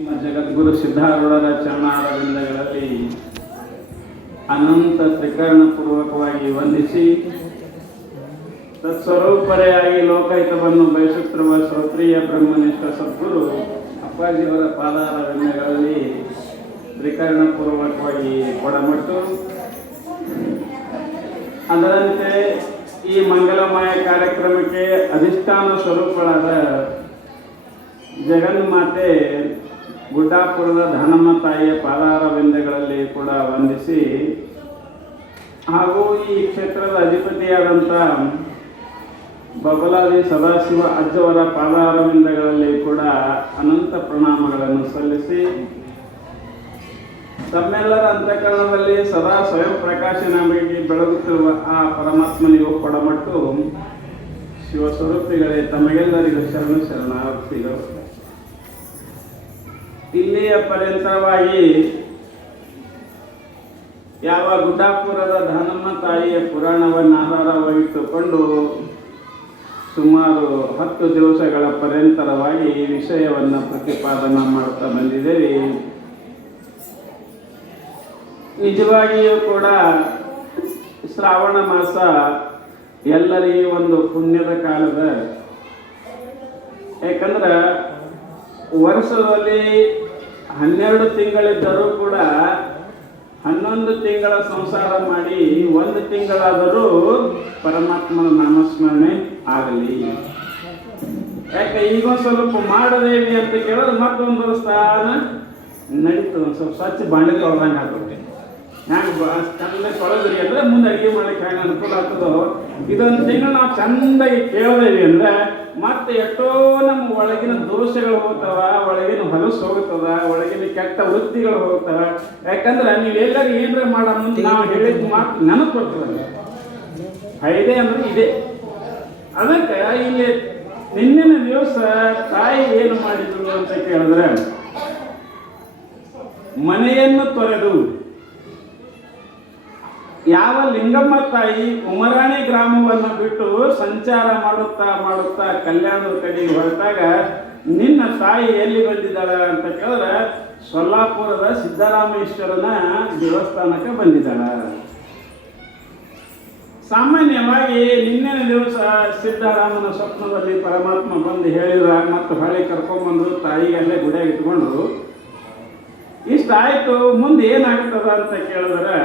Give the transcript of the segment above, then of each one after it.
ನಿಮ್ಮ ಜಗದ್ಗುರು ಸಿದ್ಧಾರೂಢರ ಚರಣಾರವಿಂದಗಳಲ್ಲಿ ಅನಂತ ತ್ರಿಕರಣ ಪೂರ್ವಕವಾಗಿ ವಂದಿಸಿ ತತ್ಸ್ವರೂಪರೆಯಾಗಿ ಲೋಕಹಿತವನ್ನು ಬಯಸುತ್ತಿರುವ ಶ್ರೋತ್ರಿಯ ಬ್ರಹ್ಮನಿಷ್ಠ ಸದ್ಗುರು ಅಪ್ಪಾಜಿಯವರ ಪಾದಾರವಿಂದಗಳಲ್ಲಿ ತ್ರಿಕರಣ ಪೂರ್ವಕವಾಗಿ ಕೊಡಮಟ್ಟು ಅದರಂತೆ ಈ ಮಂಗಲಮಯ ಕಾರ್ಯಕ್ರಮಕ್ಕೆ ಅಧಿಷ್ಠಾನ ಸ್ವರೂಪಗಳಾದ ಜಗನ್ಮಾತೆ ಗುಡ್ಡಾಪುರದ ಧನಮ್ಮ ತಾಯಿಯ ಪಾದಾರವಿಂದಗಳಲ್ಲಿ ಕೂಡ ವಂದಿಸಿ ಹಾಗೂ ಈ ಕ್ಷೇತ್ರದ ಅಧಿಪತಿಯಾದಂಥ ಬಬಲಾದಿ ಸದಾಶಿವ ಅಜ್ಜವರ ಪಾದಾರವಿಂದಗಳಲ್ಲಿ ಕೂಡ ಅನಂತ ಪ್ರಣಾಮಗಳನ್ನು ಸಲ್ಲಿಸಿ ತಮ್ಮೆಲ್ಲರ ಅಂತಃಕರಣದಲ್ಲಿ ಸದಾ ಸ್ವಯಂ ಪ್ರಕಾಶನವಾಗಿ ಬೆಳಗುತ್ತಿರುವ ಆ ಪರಮಾತ್ಮನಿಗೂ ಕೊಡಮಟ್ಟು ಶಿವಸ್ವರೂಪಿಗಳೇ ತಮಗೆಲ್ಲರಿಗೂ ಶರಣಾರ್ಥಿಗಳು. ಇಲ್ಲಿಯ ಪರ್ಯಂತರವಾಗಿ ಯಾವ ಗುಡ್ಡಾಪುರದ ಧನಮ್ಮ ತಾಯಿಯ ಪುರಾಣವನ್ನು ಆಧಾರವಾಗಿಟ್ಟುಕೊಂಡು ಸುಮಾರು 10 ದಿವಸಗಳ ಪರ್ಯಂತರವಾಗಿ ಈ ವಿಷಯವನ್ನು ಪ್ರತಿಪಾದನೆ ಮಾಡುತ್ತಾ ಬಂದಿದ್ದೇವೆ. ನಿಜವಾಗಿಯೂ ಕೂಡ ಶ್ರಾವಣ ಮಾಸ ಎಲ್ಲರಿಗೂ ಒಂದು ಪುಣ್ಯದ ಕಾಲದ. ಯಾಕಂದ್ರೆ ವರ್ಷದಲ್ಲಿ 12 ತಿಂಗಳಿದ್ದರೂ ಕೂಡ 11 ತಿಂಗಳ ಸಂಸಾರ ಮಾಡಿ 1 ತಿಂಗಳಾದರೂ ಪರಮಾತ್ಮನ ನಾಮಸ್ಮರಣೆ ಆಗಲಿ. ಯಾಕೆ ಈಗ ಸ್ವಲ್ಪ ಮಾಡದೇವಿ ಅಂತ ಕೇಳೋದು ಮತ್ತೊಂದು ಸ್ಥಾನ ನಡೀತದೆ. ಒಂದು ಸ್ವಲ್ಪ ಸ್ವಚ್ಛ ಬಾಂಡೆಗೆ ಹೊಡೆದಂಗೆ ಆಗ್ತದೆ. ಹ್ಯಾಂಗೆ ಚಂದ ತೊಳೆದ್ರಿ ಅಂದರೆ ಮುಂದೆ ಅಡುಗೆ ಮಾಡ್ಲಿಕ್ಕೆ ಹೆಂಗೆ ಅನುಕೂಲ ಆಗ್ತದೋ ಇದೊಂದು ತಿಂಗಳು ನಾವು ಚೆಂದಾಗಿ ಕೇಳದೇವಿ ಅಂದರೆ ಮತ್ತೆ ಎಷ್ಟೋ ನಮ್ಮ ಒಳಗಿನ ದೋಷಗಳು ಹೋಗ್ತಾವ, ಒಳಗಿನ ಹೊಲಸು ಹೋಗ್ತದ, ಒಳಗಿನ ಕೆಟ್ಟ ವೃತ್ತಿಗಳು ಹೋಗ್ತಾವ. ಯಾಕಂದ್ರೆ ನೀವೆಲ್ಲರೂ ಏನರ ಮಾಡೋ ಮುಂದೆ ನಾವು ಹೇಳಿದ ಮಾತು ನೆನಪು ಬರ್ತದೆ. ಫೈದೆ ಅಂದ್ರೆ ಇದೆ. ಅದಕ್ಕೆ ಇಲ್ಲಿ ನಿನ್ನಿನ ದಿವಸ ತಾಯಿ ಏನು ಮಾಡಿದ್ರು ಅಂತ ಕೇಳಿದ್ರೆ ಮನೆಯನ್ನು ತೊರೆದು ಯಾವ ಲಿಂಗಮ್ಮ ತಾಯಿ ಉಮರಾಣಿ ಗ್ರಾಮವನ್ನು ಬಿಟ್ಟು ಸಂಚಾರ ಮಾಡುತ್ತಾ ಕಲ್ಯಾಣದ ಕಡೆಗೆ ಹೊರಟಾಗ ನಿನ್ನ ತಾಯಿ ಎಲ್ಲಿ ಬಂದಿದ್ದಾಳ ಅಂತ ಕೇಳಿದ್ರೆ ಸೊಲ್ಲಾಪುರದ ಸಿದ್ದರಾಮೇಶ್ವರನ ದೇವಸ್ಥಾನಕ್ಕೆ ಬಂದಿದ್ದಾಳ. ಸಾಮಾನ್ಯವಾಗಿ ನಿನ್ನೆ ದಿವಸ ಸಿದ್ದರಾಮನ ಸ್ವಪ್ನದಲ್ಲಿ ಪರಮಾತ್ಮ ಬಂದು ಹೇಳಿದ ಮತ್ತು ಹೊಳೆ ಕರ್ಕೊಂಡ್ಬಂದು ತಾಯಿಗೆಲ್ಲೇ ಗುಡಿಯಾಗಿ ಇಟ್ಕೊಂಡ್ರು. ಇಷ್ಟಾಯ್ತು, ಮುಂದೆ ಏನಾಗ್ತದ ಅಂತ ಕೇಳಿದ್ರೆ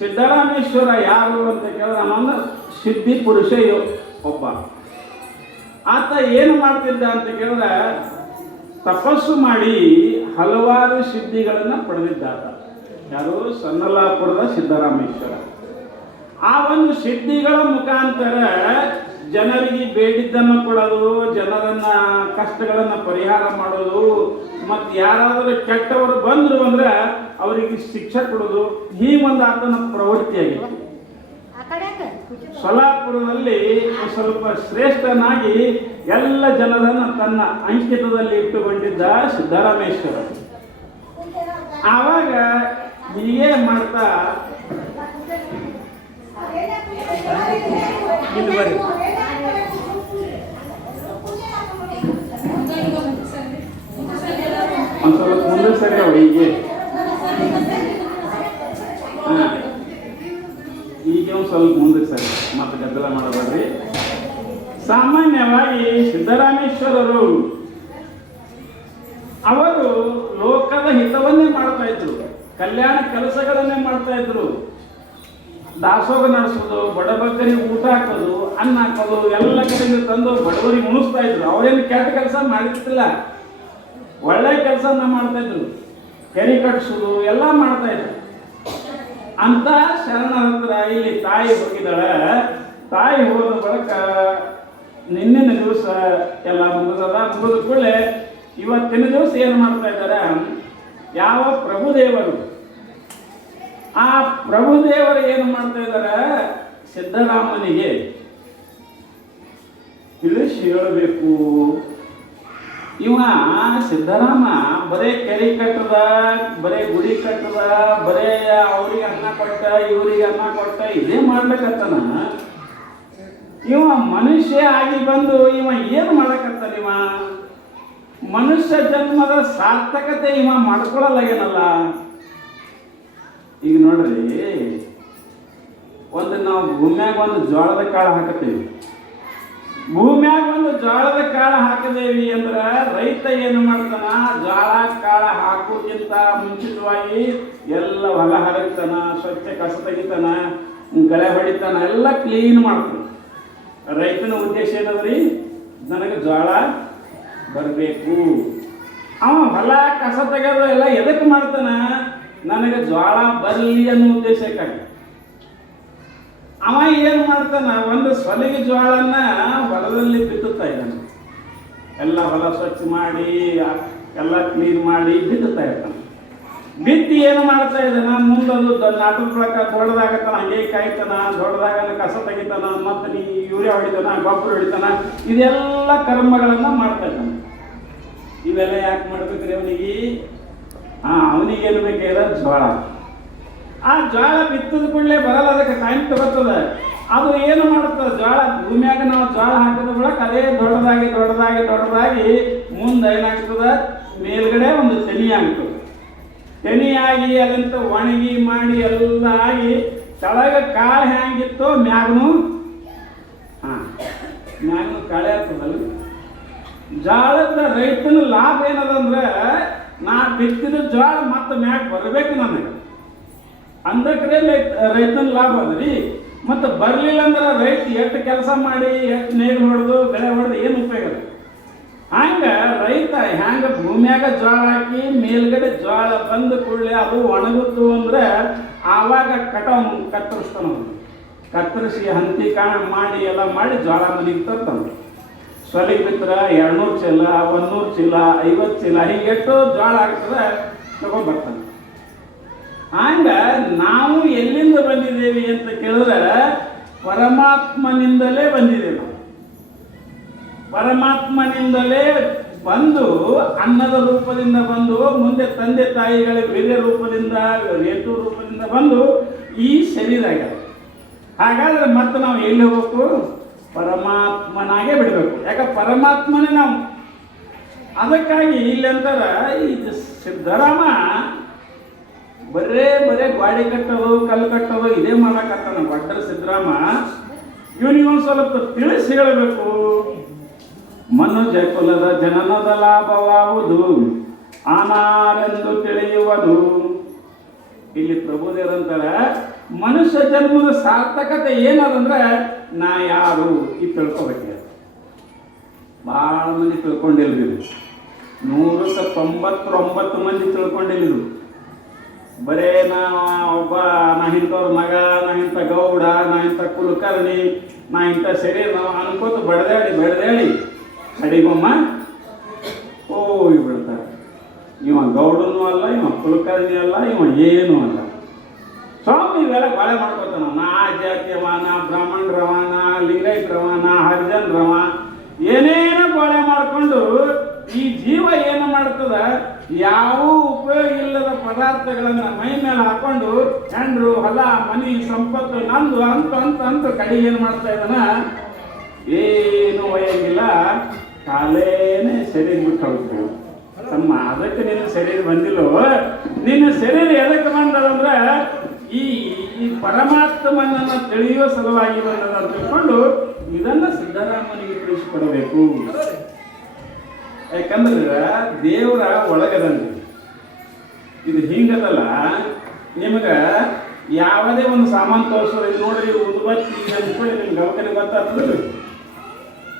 ಸಿದ್ದರಾಮೇಶ್ವರ ಯಾರು ಅಂತ ಕೇಳಿದ್ರೆ ಅವನ ಸಿದ್ಧಿ ಪುರುಷ ಒಬ್ಬ. ಆತ ಏನು ಮಾಡ್ತಿದ್ದ ಅಂತ ಕೇಳಿದ್ರೆ ತಪಸ್ಸು ಮಾಡಿ ಹಲವಾರು ಸಿದ್ಧಿಗಳನ್ನು ಪಡೆದಿದ್ದಾತ. ಯಾರು? ಸನ್ನಲಾಪುರದ ಸಿದ್ದರಾಮೇಶ್ವರ. ಆ ಒಂದು ಸಿದ್ಧಿಗಳ ಮುಖಾಂತರ ಜನರಿಗೆ ಬೇಡಿದ್ದನ್ನು ಕೊಡೋದು, ಜನರನ್ನ ಕಷ್ಟಗಳನ್ನು ಪರಿಹಾರ ಮಾಡೋದು, ಮತ್ತು ಯಾರಾದರೂ ಕೆಟ್ಟವರು ಬಂದರು ಅಂದ್ರೆ ಅವರಿಗೆ ಶಿಕ್ಷೆ ಕೊಡೋದು, ಈ ಒಂದು ಆತನ ಪ್ರವೃತ್ತಿಯಾಗಿತ್ತು. ಸೊಲ್ಲಾಪುರದಲ್ಲಿ ಸ್ವಲ್ಪ ಶ್ರೇಷ್ಠನಾಗಿ ಎಲ್ಲ ಜನರನ್ನು ತನ್ನ ಅಂಕಿತದಲ್ಲಿ ಇಟ್ಟುಕೊಂಡಿದ್ದ ಸಿದ್ದರಾಮೇಶ್ವರ. ಆವಾಗ ಹೀಗೆ ಮಾಡ್ತಾ ಒಂದು ಸ್ವಲ್ಪ ಮುಂದೆ ಸರಿ ಹೀಗೆ ಹೀಗೆ ಒಂದು ಸ್ವಲ್ಪ ಮುಂದೆ ಸರಿ, ಮತ್ತೆ ಗದ್ದಲ ಮಾಡಬೇಡ್ರಿ. ಸಾಮಾನ್ಯವಾಗಿ ಸಿದ್ದರಾಮೇಶ್ವರರು ಅವರು ಲೋಕದ ಹಿತವನ್ನೇ ಮಾಡ್ತಾ ಇದ್ರು, ಕಲ್ಯಾಣ ಕೆಲಸಗಳನ್ನೇ ಮಾಡ್ತಾ ಇದ್ರು. ದಾಸೋಹ ನಡೆಸೋದು, ಬಡಬಗ್ಗರಿಗೆ ಊಟ ಹಾಕೋದು, ಅನ್ನ ಹಾಕೋದು, ಎಲ್ಲ ಕಡೆಯಿಂದ ತಂದು ಬಡವರಿಗೆ ಉಣಿಸ್ತಾ ಇದ್ರು. ಅವರೇನು ಕೆಟ್ಟ ಕೆಲಸ ಮಾಡಿರ್ತಿಲ್ಲ, ಒಳ್ಳೆ ಕೆಲಸನ ಮಾಡ್ತಾ ಇದ್ರು. ಕೆರೆ ಕಟ್ಟಿಸೋದು ಎಲ್ಲ ಮಾಡ್ತಾ ಇದ್ರು. ಅಂತ ಶರಣರ ಹತ್ರ ಇಲ್ಲಿ ತಾಯಿ ಹೋಗಿದ್ದಾಳೆ. ತಾಯಿ ಹೋದ ಬಳಿಕ ನಿನ್ನಿನ ದಿವಸ ಎಲ್ಲ ಮುಗಿದ ಕೂಡಲೇ ಇವತ್ತಿನ ದಿವಸ ಏನು ಮಾಡ್ತಾ ಇದ್ದಾರೆ, ಯಾವ ಪ್ರಭುದೇವರು, ಆ ಪ್ರಭುದೇವರು ಏನು ಮಾಡ್ತಾ ಇದ್ದಾರೆ, ಸಿದ್ದರಾಮನಿಗೆ ತಿಳಿಸಿ ಹೇಳಬೇಕು. ಇವ ಸಿದ್ದರಾಮ ಬರೇ ಕೆರೆ ಕಟ್ಟದ, ಬರೇ ಗುಡಿ ಕಟ್ಟದ, ಬರೇ ಅವ್ರಿಗೆ ಅನ್ನ ಕೊಟ್ಟ ಇವ್ರಿಗೆ ಅನ್ನ ಕೊಟ್ಟ ಇದೇ ಮಾಡ್ಬೇಕತ್ತನ. ಇವ ಮನುಷ್ಯ ಆಗಿ ಬಂದು ಇವ ಏನು ಮಾಡಕತ್ತಾನ? ಇವ ಮನುಷ್ಯ ಜನ್ಮದ ಸಾರ್ಥಕತೆ ಇವ ಮಾಡ್ಕೊಳ್ಳಲ್ಲ ಏನಲ್ಲ. ಈಗ ನೋಡ್ರಿ, ನಾವು ಭೂಮ್ಯಾಗ ಒಂದು ಜೋಳದ ಕಾಳು ಹಾಕತ್ತೇವಿ. ಭೂಮ್ಯಾಗ ಒಂದು ಜೋಳದ ಕಾಳು ಹಾಕಿದೇವಿ ಅಂದ್ರೆ ರೈತ ಏನು ಮಾಡ್ತಾನ? ಜೋಳ ಕಾಳು ಹಾಕೋಕ್ಕಿಂತ ಮುಂಚಿತವಾಗಿ ಎಲ್ಲ ಹೊಲ ಹರಗ್ತಾನ, ಸ್ವಚ್ಛ ಕಸ ತೆಗಿತಾನ, ಗಳೆ ಹೊಡಿತಾನ, ಎಲ್ಲ ಕ್ಲೀನ್ ಮಾಡ್ತಾನ. ರೈತನ ಉದ್ದೇಶ ಏನದ್ರಿ? ನನಗೆ ಜೋಳ ಬರಬೇಕು. ಅವ ಹೊಲ ಕಸ ತೆಗೆದು ಎಲ್ಲ ಎದಕ್ಕೆ ಮಾಡ್ತಾನ? ನನಗೆ ಜೋಳ ಬರಲಿ ಅನ್ನೋ ಉದ್ದೇಶಕ್ಕಾಗಿ. ಅವ ಏನು ಮಾಡ್ತಾನ? ಒಂದು ಸಲಿಗೆ ಜೋಳನ್ನ ಹೊಲದಲ್ಲಿ ಬಿತ್ತುತ್ತಾ ಇದ್ದಾನೆ. ಎಲ್ಲ ಹೊಲ ಸ್ವಚ್ಛ ಮಾಡಿ ಎಲ್ಲ ಕ್ಲೀನ್ ಮಾಡಿ ಬಿತ್ತುತ್ತಾ ಇರ್ತಾನೆ. ಬಿತ್ತಿ ಏನು ಮಾಡ್ತಾ ಇದ್ದಾನ? ಮುಂದೊಂದು ನಾಟಕ ಪ್ರಕಾರ ದೊಡ್ಡದಾಗತ್ತಾನ, ಹಂಗೆ ಕಾಯ್ತಾನ, ದೊಡ್ಡದಾಗ ಕಸ ತೆಗಿತಾನ, ಮತ್ತು ನೀ ಯೂರಿಯಾ ಹೊಡಿತಾನ, ಗೊಬ್ಬರ ಹೊಡಿತಾನ, ಇದೆಲ್ಲ ಕರ್ಮಗಳನ್ನ ಮಾಡ್ತಾ ಇದ್ದಾನೆ. ಇವೆಲ್ಲ ಯಾಕೆ ಮಾಡ್ಬೇಕ್ರಿ ಅವನಿಗೆ? ಅವನಿಗೇನು ಬೇಕಾಗಿರೋ ಜೋಳ. ಆ ಜೋಳ ಬಿತ್ತದ ಕೂಡಲೇ ಬರಲ್ಲ, ಅದಕ್ಕೆ ಟೈಮ್ ತಗೋತದ. ಅದು ಏನು ಮಾಡುತ್ತದೆ? ಜೋಳ ಭೂಮಿಯಾಗ ನಾವು ಜೋಳ ಹಾಕಿದ ಬಳಕ ಅದೇ ದೊಡ್ಡದಾಗಿ ದೊಡ್ಡದಾಗಿ ದೊಡ್ಡದಾಗಿ ಮುಂದೆ ಏನಾಗ್ತದ? ಮೇಲ್ಗಡೆ ಒಂದು ತೆನಿ ಆಗ್ತದೆ. ತೆನಿಯಾಗಿ ಅದಂತ ಒಣಗಿ ಮಾಡಿ ಎಲ್ಲ ಆಗಿ ಕೆಳಗ ಕಾಳು ಹೆಂಗಿತ್ತೋ ಮ್ಯಾಗನು ಕಾಳೆ ಆಗ್ತದಲ್ಲ. ಜೋಳದ ರೈತನ ಲಾಭ ಏನದಂದ್ರೆ, ನಾ ಬಿತ್ತಿದ ಜೋಳ ಮತ್ತೆ ಮ್ಯಾಗ ಬರಬೇಕು ನನಗೆ, ಅಂದಕ್ರೆ ರೈತನ ಲಾಭ ಅದ್ರಿ. ಮತ್ತು ಬರಲಿಲ್ಲ ಅಂದ್ರೆ ರೈತ ಎಷ್ಟು ಕೆಲಸ ಮಾಡಿ ಎಷ್ಟು ನೇರು ಹೊಡೆದು ಬೆಳೆ ಹೊಡೆದು ಏನು ಉಪಯೋಗ? ಹಂಗೆ ರೈತ ಹ್ಯಾಂಗ ಭೂಮಿಯಾಗ ಜೋಳ ಹಾಕಿ ಮೇಲ್ಗಡೆ ಜೋಳ ಬಂದ ಕೂಡಲೇ ಅದು ಒಣಗುತ್ತು ಅಂದ್ರೆ ಆವಾಗ ಕತ್ತರಿಸ್ತಾನ. ಕತ್ತರಿಸಿ ಹಂತಿ ಕಾಣ ಮಾಡಿ ಎಲ್ಲ ಮಾಡಿ ಜೋಳ ಮನೆಗೆ ತರ್ತಾನೆ. ಸೊಲಿಗೆ ಬಿತ್ತರ 200 ಚೀಲ, 100 ಚೀಲ, 50 ಚೀಲ, ಹೀಗೆ ಎಷ್ಟು ಜೋಳ ಆಗ್ತದೆ ತಗೊಂಡ್ಬರ್ತಾನೆ. ಹಂಗ ನಾವು ಎಲ್ಲಿಂದ ಬಂದಿದ್ದೇವೆ ಅಂತ ಕೇಳಿದ್ರೆ ಪರಮಾತ್ಮನಿಂದಲೇ ಬಂದಿದ್ದೇವೆ. ನಾವು ಪರಮಾತ್ಮನಿಂದಲೇ ಬಂದು ಅನ್ನದ ರೂಪದಿಂದ ಬಂದು ಮುಂದೆ ತಂದೆ ತಾಯಿಗಳ ವೀರ್ಯ ರೂಪದಿಂದ ರೇತು ರೂಪದಿಂದ ಬಂದು ಈ ಶರೀರ ಆಗ್ಯಾರ. ಹಾಗಾದ್ರೆ ಮತ್ತೆ ನಾವು ಎಲ್ಲಿ ಹೋಗ್ಬೇಕು? ಪರಮಾತ್ಮನಾಗೆ ಬಿಡಬೇಕು. ಯಾಕೆ? ಪರಮಾತ್ಮನೇ ನಾವು. ಅದಕ್ಕಾಗಿ ಇಲ್ಲಿ ಅಂತಾರ, ಈ ಸಿದ್ದರಾಮ ಬರೇ ಗಾಡಿ ಕಟ್ಟೋದು ಕಲ್ಲು ಕಟ್ಟೋದು ಇದೇ ಮಾಡಕತ್ತಾನ. ಬಡ್ಡರ ಸಿದ್ದರಾಮ ಇವನಿಗೊಂದು ಸ್ವಲ್ಪ ತಿಳಿಸಿ ಹೇಳಬೇಕು. ಮನುಜ ಕುಲದ ಜನನದ ಲಾಭವಾವುದು ಆನಾರೆಂದು ತಿಳಿಯುವುದು. ಇಲ್ಲಿ ಪ್ರಭುದೇವರಂತಾರ, ಮನುಷ್ಯ ಜನ್ಮದ ಸಾರ್ಥಕತೆ ಏನದಂದ್ರೆ ನಾ ಯಾರು ಇದು ತಿಳ್ಕೊಬೇಕು. ಭಾಳ ಮಂದಿ ತಿಳ್ಕೊಂಡಿಲ್ರಿ. 199 ಮಂದಿ ತಿಳ್ಕೊಂಡಿಲ್ಲ. ಬರೇ ನಾ ಇಂಥವ್ರ ಮಗ, ನಾ ಇಂಥ ಗೌಡ, ನಾ ಇಂಥ ಕುಲಕರ್ಣಿ, ನಾ ಇಂಥ ಶರೀರ ನಾವು ಅನ್ಕೋತ ಬಡ್ದಾಡಿ ಕಡಿಗೊಮ್ಮ ಹೋಗಿ ಬಿಡ್ತಾರೆ. ಇವ ಗೌಡನೂ ಅಲ್ಲ, ಇವ ಕುಲಕರ್ಣಿ ಅಲ್ಲ, ಇವ ಏನೂ ಅಲ್ಲ. ಸ್ವಾಮಿ ಇವೆಲ್ಲ ಬಾಳೆ ಮಾಡ್ಕೋತಾನ. ನಾ ಜಾತಿಯವ, ನಾ ಬ್ರಾಹ್ಮಣರವ, ನಾ ಲಿಂಗಾಯತರವ, ನಾ ಹರಿಜನರವ, ಏನೇನೋ ಬಾಳೆ ಮಾಡಿಕೊಂಡು ಈ ಜೀವ ಏನು ಮಾಡ್ತದ? ಯಾವ ಉಪಯೋಗ ಇಲ್ಲದ ಪದಾರ್ಥಗಳನ್ನ ಮೈ ಮೇಲೆ ಹಾಕೊಂಡು ಹೆಂಡ್ರು, ಹೊಲ, ಮನಿ, ಸಂಪತ್ತು ನಂದು ಅಂತ ಅಂತ ಅಂತ ಕಡೆಗೆ ಏನು ಮಾಡ್ತಾ ಇದ್ದಾನ? ಏನು ಒಯ್ಯಂಗಿಲ್ಲ, ಕಾಲೇನೆ ಶರೀರ ಬಿಟ್ಟು ಹೋಗ್ತೇವೆ. ತಮ್ಮ ಅದಕ್ಕೆ ನಿನ್ನ ಶರೀರ ಬಂದಿಲ್ಲೋ. ನಿನ್ನ ಶರೀರ ಎದಕ್ಕೆ ಬಂದದಂದ್ರೆ ಈ ಪರಮಾತ್ಮನನ್ನು ತಿಳಿಯುವ ಸಲುವಾಗಿ ಬಂದದ ಅಂತ ತಿಳ್ಕೊಂಡು ಇದನ್ನ ಸಿದ್ದರಾಮನಿಗೆ ತಿಳಿಸಿಕೊಡಬೇಕು. ಯಾಕಂದ್ರೆ ದೇವರ ಒಳಗದಂಗೆ ಇದು ಹಿಂಗದಲ್ಲ. ನಿಮಗೆ ಯಾವುದೇ ಒಂದು ಸಾಮಾನು ತೋರಿಸೋದು, ಇದು ನೋಡ್ರಿ ಉದ್ಬತ್ತಿ ಅಂದ್ಕೊಳ್ಳಿ, ನಿಮ್ಗೆ ಗಮಕನಿಗೆ ಗೊತ್ತಾಗ್ತದೆ,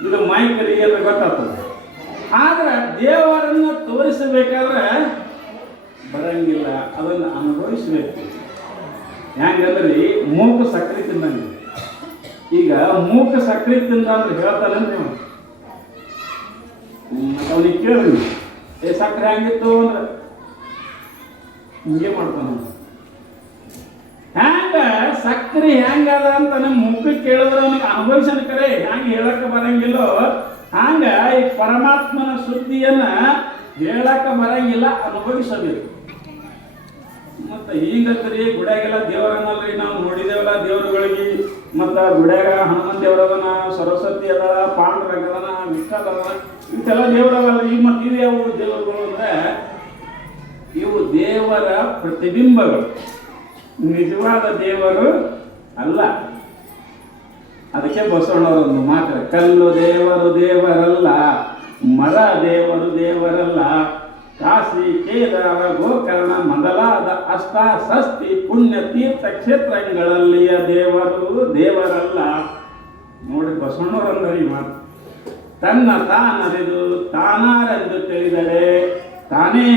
ಇದು ಮಾಹಿತಿ ಅಂದ್ರೆ ಗೊತ್ತಾಗ್ತದೆ. ಆದ್ರೆ ದೇವರನ್ನು ತೋರಿಸಬೇಕಾದ್ರೆ ಬರಂಗಿಲ್ಲ, ಅದನ್ನು ಅನುಭವಿಸಬೇಕು. ಹೆಂಗಂದ್ರಿ ಮೂಕ ಸಕ್ಕರೆ ತಿಂದಂಗೆ. ಈಗ ಮೂಕ ಸಕ್ಕರೆ ತಿಂದ ಅಂದ್ರೆ ಹೇಳ್ತಾನೆ ನೀವು ಅವನಿಗೆ ಕೇಳಿದ್ವಿ, ಸಕ್ಕರೆ ಹೆಂಗಿತ್ತು ಅಂದ್ರೆ ಹಿಂಗೆ ಮಾಡ್ತಾನ. ಹ್ಯಾಂಗ ಸಕ್ಕರೆ ಹೆಂಗದ ಅಂತ ನಮ್ಮ ಮುಖಕ್ಕೆ ಕೇಳಿದ್ರೆ ಅವನಿಗೆ ಅನುಭವಿಸೋಣ. ಕರೆ ಹೆಂಗೆ ಹೇಳಕ್ಕೆ ಬರಂಗಿಲ್ಲೋ ಹಂಗ ಈ ಪರಮಾತ್ಮನ ಸುದ್ದಿಯನ್ನ ಹೇಳಕ್ಕೆ ಬರಂಗಿಲ್ಲ, ಅನುಭವಿಸಬೇಕು. ಮತ್ತು ಹಿಂಗತ್ರಿ ಗುಡಿಯಾಗೆಲ್ಲ ದೇವರನ್ನಲ್ರಿ ನಾವು ನೋಡಿದೇವಲ್ಲ, ದೇವರುಗಳಿಗೆ ಮತ್ತು ಗುಡ್ಯಾಗ ಹನುಮಂತ ದೇವರದನ, ಸರಸ್ವತಿ ಅದಳ, ಪಾಂಡುರಂಗ ಅದನ, ವಿಠ್ಠಲ ಅದನ, ಇಂಥೆಲ್ಲ ದೇವರವಲ್ಲ. ಈ ಮತ್ತು ಇವು ಯಾವ ದೇವರುಗಳು ಅಂದರೆ ಇವು ದೇವರ ಪ್ರತಿಬಿಂಬಗಳು, ನಿಜವಾದ ದೇವರು ಅಲ್ಲ. ಅದಕ್ಕೆ ಬಸವಣ್ಣವರೊಂದು ಮಾತ್ರ, ಕಲ್ಲು ದೇವರು ದೇವರಲ್ಲ, ಮರ ದೇವರು ದೇವರಲ್ಲ, ಕಾಶಿ ಕೇದಾರ ಗೋಕರ್ಣ ಮೊದಲಾದ ಅಷ್ಟಾಶಸ್ತಿ ಪುಣ್ಯ ತೀರ್ಥ ಕ್ಷೇತ್ರಗಳಲ್ಲಿಯ ದೇವರು ದೇವರಲ್ಲ. ನೋಡಿ ಬಸವಣ್ಣವರಂದ್ರೆ ಈ ಮಾತು. ತನ್ನ ತಾನರಿದು ತಾನಾರೆಂದು ತಿಳಿದರೆ ತಾನೇ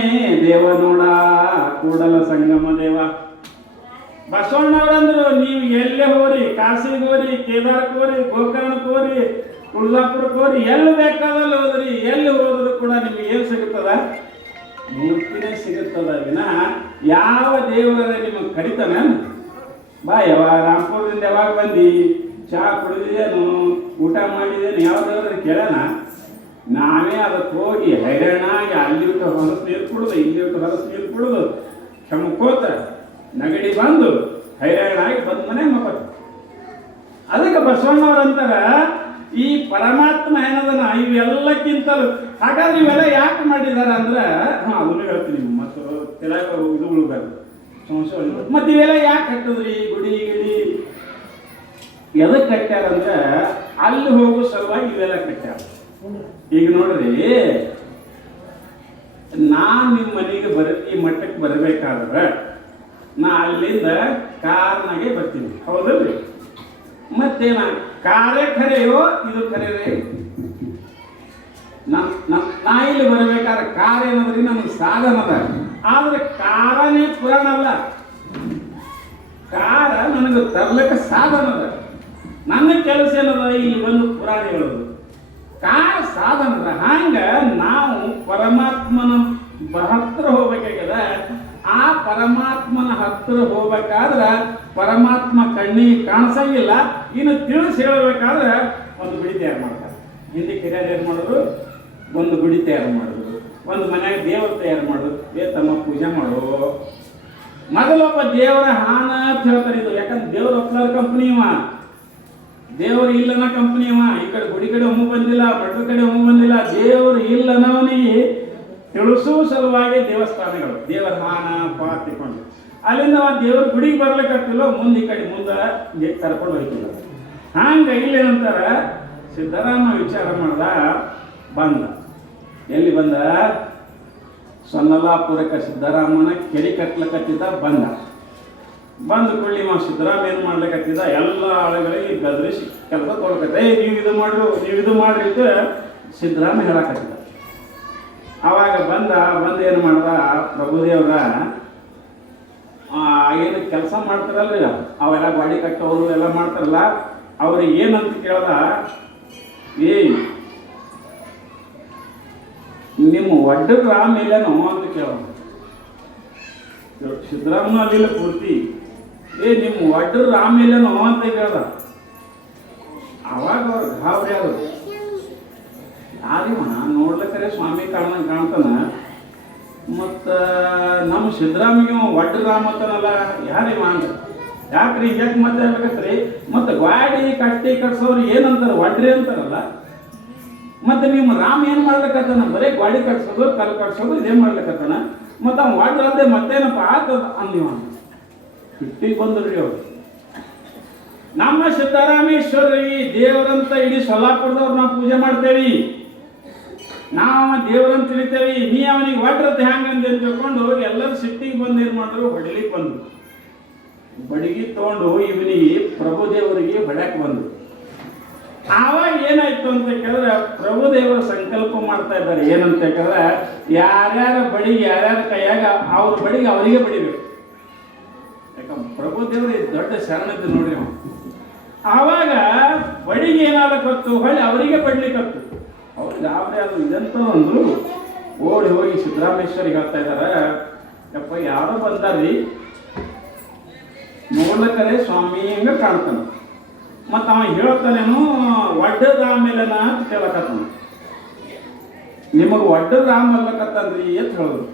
ದೇವ ನೋಡ ಕೂಡಲ ಸಂಗಮ ದೇವ. ಬಸವಣ್ಣವರಂದ್ರು ನೀವು ಎಲ್ಲೇ ಹೋರಿ, ಕಾಶಿಗೆ ಹೋರಿ, ಕೇದಾರಕ್ಕೆ ಹೋರಿ, ಗೋಕರ್ಣಕ್ಕೆ ಹೋರಿ, ತುಳಜಾಪುರಕ್ಕೆ ಹೋರಿ, ಎಲ್ಲಿ ಬೇಕಾದಲ್ಲಿ ಹೋದ್ರಿ, ಎಲ್ಲಿ ಹೋದ್ರು ಕೂಡ ನಿಮ್ಗೆ ಏನು ಸಿಗುತ್ತದ? ಮೂರ್ತಿನೇ ಸಿಗುತ್ತದ ವಿನಃ ಯಾವ ದೇವರ ನಿಮಗೆ ಕಡಿತಾನ? ಬಾ ಯಾವಾಗ ರಾಮಪುರದಿಂದ ಯಾವಾಗ ಬಂದು ಚಹಾ ಕುಡಿದೇನು, ಊಟ ಮಾಡಿದೇನು, ಯಾವ ದೇವರ ಕೇಳೋಣ? ನಾವೇ ಅದಕ್ಕೆ ಹೋಗಿ ಹೈರಾಣಾಗಿ ಅಲ್ಲಿ ಬಿಟ್ಟು ಹೊಲಸು ನೀರು ಕುಡಿದು, ಇಲ್ಲಿ ಬಿಟ್ಟು ಹೊಲಸು ನೀರು ಕುಡಿದು ಕೆಮ್ಕೋತ ನಗಡಿ ಬಂದು ಹೈರಾಣಾಗಿ ಬಂದ ಮನೆ ಮಕ್ಕಳು. ಅದಕ್ಕೆ ಬಸವಣ್ಣವ್ರಂತಾರ ಈ ಪರಮಾತ್ಮ ಏನದನ ಇವೆಲ್ಲಕ್ಕಿಂತಲೂ. ಹಾಗಾದ್ರೆ ಇವೆಲ್ಲ ಯಾಕೆ ಮಾಡಿದಾರ ಅಂದ್ರೆ, ಅದನ್ನು ಹೇಳ್ತೀನಿ ಮತ್ತು ತೆಲಕ ಇದುಗಳು ಬರ್ತದೆ ಸಂಶಯ. ಮತ್ತು ಇವೆಲ್ಲ ಯಾಕೆ ಕಟ್ಟಿದ್ರಿ? ಗುಡಿ ಗಿಡಿ ಎದಕ್ಕೆ ಕಟ್ಟ್ಯಾರಂದ್ರೆ ಅಲ್ಲಿ ಹೋಗೋ ಸಲುವಾಗಿ ಇವೆಲ್ಲ ಕಟ್ಟ್ಯಾರ. ಈಗ ನೋಡ್ರಿ, ನಾನು ನಿಮ್ಮ ಮನೆಗೆ ಈ ಮಟ್ಟಕ್ಕೆ ಬರಬೇಕಾದ್ರೆ ನಾ ಅಲ್ಲಿಂದ ಕಾರ್ನಾಗೆ ಬರ್ತೀನಿ, ಹೌದಲ್ರಿ? ಮತ್ತೇನ ಕಾರೇ ಖರೆಯೋ ಇದು ಖರೆ? ನಾ ಇಲ್ಲಿ ಬರಬೇಕಾದ್ರೆ ಕಾರ್ ಏನಂದ್ರಿ ನನಗೆ ಸಾಧನ ಅದ, ಆದ್ರೆ ಕಾರನೇ ಪುರಾಣ ಅಲ್ಲ. ಕಾರ ನನಗೆ ತರ್ಲಿಕ್ಕೆ ಸಾಧನ ಅದ. ನನ್ನ ಕೆಲಸ ಏನದ ಇಲ್ಲಿ ಒಂದು ಪುರಾಣ ಹೇಳೋದು. ಕಾರ ಸಾಧನ ಅದ. ಹಂಗ ನಾವು ಪರಮಾತ್ಮನ ಹತ್ರ ಹೋಗ್ಬೇಕಾಗ್ಯದ. ಆ ಪರಮಾತ್ಮನ ಹತ್ರ ಹೋಗ್ಬೇಕಾದ್ರೆ ಪರಮಾತ್ಮ ಕಣ್ಣಿಗೆ ಕಾಣಿಸಂಗಿಲ್ಲ. ಇನ್ನು ತಿಳಿಸಿ ಹೇಳಬೇಕಾದ್ರೆ ಒಂದು ಗುಡಿ ತಯಾರು ಮಾಡ್ತಾರೆ. ಹಿಂದೆ ಕಿರಿಯರು ಏನು ಮಾಡೋದು? ಒಂದು ಗುಡಿ ತಯಾರು ಮಾಡೋದು, ಒಂದು ಮನೆಯಾಗ ದೇವರು ತಯಾರು ಮಾಡೋದು, ತಮ್ಮ ಪೂಜೆ ಮಾಡೋ ಮೊದಲೊಬ್ಬ ದೇವರ ಹಾನ ಅಂತ ಹೇಳ್ತಾರೆ. ಇದು ಯಾಕಂದ್ರೆ ದೇವ್ರ ಒಪ್ಪಲಾರ ಕಂಪ್ನಿ ಇವ, ದೇವರು ಇಲ್ಲನ ಕಂಪ್ನಿ ಇವ. ಈ ಕಡೆ ಗುಡಿ ಕಡೆ ಒಮ್ಮೆ ಬಂದಿಲ್ಲ, ಬಡ್ರ ಕಡೆ ಒಮ್ಮೆ ಬಂದಿಲ್ಲ. ದೇವರು ಇಲ್ಲನವನಿಗೆ ತಿಳಿಸುವ ಸಲುವಾಗಿ ದೇವಸ್ಥಾನಗಳು, ದೇವರ ಹಾನ ಪಾತಿಕೊಂಡು ಅಲ್ಲಿಂದ ದೇವ್ರ ಗುಡಿಗೆ ಬರ್ಲಿಕ್ಕತ್ತಿಲ್ಲ, ಮುಂದೆ ಈ ಕಡೆ ಮುಂದೆ ಕರ್ಕೊಂಡು ಹೋಯ್ತಿಲ್ಲ. ಹಂಗೆ ಇಲ್ಲೇನಂತಾರ, ಸಿದ್ದರಾಮ ವಿಚಾರ ಮಾಡ್ದ, ಬಂದ. ಎಲ್ಲಿ ಬಂದ? ಸೊನ್ನಲಾಪುರಕ್ಕೆ ಸಿದ್ದರಾಮನ ಕೆರೆ ಕಟ್ಲಕತ್ತಿದ್ದ. ಬಂದು ಕೊಳ್ಳಿ ಸಿದ್ದರಾಮ ಏನು ಮಾಡ್ಲಿಕ್ಕತ್ತಿದ್ದ, ಎಲ್ಲ ಆಳುಗಳಿಗೆ ಗದರಿಸಿ ಕೆಲಸ ತೊಗೊಳಕತ್ತ. ನೀವು ಇದು ಮಾಡ್ರು, ನೀವು ಇದು ಮಾಡ್ರಿ ಅಂತ ಸಿದ್ದರಾಮ ಹೇಳಕತ್ತಿದ್ದ. ಆವಾಗ ಬಂದು ಏನು ಮಾಡ್ದ, ಪ್ರಭುದೇವ್ರ ಏನು ಕೆಲಸ ಮಾಡ್ತಾರಲ್ರಿ ಅವೆಲ್ಲ ಗಾಡಿ ಕಟ್ಟೋರು ಎಲ್ಲ ಮಾಡ್ತಾರಲ್ಲ, ಅವ್ರಿಗೆ ಏನಂತ ಕೇಳ್ದ, ನಿಮ್ಮ ಒಡ್ಡ ರಾಮ ಇಲ್ಲೇನೋ ಅಂತ ಕೇಳೋಣ. ಸಿದ್ದರಾಮನ ಅಲ್ಲಿಲ್ಲ ಪೂರ್ತಿ, ನಿಮ್ಮ ಒಡ್ಡ ರಾಮ ಇಲ್ಲೇನೋ ಅಂತ ಕೇಳ್ದ. ಅವಾಗ ಅವ್ರು ಗಾಬರಿ ಆದ್ರು. ಯಾರಿವ ನೋಡ್ಲಿಕ್ಕರೆ ಸ್ವಾಮಿ ಕಾಣ್ತಾನ, ಮತ್ತು ನಮ್ಮ ಸಿದ್ದರಾಮಿಗೆ ಒಡ್ಡ ರಾಮ ಅಂತನಲ್ಲ, ಯಾರಿವ ಅಂತ. ಯಾಕ್ರಿ ಯಾಕೆ ಮತ್ತೆ ಹೇಳ್ಬೇಕತ್ರಿ? ಮತ್ತು ಗಾಡಿ ಕಟ್ಸೋರು ಏನಂತಾರೆ? ಒಡ್ರಿ ಅಂತಾರಲ್ಲ. ಮತ್ತು ನಿಮ್ಮ ರಾಮ ಏನು ಮಾಡ್ಲಿಕ್ಕತ್ತಾನ? ಬರೀ ಗಾಡಿ ಕಟ್ಸೋದು, ಕಲ್ಲು ಕಟ್ಸೋದು, ಇದೇನು ಮಾಡ್ಲಿಕ್ಕತ್ತಾನ? ಮತ್ತು ಅವ್ನು ಒಡ್ರ ಅದೇ ಮತ್ತೇನಪ್ಪ ಆತದ ಅಂದಿವ. ಹಿಟ್ಟಿಗೆ ಬಂದ್ರಿ ಅವ್ರು. ನಮ್ಮ ಸಿದ್ದರಾಮೇಶ್ವರಿ ದೇವರಂತ ಇಡೀ ಸೊಲ್ಲಾಪುರದವ್ರು ನಾವು ಪೂಜೆ ಮಾಡ್ತೇವಿ, ನಾವು ದೇವರಂತ ತಿಳಿತೇವಿ. ನೀ ಅವನಿಗೆ ಒಡ್ರತೆ ಹ್ಯಾಂಗಂತ ತಿಳ್ಕೊಂಡು ಎಲ್ಲರೂ ಸಿಟ್ಟಿಗೆ ಬಂದು ಏನು ಮಾಡಿದ್ರು, ಹೊಡಿಲಿಕ್ಕೆ ಬಂದರು. ಬಡಿಗೆ ತಗೊಂಡು ಇವನಿಗೆ ಪ್ರಭುದೇವರಿಗೆ ಹೊಡ್ಯಾಕೆ ಬಂದರು. ಆವಾಗ ಏನಾಯ್ತು ಅಂತ ಕೇಳಿದ್ರೆ, ಪ್ರಭುದೇವರು ಸಂಕಲ್ಪ ಮಾಡ್ತಾ ಇದ್ದಾರೆ. ಏನಂತ ಕೇಳಿದ್ರೆ, ಯಾರ್ಯಾರ ಬಡಿಗೆ ಯಾರ್ಯಾರ ಕೈಯಾಗ ಅವ್ರ ಬಡಿಗೆ ಅವರಿಗೆ ಬಡಿಬೇಕು. ಯಾಕಂದ್ರೆ ಪ್ರಭುದೇವರು ದೊಡ್ಡ ಶರಣದ್ದು ನೋಡ್ರಿ. ನಾವು ಆವಾಗ ಬಡಿಗೆ ಏನಾಗತ್ತು, ಹೊಳ್ಳಿ ಅವರಿಗೆ ಬಡ್ಲಿಕ್ಕತ್ತು. ಅವ್ರಿಗೆ ಗಾಬರಿ ಅದು ಇದಂತ ಅಂದ್ರು. ಓಡಿ ಹೋಗಿ ಸಿದ್ದರಾಮೇಶ್ವರಿಗೆ ಹೇಳ್ತಾ ಇದ್ದಾರೆ, ಯಪ್ಪ ಯಾರೋ ಬಂದಾರ್ರಿ, ನೋಡ್ಲಕ್ಕರೆ ಸ್ವಾಮಿ ಹಂಗ ಕಾಣ್ತಾನ. ಮತ್ತು ಅವ ಹೇಳ್ತಾನೇನು, ಒಡ್ಡದ ಆಮೇಲೆನ ಅಂತ ಕೇಳಕತ್ತಾನ. ನಿಮಗೆ ಒಡ್ಡದ ರಾಮ ಅಲ್ಲಕತ್ತನ್ರಿ ಅಂತ ಹೇಳಿದ್ರು.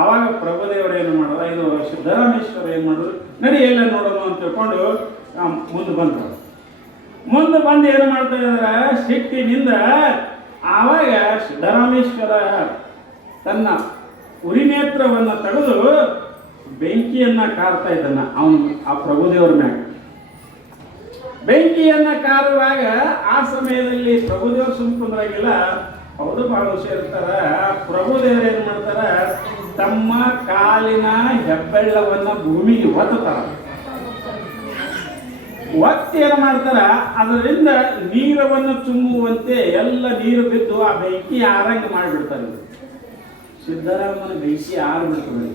ಆವಾಗ ಪ್ರಭುದೇವರು ಏನು ಮಾಡೋದ, ಇದು ಸಿದ್ದರಾಮೇಶ್ವರ ಏನು ಮಾಡಿದ್ರು, ನಡಿ ಎಲ್ಲ ನೋಡೋಣ ಅಂತ ತಿಳ್ಕೊಂಡು ಮುಂದೆ ಬಂದರು. ಮುಂದೆ ಬಂದು ಏನು ಮಾಡ್ತಾ ಇದಾರ ಸಿಟ್ಟಿನಿಂದ. ಆವಾಗ ಸಿದ್ದರಾಮೇಶ್ವರ ತನ್ನ ಉರಿನೇತ್ರವನ್ನು ತೆಗೆದು ಬೆಂಕಿಯನ್ನ ಕಾರ್ತಾ ಇದ್ದಾನ ಅವನು ಆ ಪ್ರಭುದೇವರ ಮ್ಯಾಗ. ಬೆಂಕಿಯನ್ನ ಕಾರುವಾಗ ಆ ಸಮಯದಲ್ಲಿ ಪ್ರಭುದೇವರು ಸುಮ್ಕುಂದ್ರಾಗಿಲ್ಲ, ಹೌದು ಬಹಳ ಹುಷಾರಿರ್ತಾರ. ಪ್ರಭುದೇವರು ಏನ್ ಮಾಡ್ತಾರ, ತಮ್ಮ ಕಾಲಿನ ಹೆಬ್ಬೆಳ್ಳವನ್ನ ಭೂಮಿಗೆ ಒತ್ತುತ್ತಾರ. ಒತ್ತಿ ಏನು ಮಾಡ್ತಾರ, ಅದರಿಂದ ನೀರವನ್ನು ತುಂಬುವಂತೆ ಎಲ್ಲ ನೀರು ಬಿದ್ದು ಆ ಬೆಂಕಿ ಆರಂಗ ಮಾಡಿಬಿಡ್ತಾರೆ. ಸಿದ್ದರಾಮನ ಬೆಂಕಿ ಆರ್ಬಿಡ್ತಾರೆ.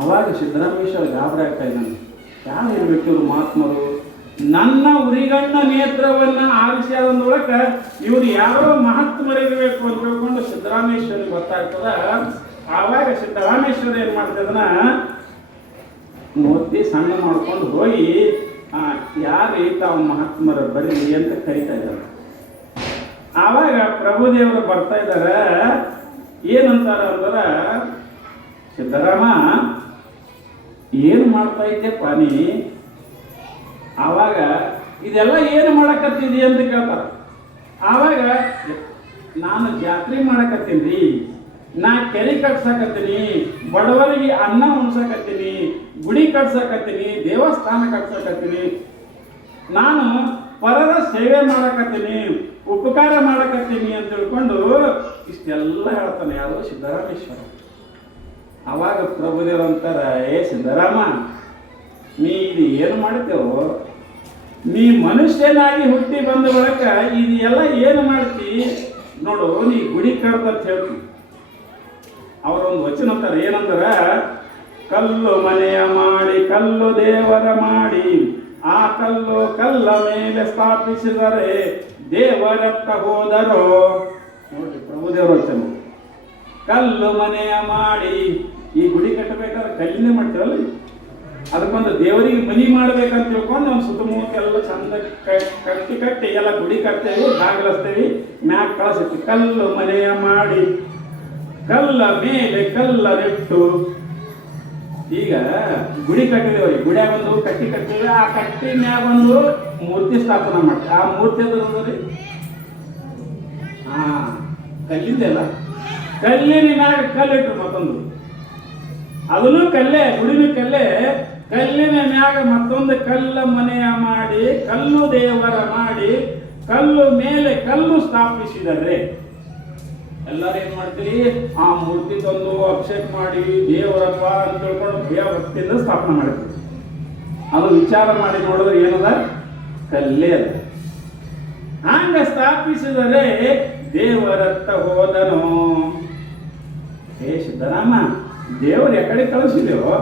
ಅವಾಗ ಸಿದ್ದರಾಮೇಶ್ವರ ಗಾಬರಿ ಆಗ್ತಾ ಇದ್ದಾನೆ. ಯಾರು ಇರ್ಬೇಕು ಇವರು ಮಹಾತ್ಮರು, ನನ್ನ ಉರಿಗಣ್ಣ ನೇತ್ರವನ್ನ ಆರಿಸಿ ಅದೊಳಕ ಇವರು ಯಾರೋ ಮಹಾತ್ಮರಿರ್ಬೇಕು ಅಂತ ತಿಳ್ಕೊಂಡು ಸಿದ್ದರಾಮೇಶ್ವರಿಗೆ ಗೊತ್ತಾಗ್ತದ. ಆವಾಗ ಸಿದ್ದರಾಮೇಶ್ವರ ಏನ್ ಮಾಡ್ತದನ, ಮೂರ್ತಿ ಸಣ್ಣ ಮಾಡ್ಕೊಂಡು ಹೋಗಿ ಯಾರು ತಾವು ಮಹಾತ್ಮರ ಬರೀ ಅಂತ ಕರಿತಾ ಇದ್ದಾರೆ. ಆವಾಗ ಪ್ರಭುದೇವರು ಬರ್ತಾ ಇದಾರ. ಏನಂತಾರ ಅಂದ್ರ, ಸಿದ್ದರಾಮ ಏನು ಮಾಡ್ತಾ ಇದ್ದೆಪ್ಪ ನೀ? ಆವಾಗ ಇದೆಲ್ಲ ಏನು ಮಾಡಕತ್ತೀರಿ ಅಂತ ಕೇಳ್ತಾರ. ಆವಾಗ ನಾನು ಜಾತ್ರೆ ಮಾಡಕತ್ತೀನಿ, ನಾ ಕೆರೆ ಕಟ್ಸಕತ್ತೀನಿ, ಬಡವರಿಗೆ ಅನ್ನ ಉಣ್ಸಕತ್ತೀನಿ, ಗುಡಿ ಕಟ್ಸಕತ್ತೀನಿ, ದೇವಸ್ಥಾನ ಕಟ್ಸಕತ್ತೀನಿ, ನಾನು ಪರರ ಸೇವೆ ಮಾಡಕತ್ತೀನಿ, ಉಪಕಾರ ಮಾಡಕತ್ತೀನಿ ಅಂತ ತಿಳ್ಕೊಂಡು ಇಷ್ಟೆಲ್ಲ ಹೇಳ್ತಾನೆ ಯಾರು, ಸಿದ್ದರಾಮೇಶ್ವರ. ಅವಾಗ ಪ್ರಭುದೇವರು ಅಂತಾರ, ಏ ಸಿದ್ದರಾಮ, ನೀ ಇದು ಏನು ಮಾಡ್ತೇವೋ, ನೀ ಮನುಷ್ಯನಾಗಿ ಹುಟ್ಟಿ ಬಂದ ಬಳಿಕ ಇದು ಎಲ್ಲ ಏನು ಮಾಡ್ತಿ ನೋಡು, ನೀ ಗುಡಿ ಕಟ್ದಂತ ಹೇಳ್ತಿ. ಅವರೊಂದು ವಚನ ಅಂತಾರೆ, ಏನಂದ್ರ, ಕಲ್ಲು ಮನೆಯ ಮಾಡಿ ಕಲ್ಲು ದೇವರ ಮಾಡಿ ಆ ಕಲ್ಲು ಕಲ್ಲ ಮೇಲೆ ಸ್ಥಾಪಿಸಿದರೆ ದೇವರತ್ತ ಹೋದರೋ. ನೋಡ್ರಿ ಪ್ರಭುದೇವರ ವಚನ. ಕಲ್ಲು ಮನೆಯ ಮಾಡಿ, ಈ ಗುಡಿ ಕಟ್ಟಬೇಕಾದ್ರೆ ಕಲ್ಲಿನೇ ಮಾಡ್ತೀವಲ್ಲ, ಅದಕ್ಕೊಂದು ದೇವರಿಗೆ ಮನಿ ಮಾಡ್ಬೇಕಂತ ತಿಳ್ಕೊಂಡು ಒಂದು ಸುತ್ತಮುತ್ತ ಎಲ್ಲ ಚಂದ ಕಟ್ಟಿ ಎಲ್ಲ ಗುಡಿ ಕಟ್ತೇವಿ, ಬಾಗಿಲಿಸ್ತೇವಿ, ಮ್ಯಾಕ್ ಕಳಿಸ್ತೀವಿ. ಕಲ್ಲು ಮನೆಯ ಮಾಡಿ ಕಲ್ಲ ಮೇಲೆ ಕಲ್ಲ ನೆಟ್ಟು. ಈಗ ಗುಡಿ ಕಟ್ಟಿದೇವ್ರಿ, ಗುಡಿಯಾಗ ಒಂದು ಕಟ್ತೀವಿ, ಆ ಕಟ್ಟಿ ಮ್ಯಾಗ ಒಂದು ಮೂರ್ತಿ ಸ್ಥಾಪನೆ ಮಾಡ್ತೀವಿ. ಆ ಮೂರ್ತಿ ಅದ್ರಿ ಕಲ್ಲಿಂದೆಲ್ಲ, ಕಲ್ಲಿನ ಮ್ಯಾಗ ಕಲ್ಲಿಟ್ರು ಮತ್ತೊಂದು, ಅದನ್ನು ಕಲ್ಲೇ, ಗುಡಿನೂ ಕಲ್ಲೇ. ಕಲ್ಲಿನ ಮ್ಯಾಗ ಮತ್ತೊಂದು ಕಲ್ಲ ಮನೆಯ ಮಾಡಿ ಕಲ್ಲು ದೇವರ ಮಾಡಿ ಕಲ್ಲು ಮೇಲೆ ಕಲ್ಲು ಸ್ಥಾಪಿಸಿದರೆ. ಎಲ್ಲರೂ ಏನ್ ಮಾಡ್ತೀರಿ, ಆ ಮೂರ್ತಿ ತಂದು ಅಭಿಷೇಕ ಮಾಡಿ ದೇವರಪ್ಪ ಅಂತ ತಿಳ್ಕೊಂಡು ಭಯ ಭಕ್ತಿಯಿಂದ ಸ್ಥಾಪನೆ ಮಾಡ್ತೀವಿ. ಅದು ವಿಚಾರ ಮಾಡಿ ನೋಡಿದ್ರೆ ಏನದ, ಕಲ್ಲೇ ಅದ. ಹಂಗ ಸ್ಥಾಪಿಸಿದರೆ ದೇವರತ್ತ ಹೋದನು. ಹೇ ಸಿದ್ದರಾಮ, ದೇವರು ಎಕಡೆ ಕಳಿಸಿದೆವೋ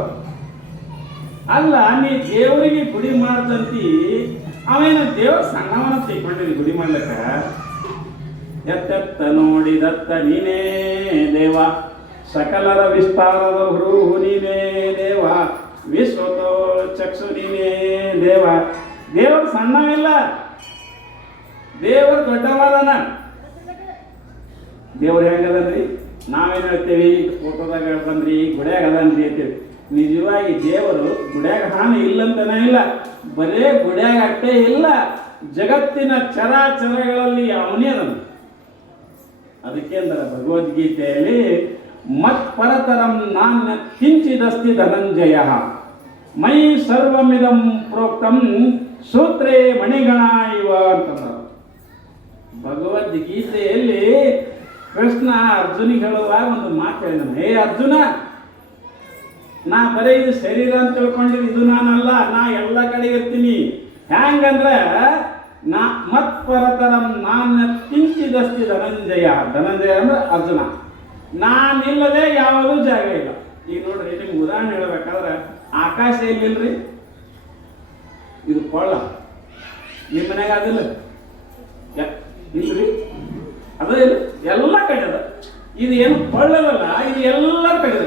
ಅಲ್ಲ, ನೀ ದೇವರಿಗೆ ಗುಡಿ ಮಾಡ್ದಂತಿ, ಅವೇನ ದೇವ್ರ ಸಣ್ಣವನ ತಿಳ್ಕೊಂಡಿರಿ ಗುಡಿ ಮಾಡ್ಲಕ್ಕ. ಎತ್ತೆತ್ತ ನೋಡಿದತ್ತ ನೀನೇ ದೇವ, ಸಕಲರ ವಿಸ್ತಾರದ ಹೃಹು ನೀನೇ ದೇವ, ವಿಶ್ವತೋ ಚಕ್ಷು ನೀನೇ ದೇವ. ದೇವರು ಸಣ್ಣವಿಲ್ಲ, ದೇವರು ದೊಡ್ಡವಾದನ. ದೇವ್ರು ಹೆಂಗದನ್ರಿ, ನಾವೇನು ಹೇಳ್ತೇವಿ ಫೋಟೋದಾಗ ಬಂದ್ರಿ ಗುಡ್ಯಾಗ ಅದನ್ರಿ ಅಂತೇವಿ. ನಿಜವಾಗಿ ದೇವರು ಗುಡ್ಯಾಗ ಹಾನಿ ಇಲ್ಲಂತನೇ ಇಲ್ಲ, ಬರೇ ಗುಡ್ಯಾಗ ಅಷ್ಟೇ ಇಲ್ಲ, ಜಗತ್ತಿನ ಚರಾಚರಗಳಲ್ಲಿ ಅವನೇ ಅದನ್ನು. ಅದಕ್ಕೆ ಅಂದ್ರೆ ಭಗವದ್ಗೀತೆಯಲ್ಲಿ ಮತ್ ಪರತರಂ ನಾನ್ಯ ಕಿಂಚಿದಸ್ತಿ ಧನಂಜಯ ಮೈ ಸರ್ವಮಿದಂ ಪ್ರೋಕ್ತಂ ಸೂತ್ರೇ ಮಣಿಗಣ ಇವ ಅಂತಂದ. ಭಗವದ್ಗೀತೆಯಲ್ಲಿ ಕೃಷ್ಣ ಅರ್ಜುನಿಗೆ ಹೇಳುವಾಗ ಒಂದು ಮಾತು ಹೇಳಿದನು, ಹೇ ಅರ್ಜುನ, ನಾ ಬರೀ ಇದು ಶರೀರ ಅಂತ ತಿಳ್ಕೊಂಡಿದ್ದು, ಇದು ನಾನಲ್ಲ, ನಾ ಎಲ್ಲ ಕಡೆ ಇರ್ತೀನಿ. ಹ್ಯಾಂಗಂದ್ರೆ ನಾ ಮತ್ ಪರತರಂ ನಾನ್ಯ ಕಿಂಚಿದಸ್ತಿ ಧನಂಜಯ. ಧನಂಜಯ ಅಂದ್ರೆ ಅರ್ಜುನ, ನಾನಿಲ್ಲದೆ ಯಾವುದೂ ಜಾಗ ಇಲ್ಲ. ಈಗ ನೋಡ್ರಿ, ನಿಮ್ಗೆ ಉದಾಹರಣೆ ಹೇಳ್ಬೇಕಾದ್ರೆ ಆಕಾಶ ಎಲ್ಲಿಲ್ರಿ, ಇದು ಕೊಳ್ಳ. ನಿಮ್ಮ ಮನೆಗೆ ಅದಿಲ್ಲ ಇಲ್ರಿ, ಅದ ಇಲ್ಲ, ಎಲ್ಲ ಕಡೆ ಅದ. ಇದು ಏನು ಕೊಳ್ಳದಲ್ಲ, ಇದು ಎಲ್ಲ ಕಡೆ ಅದ.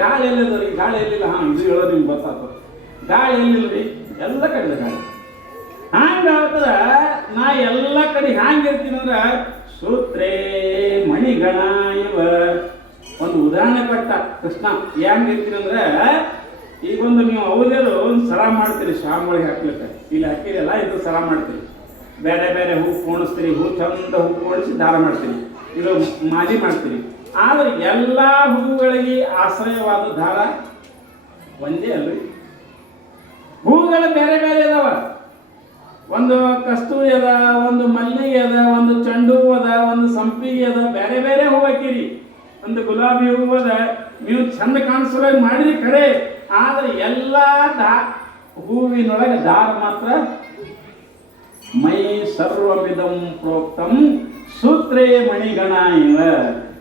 ಗಾಳಿ ಎಲ್ಲಿದ್ರಿ, ಗಾಳಿ ಎಲ್ಲಿಲ್ಲ. ಇದು ಹೇಳೋದು ನಿಮ್ಗೆ ಗೊತ್ತಾಗ್ತದೆ. ಗಾಳಿ ಎಲ್ಲಿಲ್ರಿ, ಎಲ್ಲ ಕಡೆ ಗಾಳಿ. ಹಂಗಾಗ್ತದ, ನಾ ಎಲ್ಲ ಕಡೆ ಹ್ಯಾಂಗಿರ್ತೀನಿ ಅಂದ್ರೆ ಸೂತ್ರೇ ಮಣಿಗಣ ಇವ. ಒಂದು ಉದಾಹರಣೆ ಕೊಟ್ಟ ಕೃಷ್ಣ, ಹೆಂಗಿರ್ತೀನಿ ಅಂದ್ರೆ, ಈಗೊಂದು ನೀವು ಅವಧೇರು ಒಂದು ಸರ ಮಾಡ್ತೀರಿ, ಶಾಮ್ಗಳಿಗೆ ಹಾಕ್ಲಿಕ್ಕೆ, ಇಲ್ಲಿ ಹಾಕಿರಲ್ಲ, ಇದು ಸರ ಮಾಡ್ತೀರಿ. ಬೇರೆ ಬೇರೆ ಹೂ ಪೋಣಿಸ್ತೀರಿ, ಹೂ ಚಂದ ಹೂ ಪೋಣಿಸಿ ದಾರ ಮಾಡ್ತೀರಿ, ಇದು ಮಾಲಿ ಮಾಡ್ತೀರಿ. ಆದರೆ ಎಲ್ಲ ಹೂಗಳಿಗೆ ಆಶ್ರಯವಾದ ದಾರ ಒಂದೇ ಅಲ್ರಿ. ಹೂಗಳು ಬೇರೆ ಬೇರೆ ಅದಾವ. ಒಂದು ಕಸ್ತೂರಿ ಅದ, ಒಂದು ಮಲ್ಲಿಗೆ ಅದ, ಒಂದು ಚೆಂಡು ಹೂ ಅದ, ಒಂದು ಸಂಪಿಗೆ ಅದ, ಬೇರೆ ಬೇರೆ ಹೂ ಹಾಕಿರಿ. ಒಂದು ಗುಲಾಬಿ ಹೂ ಅದ, ನೀವು ಚಂದ ಕಾಣಿಸೋ ಮಾಡಿರಿ ಖರೆ. ಆದರೆ ಎಲ್ಲ ಹೂವಿನೊಳಗೆ ದಾರ ಮಾತ್ರ ಮೈ ಸರ್ವವಿಧಂ ಪ್ರೋಕ್ತಂ ಸೂತ್ರೇ ಮಣಿಗಣ ಇವ.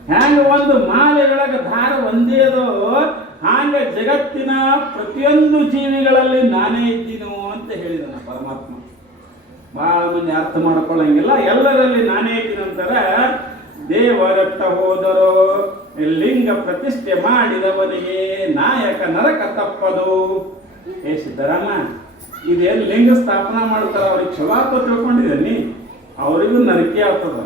ಹ್ಯಾಂಗ ಒಂದು ಮಾಲೆಯೊಳಗೆ ದಾರ ಒಂದೇ ಅದೋ ಹಾಗೆ ಜಗತ್ತಿನ ಪ್ರತಿಯೊಂದು ಜೀವಿಗಳಲ್ಲಿ ನಾನೇ ಇದ್ದೀನೋ ಅಂತ ಹೇಳಿದಾನೆ ಪರಮಾತ್ಮ. ಬಹಳ ಮಂದಿ ಅರ್ಥ ಮಾಡ್ಕೊಳ್ಳಂಗಿಲ್ಲ. ಎಲ್ಲರಲ್ಲಿ ನಾನೇ ಇದ್ದೀನಿ ಅಂತಾರೆ. ದೇವರತ್ತ ಹೋದರೋ ಲಿಂಗ ಪ್ರತಿಷ್ಠೆ ಮಾಡಿದವನಿಗೆ ನಾಯಕ ನರಕ ತಪ್ಪದು. ಏ ಸಿದ್ದರಾಮ, ಇದೇನು ಲಿಂಗ ಸ್ಥಾಪನಾ ಮಾಡ್ತಾರ, ಅವ್ರಿಗೆ ಚಲೋ ಅಂತ ತಿಳ್ಕೊಂಡಿದ್ದೀನಿ, ಅವರಿಗೂ ನರಕೆ ಆಗ್ತದ.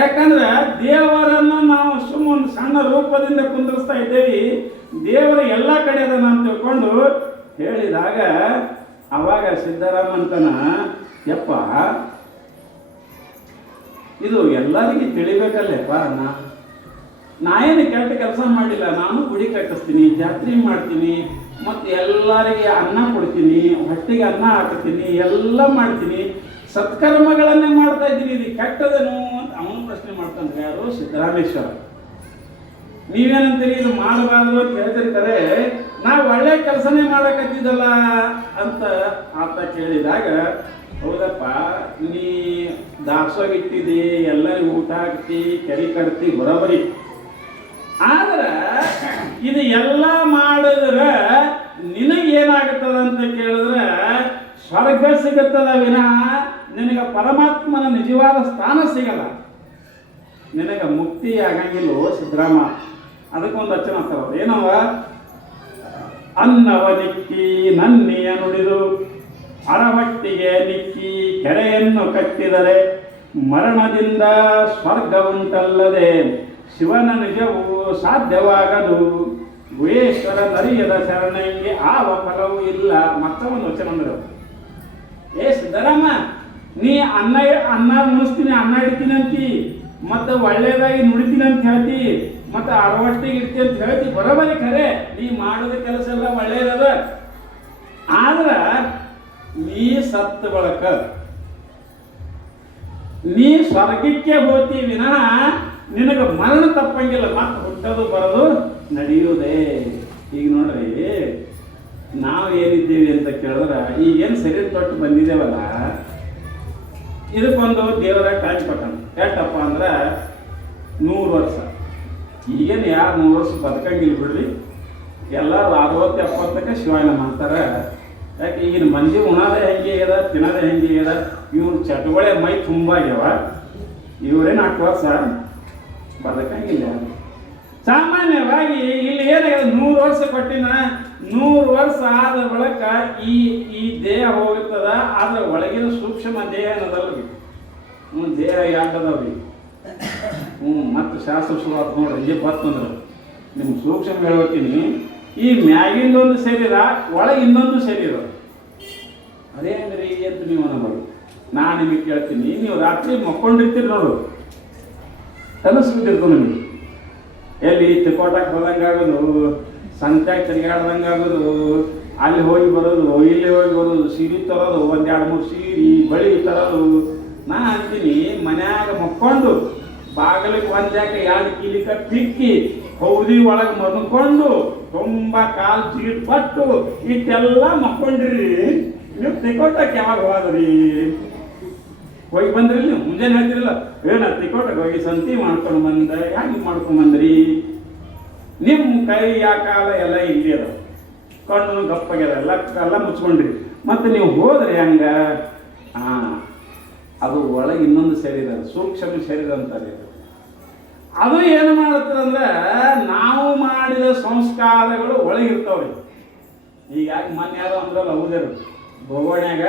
ಯಾಕಂದ್ರೆ ದೇವರನ್ನು ನಾವು ಸುಮ್ಮ ಒಂದು ಸಣ್ಣ ರೂಪದಿಂದ ಕುಂದಿರಿಸ್ತಾ ಇದ್ದೇವೆ, ದೇವರ ಎಲ್ಲ ಕಡೆ ಅದನ್ನ ಅಂತ ತಿಳ್ಕೊಂಡು ಹೇಳಿದಾಗ ಅವಾಗ ಸಿದ್ದರಾಮಂತನ ಯಪ್ಪ ಇದು ಎಲ್ಲರಿಗೆ ತಿಳಿಬೇಕಲ್ಲೇಪ್ಪ. ನಾ ಏನು ಕೆಟ್ಟ ಕೆಲಸ ಮಾಡಿಲ್ಲ, ನಾನು ಗುಡಿ ಕಟ್ಟಿಸ್ತೀನಿ, ಜಾತ್ರೆ ಮಾಡ್ತೀನಿ, ಮತ್ತು ಎಲ್ಲರಿಗೆ ಅನ್ನ ಕೊಡ್ತೀನಿ, ಹೊಟ್ಟಿಗೆ ಅನ್ನ ಹಾಕ್ತೀನಿ, ಎಲ್ಲ ಮಾಡ್ತೀನಿ, ಸತ್ಕರ್ಮಗಳನ್ನೇ ಮಾಡ್ತಾ ಇದ್ದೀನಿ, ಇದು ಕೆಟ್ಟದೇನು ಅಂತ ಅವನು ಪ್ರಶ್ನೆ ಮಾಡ್ತಾನೆ. ಯಾರು? ಸಿದ್ದರಾಮೇಶ್ವರ. ನೀವೇನಂತೀರಿ ಇದು ಮಾಡಬಾರ್ದು ಅಂತ ಹೇಳ್ತಿರ್ತಾರೆ. ನಾವು ಒಳ್ಳೆ ಕೆಲಸನೇ ಮಾಡಕತ್ತಿದ್ದಲ್ಲ ಅಂತ ಆತ ಕೇಳಿದಾಗ, ಹೌದಪ್ಪ, ನೀ ದಾಸೋಗಿಟ್ಟಿದಿ, ಎಲ್ಲರಿಗೂ ಊಟ ಹಾಕ್ತಿ, ಕೆರೆ ಕಟ್ತಿ, ಬರೋಬರಿ. ಆದ್ರೆ ಇದು ಎಲ್ಲ ಮಾಡಿದ್ರೆ ನಿನಗೇನಾಗುತ್ತದೆ ಅಂತ ಕೇಳಿದ್ರೆ ಸ್ವರ್ಗ ಸಿಗುತ್ತದ ವಿನಃ ನಿನಗೆ ಪರಮಾತ್ಮನ ನಿಜವಾದ ಸ್ಥಾನ ಸಿಗಲ್ಲ, ನಿನಗೆ ಮುಕ್ತಿ ಆಗಂಗಿಲ್ಲೋ ಸಿದ್ದರಾಮ. ಅದಕ್ಕೊಂದು ವಚನ ಅಂತಾರ, ಏನವ? ಅನ್ನವ ನಿಕ್ಕಿ ನನ್ನಿಯ ನುಡಿದು ಅರವಟ್ಟಿಗೆ ನಿಕ್ಕಿ ಕೆರೆಯನ್ನು ಕಟ್ಟಿದರೆ ಮರಣದಿಂದ ಸ್ವರ್ಗ ಉಂಟಲ್ಲದೆ ಶಿವನ ನಿಜವು ಸಾಧ್ಯವಾಗದು. ಗುಹೇಶ್ವರ ನರಿಯದ ಶರಣಂಗೆ ಆವ ಫಲವೂ ಇಲ್ಲ. ಮತ್ತೊಂದು ವಚನ ಅಂದ್ರೆ, ಏ ಸಿದ್ದರಾಮ, ನೀ ಅನ್ನ ಉಣಿಸ್ತೀನಿ, ಅನ್ನ ಇಡ್ತೀನಿ ಅಂತಿ, ಮತ್ತು ಒಳ್ಳೇದಾಗಿ ನುಡಿತೀನಿ ಅಂತ ಹೇಳ್ತಿ, ಮತ್ತು ಅರವಟ್ಟಿಗೆ ಇಡ್ತಿ ಅಂತ ಹೇಳ್ತಿ, ಬರೋಬರಿ ಖರೆ. ನೀ ಮಾಡೋದ ಕೆಲಸ ಎಲ್ಲ ಒಳ್ಳೇದದ. ಆದ್ರೆ ನೀ ಸತ್ತ ಬಳಕ ನೀ ಸ್ವರ್ಗಕ್ಕೆ ಹೋಗ್ತಿ ವಿನಃ ನಿನಗೆ ಮರಣ ತಪ್ಪಂಗಿಲ್ಲ. ಮತ್ತೆ ಹುಟ್ಟೋದು ಬರೋದು ನಡೆಯುವುದೇ. ಈಗ ನೋಡ್ರಿ, ನಾವು ಏನಿದ್ದೀವಿ ಅಂತ ಕೇಳಿದ್ರೆ, ಈಗೇನು ಶರೀರ ತೊಟ್ಟು ಬಂದಿದ್ದೇವಲ್ಲ, ಇದಕ್ಕೊಂದು ದೇವರ ಕಾಯಿ ಕೊಟ್ಟಣ. ಎಷ್ಟಪ್ಪ ಅಂದ್ರೆ 100 ವರ್ಷ. ಈಗೇನು ಯಾರು 100 ವರ್ಷ ಬದುಕಂಗಿಲ್ಲ ಬಿಡ್ರಿ, ಎಲ್ಲರೂ 60-70ಕ್ಕೆ ಶಿವಾಯನ ಮಾಡ್ತಾರೆ. ಯಾಕೆ ಈಗಿನ ಮಂದಿ ಉಣೋದೇ ಹೆಂಗೆ ಅದ, ತಿನ್ನೋದೇ ಹೆಂಗೆ ಅದ, ಇವ್ರ ಚಟುವಳೆ ಮೈ ತುಂಬ ಆಗ್ಯಾವ. ಇವರೇ 4 ವರ್ಷ ಬದುಕಂಗಿಲ್ಲ. ಸಾಮಾನ್ಯವಾಗಿ ಇಲ್ಲಿ ಏನಾಗಿದೆ, 100 ವರ್ಷ ಕೊಟ್ಟಿನ, 100 ವರ್ಷ ಆದ ಬಳಿಕ ಈ ದೇಹ ಹೋಗುತ್ತದ. ಆದ್ರೆ ಒಳಗಿನ ಸೂಕ್ಷ್ಮ ದೇಹ ಅನ್ನೋದಲ್ರಿ, ದೇಹ ಯಾಕದವ್ರಿ. ಮತ್ತು ಶಾಸ್ತ್ರ ಶುರು ಆಯ್ತು ನೋಡ್ರಿ. ಇಲ್ಲಿ ಬರ್ತಂದ್ರೆ ನಿಮ್ಗೆ ಸೂಕ್ಷ್ಮ ಹೇಳ್ತೀನಿ, ಈ ಮ್ಯಾಗಿಂದೊಂದು ಶರೀರ, ಒಳಗೆ ಇನ್ನೊಂದು ಶರೀರ. ಅದೇ ಅಂದ್ರಿ ಅಂತ ನೀವು ಅನ್ನೋದು. ನಾನು ನಿಮಗೆ ಕೇಳ್ತೀನಿ, ನೀವು ರಾತ್ರಿ ಮಕ್ಕೊಂಡಿರ್ತೀರಿ ನೋಡು, ಕನಸ್ಬಿಟ್ಟಿರ್ತು ನಿಮಗೆ. ಎಲ್ಲಿ ತಿಕೋಟಕ್ಕೆ ಹೋದಂಗಾಗೋದು, ಸಂತ್ಯಾಗ ತಿರುಗಾಡ್ದಂಗಾಗೋದು, ಅಲ್ಲಿ ಹೋಗಿ ಬರೋದು, ಇಲ್ಲಿ ಹೋಗಿ ಬರೋದು, ಸೀರೆ ತರೋದು, 1-2-3 ಸೀರೆ ಬಳಿ ತರೋದು. ನಾ ಅಂತೀನಿ, ಮನ್ಯಾಗ ಮಕ್ಕೊಂಡು ಬಾಗಿಲಿಗೆ ಒಂದ್ಯಾಕ 2 ಕೀಲಿ ಕಟ್ಟಿಕ್ಕಿ ಹೌದಿ ಒಳಗೆ ಮನ್ಕೊಂಡು ತುಂಬ ಕಾಲು ಚೀಟ್ ಪಟ್ಟು ಇಷ್ಟೆಲ್ಲ ಮಕ್ಕೊಂಡಿರಿ. ನೀವು ತಿಕೋಟಕ್ಕೆ ಯಾವಾಗ ಹೋದ್ರಿ? ಹೋಗಿ ಬಂದ್ರಿ ನೀವು? ಮುಂಜಾನೆ ಹೇಳ್ತಿರಲ್ಲ, ಏನ ತಿಕೋಟಕ್ಕೆ ಹೋಗಿ ಸಂತಿ ಮಾಡ್ಕೊಂಡು ಬಂದ, ಯಾಕೆ ಮಾಡ್ಕೊಂಡು ಬಂದ್ರಿ? ನಿಮ್ಮ ಕೈ ಕಾಲ ಎಲ್ಲ ಇಲ್ಲಿ ಅದ, ಕಣ್ಣು ಗಪ್ಪಾಗ್ಯದ, ಎಲ್ಲ ಮುಚ್ಕೊಂಡ್ರಿ. ಮತ್ತು ನೀವು ಹೋದ್ರಿ ಹಂಗ. ಅದು ಒಳಗೆ ಇನ್ನೊಂದು ಶರೀರ, ಸೂಕ್ಷ್ಮ ಶರೀರ ಅಂತಾರೆ. ಅದು ಏನು ಮಾಡುತ್ತದಂದ್ರೆ, ನಾವು ಮಾಡಿದ ಸಂಸ್ಕಾರಗಳು ಒಳಗಿರ್ತಾವ್ರಿ. ಹೀಗಾಗಿ ಮೊನ್ನೆ ಯಾರು ಅಂದ್ರಲ್ಲ, ಹೌದೇರು ಭೋಗಣ್ಯಾಗ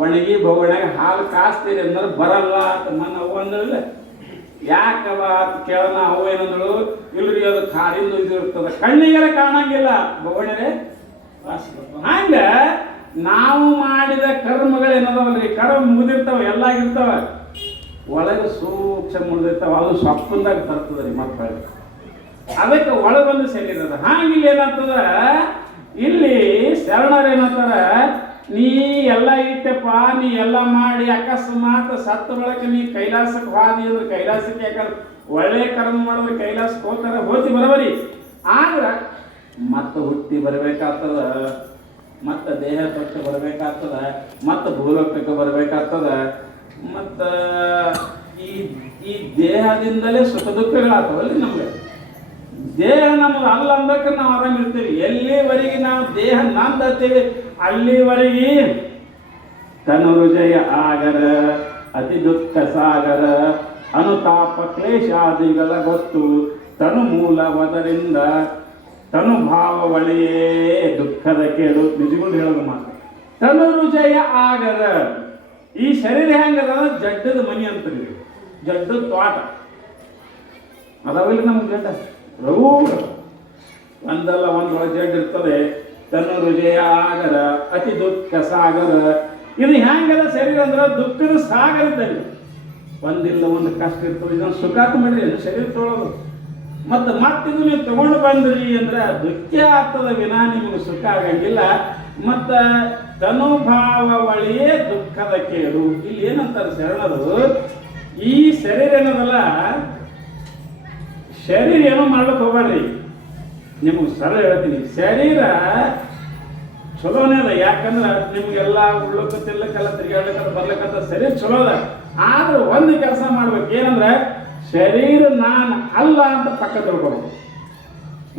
ಒಣಗಿ ಭೋಗಣ್ಯಾಗ ಹಾಲು ಕಾಸ್ತೀರಿ ಅಂದ್ರೆ ಬರಲ್ಲ ಅಂತ ಮೊನ್ನೆ ಅವು ಅಂದ್ರಲ್ಲ. ಯಾಕವ ಅಂತ ಕೇಳೋಣ. ಅವು ಏನಂದ್ರು, ಇಲ್ರಿ ಅದು ಕಾರಿಂದ ಇದು ಇರ್ತದ, ಕಣ್ಣಿಗೆಲ್ಲ ಕಾಣಂಗಿಲ್ಲ ಭೋಗಣ್ಯರೇ. ಹಂಗ ನಾವು ಮಾಡಿದ ಕರ್ಮಗಳೇನದವಲ್ರಿ, ಕರ್ಮ ಮುಗಿದಿರ್ತಾವ, ಎಲ್ಲ ಇರ್ತಾವ, ಒಳಗೆ ಸೂಕ್ಷ್ಮ ಮುಗಿದಿರ್ತಾವ, ಅದು ಸೊಪ್ಪಂದಾಗ ಬರ್ತದ ರೀ ಮಕ್ಕಳು. ಅದಕ್ಕೆ ಒಳಗೊಂದು ಶರೀರ ಅದ. ಹಾಗಿಲ್ಲಿ ಏನಾಗ್ತದ, ಇಲ್ಲಿ ಶರಣರು ಏನಂತಾರ, ನೀ ಎಲ್ಲ ಇಟ್ಟಪ್ಪ, ನೀ ಎಲ್ಲ ಮಾಡಿ ಅಕಸ್ಮಾತ್ ಸತ್ತ ಬಳಕ ನೀ ಕೈಲಾಸಕ್ಕೆ ಹಾದಿ ಅಂದ್ರೆ ಕೈಲಾಸಕ್ಕೆ, ಯಾಕಂದ್ರೆ ಒಳ್ಳೆ ಕರ್ಮ ಮಾಡಿದ್ರೆ ಕೈಲಾಸಕ್ಕೆ ಹೋಗ್ತಾರೆ, ಹೋತಿ ಬರಬರಿ. ಆದ್ರೆ ಮತ್ತೆ ಹುಟ್ಟಿ ಬರಬೇಕಾಗ್ತದ, ಮತ್ತೆ ದೇಹ ತೊಟ್ಟು ಬರಬೇಕಾಗ್ತದ, ಮತ್ತೆ ಭೂಲೋಕಕ್ಕೆ ಬರಬೇಕಾಗ್ತದ. ಮತ್ತು ಈ ದೇಹದಿಂದಲೇ ಸುಖ ದುಃಖಗಳಾಗ್ತವಲ್ಲಿ ನಮ್ಗೆ. ದೇಹ ನಮ್ಗೆ ಅಲ್ಲ ಅಂದಕ್ಕೆ ನಾವು ಆರಾಮಿರ್ತೀವಿ. ಎಲ್ಲಿವರೆಗೆ ನಾವು ದೇಹ ನಂದು ಅಂತೀವಿ ಅಲ್ಲಿವರೆಗೆ ತನು ಹೃದಯ ಆಗರ ಅತಿ ದುಃಖ ಸಾಗರ ಅನುತಾಪ ಕ್ಲೇಶಾದಿಗಳ ಗೊತ್ತು ತನು ಮೂಲವದರಿಂದ ತನು ಭಾವ ಒಳೆಯೇ ದುಃಖದ ಕೇಳು. ನಿಜಗೊಂಡು ಹೇಳೋದು ಮಾತು. ತನು ಹೃದಯ ಆಗರ, ಈ ಶರೀರ ಹೆಂಗದ ಜಡ್ಡದ ಮನಿ ಅಂತೀವಿ, ಜಡ್ಡದ ತೋಟ ಅದಾವಿಲ್ಲ ನಮ್ಗೆ. ಜಡ್ಡ ರಘು ಒಂದಲ್ಲ ಒಂದೊಳಗೆ ಜಡ್ ಇರ್ತದೆ. ತನ್ನ ಹೃದಯ ಆಗರ ಅತಿ ದುಃಖ ಸಾಗರ. ಇದು ಹೆಂಗದ ಶರೀರ ಅಂದ್ರೆ ದುಃಖದ ಸಾಗರದಲ್ಲಿ ಒಂದಿಲ್ಲ ಒಂದು ಕಷ್ಟ ಇರ್ತದೆ. ಇದನ್ನು ಸುಖ ಮಾಡ್ರಿ ಶರೀರ ತೊಳೋದು. ಮತ್ತಿದು ನೀವು ತಗೊಂಡು ಬಂದ್ರಿ ಅಂದ್ರೆ ದುಃಖ ಆಗ್ತದ ವಿನಾ ನಿಮಗೆ ಸುಖ ಆಗಂಗಿಲ್ಲ. ಮತ್ತು ತನುಭಾವ ಒಳೆಯೇ ದುಃಖದ ಕೇಳು. ಇಲ್ಲಿ ಏನಂತಾರೆ ಶರಣರು, ಈ ಶರೀರ ಏನದಲ್ಲ, ಶರೀರ ಏನೋ ಮಾಡ್ಲಿಕ್ಕೆ ಹೋಗ್ಬೇಡ್ರಿ. ನಿಮಗೆ ಸರಳ ಹೇಳ್ತೀನಿ, ಶರೀರ ಚಲೋನೇ ಅದ. ಯಾಕಂದ್ರೆ ನಿಮ್ಗೆಲ್ಲ ಉಳ್ಳಕ್ಕೆ ತಿರ್ಲಕ್ಕೆಲ್ಲ ತಿರ್ಗಾಡ್ಲಿಕ್ಕೆ ಬರ್ಲಿಕ್ಕಂತ ಶರೀರ ಚಲೋ ಅದ. ಆದ್ರೆ ಒಂದು ಕೆಲಸ ಮಾಡ್ಬೇಕು, ಏನಂದ್ರೆ ಶರೀರ ನಾನು ಅಲ್ಲ ಅಂತ ಪಕ್ಕ ತಿಳ್ಕೊಬೇಕು,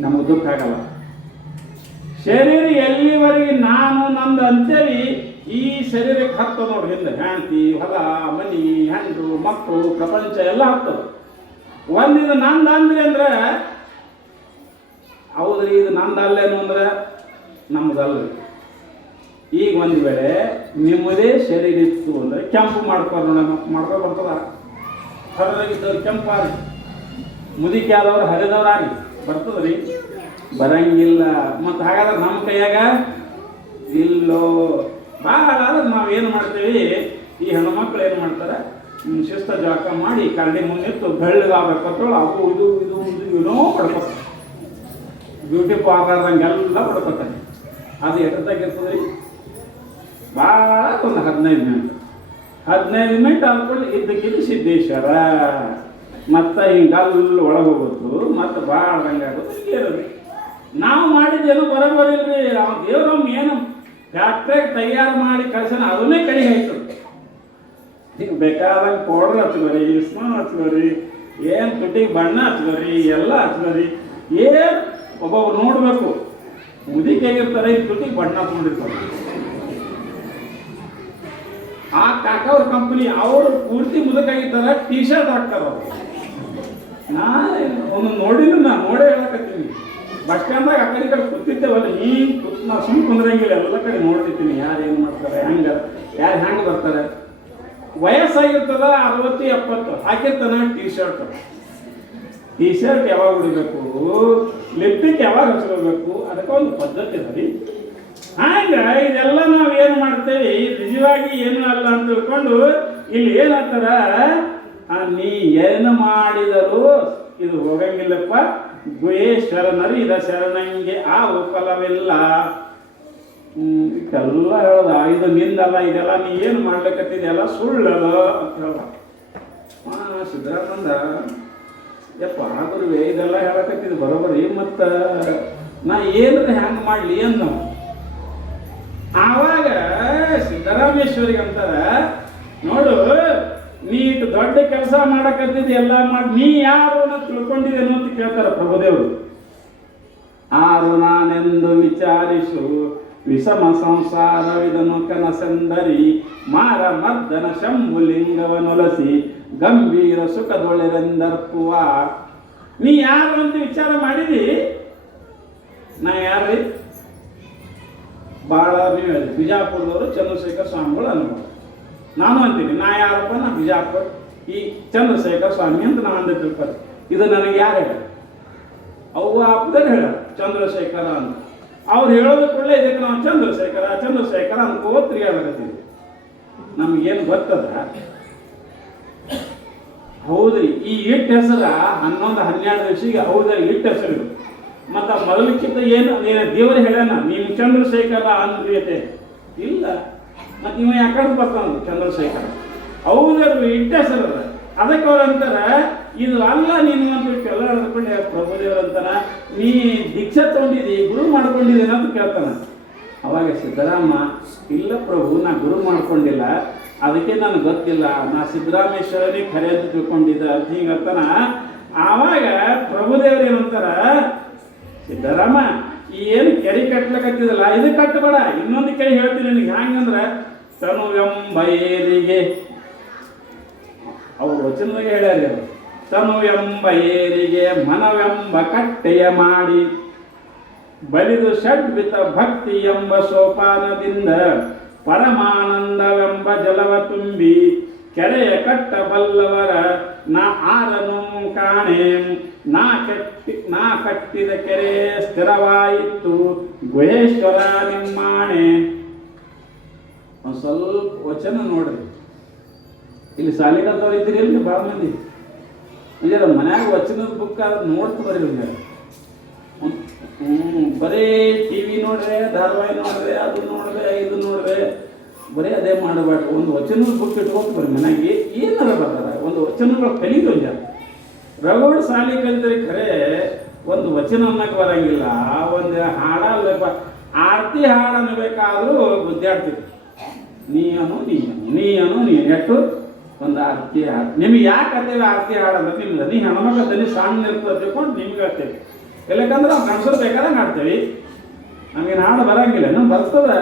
ನಮಗೆ ದುಃಖ ಆಗಲ್ಲ. ಶರೀರ ಎಲ್ಲಿವರೆಗೆ ನಾನು ನಂದು ಅಂತೇಳಿ ಈ ಶರೀರಕ್ಕೆ ಹತ್ತದ ನೋಡ್ರಿ, ಹಿಂದೆ ಹೆಂಡತಿ, ಹೊಲ, ಮನಿ, ಹೆಂಡ್ರು, ಮಕ್ಕಳು, ಪ್ರಪಂಚ ಎಲ್ಲ ಹತ್ತದ. ಒಂದಿದು ನಂದು ಅಂದ್ರಿ ಅಂದ್ರೆ ಹೌದ್ರಿ, ಇದು ನಂದು ಅಲ್ಲೇನು ಅಂದ್ರೆ ನಮ್ದಲ್ರಿ. ಈಗ ಒಂದು ವೇಳೆ ನಿಮ್ಮದೇ ಶರೀರ ಇತ್ತು ಅಂದ್ರೆ ಕೆಂಪು ಮಾಡ್ಕೊಂಡು ಬರ್ತದ. ಹರಿದಾಗಿದ್ದವ್ರು ಕೆಂಪಾರಿ, ಮುದುಕಿ ಆದವ್ರು ಹರಿದವ್ರಾಗಿ ಬರ್ತದ್ರಿ, ಬರಂಗಿಲ್ಲ. ಮತ್ತು ಹಾಗಾದ್ರೆ ನಮ್ಮ ಕೈಯಾಗ ಇಲ್ಲೋ ಭಾಳ ಆದ್ರೆ ನಾವೇನು ಮಾಡ್ತೀವಿ, ಈ ಹೆಣ್ಮಕ್ಳು ಏನು ಮಾಡ್ತಾರೆ, ಶಿಸ್ತ ಜಾಕ ಮಾಡಿ ಕರಡಿ ಮುಂದಿತ್ತು ಬೆಳ್ಳಗಾಗಬೇಕು, ಅವು ಇದು ಇದು ಇದು ಏನೋ ಪಡ್ಕೋತಾರೆ, ಬ್ಯೂಟಿ ಪಾರ್ಲರ್ದಂಗೆಲ್ಲ ಪಡ್ಕೋತಾರೆ. ಅದು ಎಷ್ಟೊತ್ತಾಗಿರ್ತದೆ ರೀ, ಭಾಳ ಒಂದು 15 ಮಿನಿಟ್ ಅಂದ್ಕೊಂಡು ಇದ್ದಕ್ಕಿದ್ದು ಸಿದ್ದೇಶ್ವರ, ಮತ್ತು ಹಿಂಗಲ್ಲಿ ಒಳಗೆ ಹೋಗೋದು, ಮತ್ತು ಭಾಳ ಹಂಗಾಗೋದು ಇರೋದು. ನಾವು ಮಾಡಿದ್ದೇನು ಬರೋಬರಿಲ್ರಿ. ಅವ್ನು ದೇವ್ರಮ್ಮ ಏನು ಫ್ಯಾಕ್ಟ್ರಿಗೆ ತಯಾರು ಮಾಡಿ ಕಳ್ಸೋಣ, ಅದನ್ನೇ ಕಡಿಗೆ ಆಯ್ತದೆ. ಹಿಂಗೆ ಬೇಕಾದಂಗೆ ಪೌಡ್ರ್ ಹಚ್ಕೋರಿ, ಸ್ಮೂನ್ ಹಚ್ಕೋರಿ, ಏನು ತುಟಿಗೆ ಬಣ್ಣ ಹಚ್ಕೋರಿ, ಎಲ್ಲ ಹಚ್ಕೋರಿ. ಏನು ಒಬ್ಬೊಬ್ರು ನೋಡಬೇಕು, ಮುದಿಗೆ ಹೇಗಿರ್ತಾರೆ, ಈ ತುಟಿಗೆ ಬಣ್ಣ ಹಚ್ಕೊಂಡಿರ್ತಾರೆ. ಆ ಕಾಕವ್ರ ಕಂಪ್ನಿ ಅವರು ಪೂರ್ತಿ ಮುದಕಾಗಿರ್ತಾರೆ, ಟೀ ಶರ್ಟ್ ಹಾಕ್ತಾರೆ ಅವರು. ಒಂದು ನೋಡಿದ್ರು, ನಾನು ನೋಡೇ ಹೇಳಕತ್ತೀನಿ. ಬಸ್ ಸ್ಟ್ಯಾಂಡ್ದಾಗ ಆ ಕಡೆ ಕೂತಿದ್ದೇವಲ್ಲ, ಹಿಂಗೆ ನಾ ಸುಮ್ಮನೆ ಕುಂದ್ರಂಗಿಲ್ಲ, ಎಲ್ಲ ಕಡೆ ನೋಡ್ತಿರ್ತೀನಿ ಯಾರು ಏನು ಮಾಡ್ತಾರೆ, ಹೆಂಗೆ ಯಾರು ಹೆಂಗೆ ಬರ್ತಾರೆ. ವಯಸ್ಸಾಗಿರ್ತದ 60-70, ಹಾಕಿರ್ತಾನೆ ಟೀ ಶರ್ಟ್ ಯಾವಾಗ ಹೊಡಿಬೇಕು, ಲಿಪ್ಟಿಕ್ ಯಾವಾಗ ಹಚ್ಕೋಬೇಕು, ಅದಕ್ಕೆ ಒಂದು ಪದ್ಧತಿ ಅದ ರೀ. ಹಾಗೆ ಇದೆಲ್ಲ ನಾವು ಏನು ಮಾಡ್ತೇವೆ, ನಿಜವಾಗಿ ಏನು ಅಲ್ಲ ಅಂತ ತಿಳ್ಕೊಂಡು ಇಲ್ಲಿ ಏನಂತಾರ, ನೀ ಏನು ಮಾಡಿದರೂ ಇದು ಹೋಗಂಗಿಲ್ಲಪ್ಪ, ಗುಹೇಶ್ವರನರಿ ಇದ ಶರಣಂಗೆ ಆ ಫಲವಿಲ್ಲ. ಇದೆಲ್ಲ ಹೇಳೋದ, ಇದು ನಿಂದಲ್ಲ, ಇದೆಲ್ಲ ನೀ ಏನು ಮಾಡ್ಲಿಕ್ಕತ್ತಿದೆಲ್ಲ ಸುಳ್ಳಲ್ಲ ಅಂತ ಹೇಳ. ಸಿದ್ದರಾಮಂದ ಯಪ್ಪ ಗುರುವೆ ಇದೆಲ್ಲ ಹೇಳಕತ್ತಿದ್ದು ಬರೋಬರಿ, ಮತ್ತು ನಾ ಏನಾದ್ರೆ ಹ್ಯಾಂಗೆ ಮಾಡಲಿ ಅಂದ. ಆವಾಗ ಸಿದ್ದರಾಮೇಶ್ವರಿಗೆ ಅಂತಾರ, ನೋಡು ನೀಟ್ ದೊಡ್ಡ ಕೆಲಸ ಮಾಡಕತ್ತಿದ್ದು ಎಲ್ಲ ಮಾಡಿ, ನೀ ಯಾರು ಅನ್ನೋ ತಿಳ್ಕೊಂಡಿದ್ದೇನೋ ಅಂತ ಕೇಳ್ತಾರ ಪ್ರಭುದೇವರು. ಆರು ನಾನೆಂದು ವಿಚಾರಿಸು ವಿಷಮ ಸಂಸಾರವಿದನು ಕನಸೆಂದರಿ, ಮಾರ ಮರ್ದನ ಶಂಭುಲಿಂಗವನೊಲಸಿ ಗಂಭೀರ ಸುಖದೊಳೆರೆಂದರ್ಪುವ. ನೀ ಯಾರು ಅಂತ ವಿಚಾರ ಮಾಡಿದಿ, ನಾ ಯಾರ್ರಿ ಭಾಳ ನೀವು ಹೇಳಿ, ಬಿಜಾಪುರದವರು ಚಂದ್ರಶೇಖರ ಸ್ವಾಮಿಗಳು ಅನುಭವ. ನಾನು ಅಂತೀನಿ, ನಾ ಯಾರಪ್ಪ, ನಾ ಬಿಜಾಪುರ ಈ ಚಂದ್ರಶೇಖರ ಸ್ವಾಮಿ ಅಂತ ನಾನು ಅಂದ ತಿಳ್ಕೊರಿ. ಇದು ನನಗೆ ಯಾರು ಹೇಳ, ಅವ್ವ ಅಪ್ಪದಲ್ಲಿ ಹೇಳ ಚಂದ್ರಶೇಖರ ಅಂತ. ಅವ್ರು ಹೇಳೋದು ಕೂಡಲೇ ಇದಕ್ಕೆ ನಾವು ಚಂದ್ರಶೇಖರ ಅನ್ಕೋತ ತಿರುಗಾಡಕತ್ತೀವಿ. ನಮಗೇನು ಗೊತ್ತದ? ಹೌದ್ರಿ, ಈ ಇಟ್ಟ ಹೆಸರ 11-12 ದಿವಸಿಗೆ ಹೌದ್ರಿ ಇಟ್ಟ ಹೆಸರು. ಮತ್ತು ಮೊದಲಕ್ಕಿಂತ ಏನು ದೇವರು ಹೇಳ್ಯಾನ ನೀನು ಚಂದ್ರಶೇಖರ ಅಂದ್ರಿಯತೆ ಇಲ್ಲ. ಮತ್ತು ಇವ ಯಾಕಂದ್ರೆ ಬರ್ತಾನ ಚಂದ್ರಶೇಖರ ಹೌದ್ರಿ ಇಟ್ಟ ಹೆಸರು ಅದ. ಅದಕ್ಕೆ ಅವ್ರು ಅಂತಾರ ಇದು ಅಲ್ಲ ನೀನು ಅಂತ ಎಲ್ಲ ಹೇಳ್ಕೊಂಡೆ. ಪ್ರಭುದೇವ್ರ ಅಂತಾರ ನೀ ದೀಕ್ಷಾ ತಗೊಂಡಿದ್ದಿ, ಗುರು ಮಾಡ್ಕೊಂಡಿದ್ದೀನಿ ಅಂತ ಕೇಳ್ತಾನ. ಅವಾಗ ಸಿದ್ದರಾಮ ಇಲ್ಲ ಪ್ರಭು, ನಾ ಗುರು ಮಾಡ್ಕೊಂಡಿಲ್ಲ, ಅದಕ್ಕೆ ನನಗೆ ಗೊತ್ತಿಲ್ಲ, ನಾ ಸಿದ್ದರಾಮೇಶ್ವರನೇ ಖರೆ ಅಂತ ತಿಳ್ಕೊಂಡಿದ್ದ ಅಂತ ಹಿಂಗಂತಾನ. ಆವಾಗ ಪ್ರಭುದೇವ್ರು ಏನಂತಾರ, ಸಿದ್ದರಾಮ ಏನು ಕೆರೆ ಕಟ್ಲಕತ್ತಿದಲ್ಲ ಇದು ಕಟ್ಟಬೇಡ, ಇನ್ನೊಂದು ಕೆರೆ ಹೇಳ್ತೀನಿ ನಿನಗೆ. ಹ್ಯಾಂಗಂದ್ರೆ ತನುವೆಂಬೈರಿಗೆ ಅವ್ರು ವಚನದಾಗ ಹೇಳ್ಯಾರ, ತನುವೆಂಬ ಏರಿಗೆ ಮನವೆಂಬ ಕಟ್ಟೆಯ ಮಾಡಿ ಬಲಿದು ಷಡ್ವಿತ ಭಕ್ತಿ ಎಂಬ ಸೋಪಾನದಿಂದ ಪರಮಾನಂದವೆಂಬ ಜಲವ ತುಂಬಿ ಕೆರೆಯ ಕಟ್ಟಬಲ್ಲವರ ನಾ ಆರನು ಕಾಣೆ. ನಾ ಕಟ್ಟಿದ ಕೆರೆ ಸ್ಥಿರವಾಯಿತು ಗುಹೇಶ್ವರ ನಿಮ್ಮಾಣೆ. ಒಂದು ಸ್ವಲ್ಪ ವಚನ ನೋಡ್ರಿ. ಇಲ್ಲಿ ಸಾಲಿಗಂತವ್ರು ಇದ್ದೀರಿ ಇಲ್ಲಿ ಭಾಳ ಮಂದಿ ಇದಾರ. ಮನ್ಯಾಗ ವಚನದ ಬುಕ್ ನೋಡ್ತು ಬರ್ರಿ. ಬರೀ ಟಿ ವಿ ನೋಡ್ರೆ, ಧಾರಾವಾಹಿ ನೋಡ್ರೆ, ಅದು ನೋಡ್ರೆ, ಇದು ನೋಡ್ರೆ, ಬರೀ ಅದೇ ಮಾಡಬಾರ್ದು. ಒಂದು ವಚನದ ಬುಕ್ ಇಟ್ಕೊಂಡು ಬರ್ರಿ ಮನೆಯಾಗಿ. ಏನಾರ ಬರ್ತಾರ ಒಂದು ವಚನಗಳು ಕಲಿತು. ರಗೋಡ್ ಸಾಲಿ ಕಲಿತರೆ ಖರೆ ಒಂದು ವಚನ ಅನ್ನಕ್ಕೆ ಬರಂಗಿಲ್ಲ. ಒಂದು ಹಾಡ ಆರತಿ ಹಾಡು ಅನ್ನಬೇಕಾದ್ರೂ ಗುದ್ದಾಡ್ತೀವಿ. ನೀನು ಎಷ್ಟು ಒಂದು ಆರತಿ ಹಾಡು ನಿಮ್ಗೆ ಯಾಕೆ ಅಂತೇವೆ ಆರತಿ ಹಾಡಂದ್ರೆ ನಿಮ್ಗೆ ನೀ ಹೆಣ್ಮಕ್ಳ ದನಿ ಸಣ್ಣ ಇರ್ತದೆ ತಿಳ್ಕೊಂಡು ನಿಮ್ಗೆ ಹೇಳ್ತೇವೆ. ಇಲ್ಲಕಂದ್ರೆ ನಾವು ಗಂಡಸರು ಬೇಕಾದಂಗೆ ಹಾಡ್ತೇವೆ. ನಮಗೇನು ಹಾಡು ಬರಂಗಿಲ್ಲ, ನಮ್ಗೆ ಬರ್ತದೆ.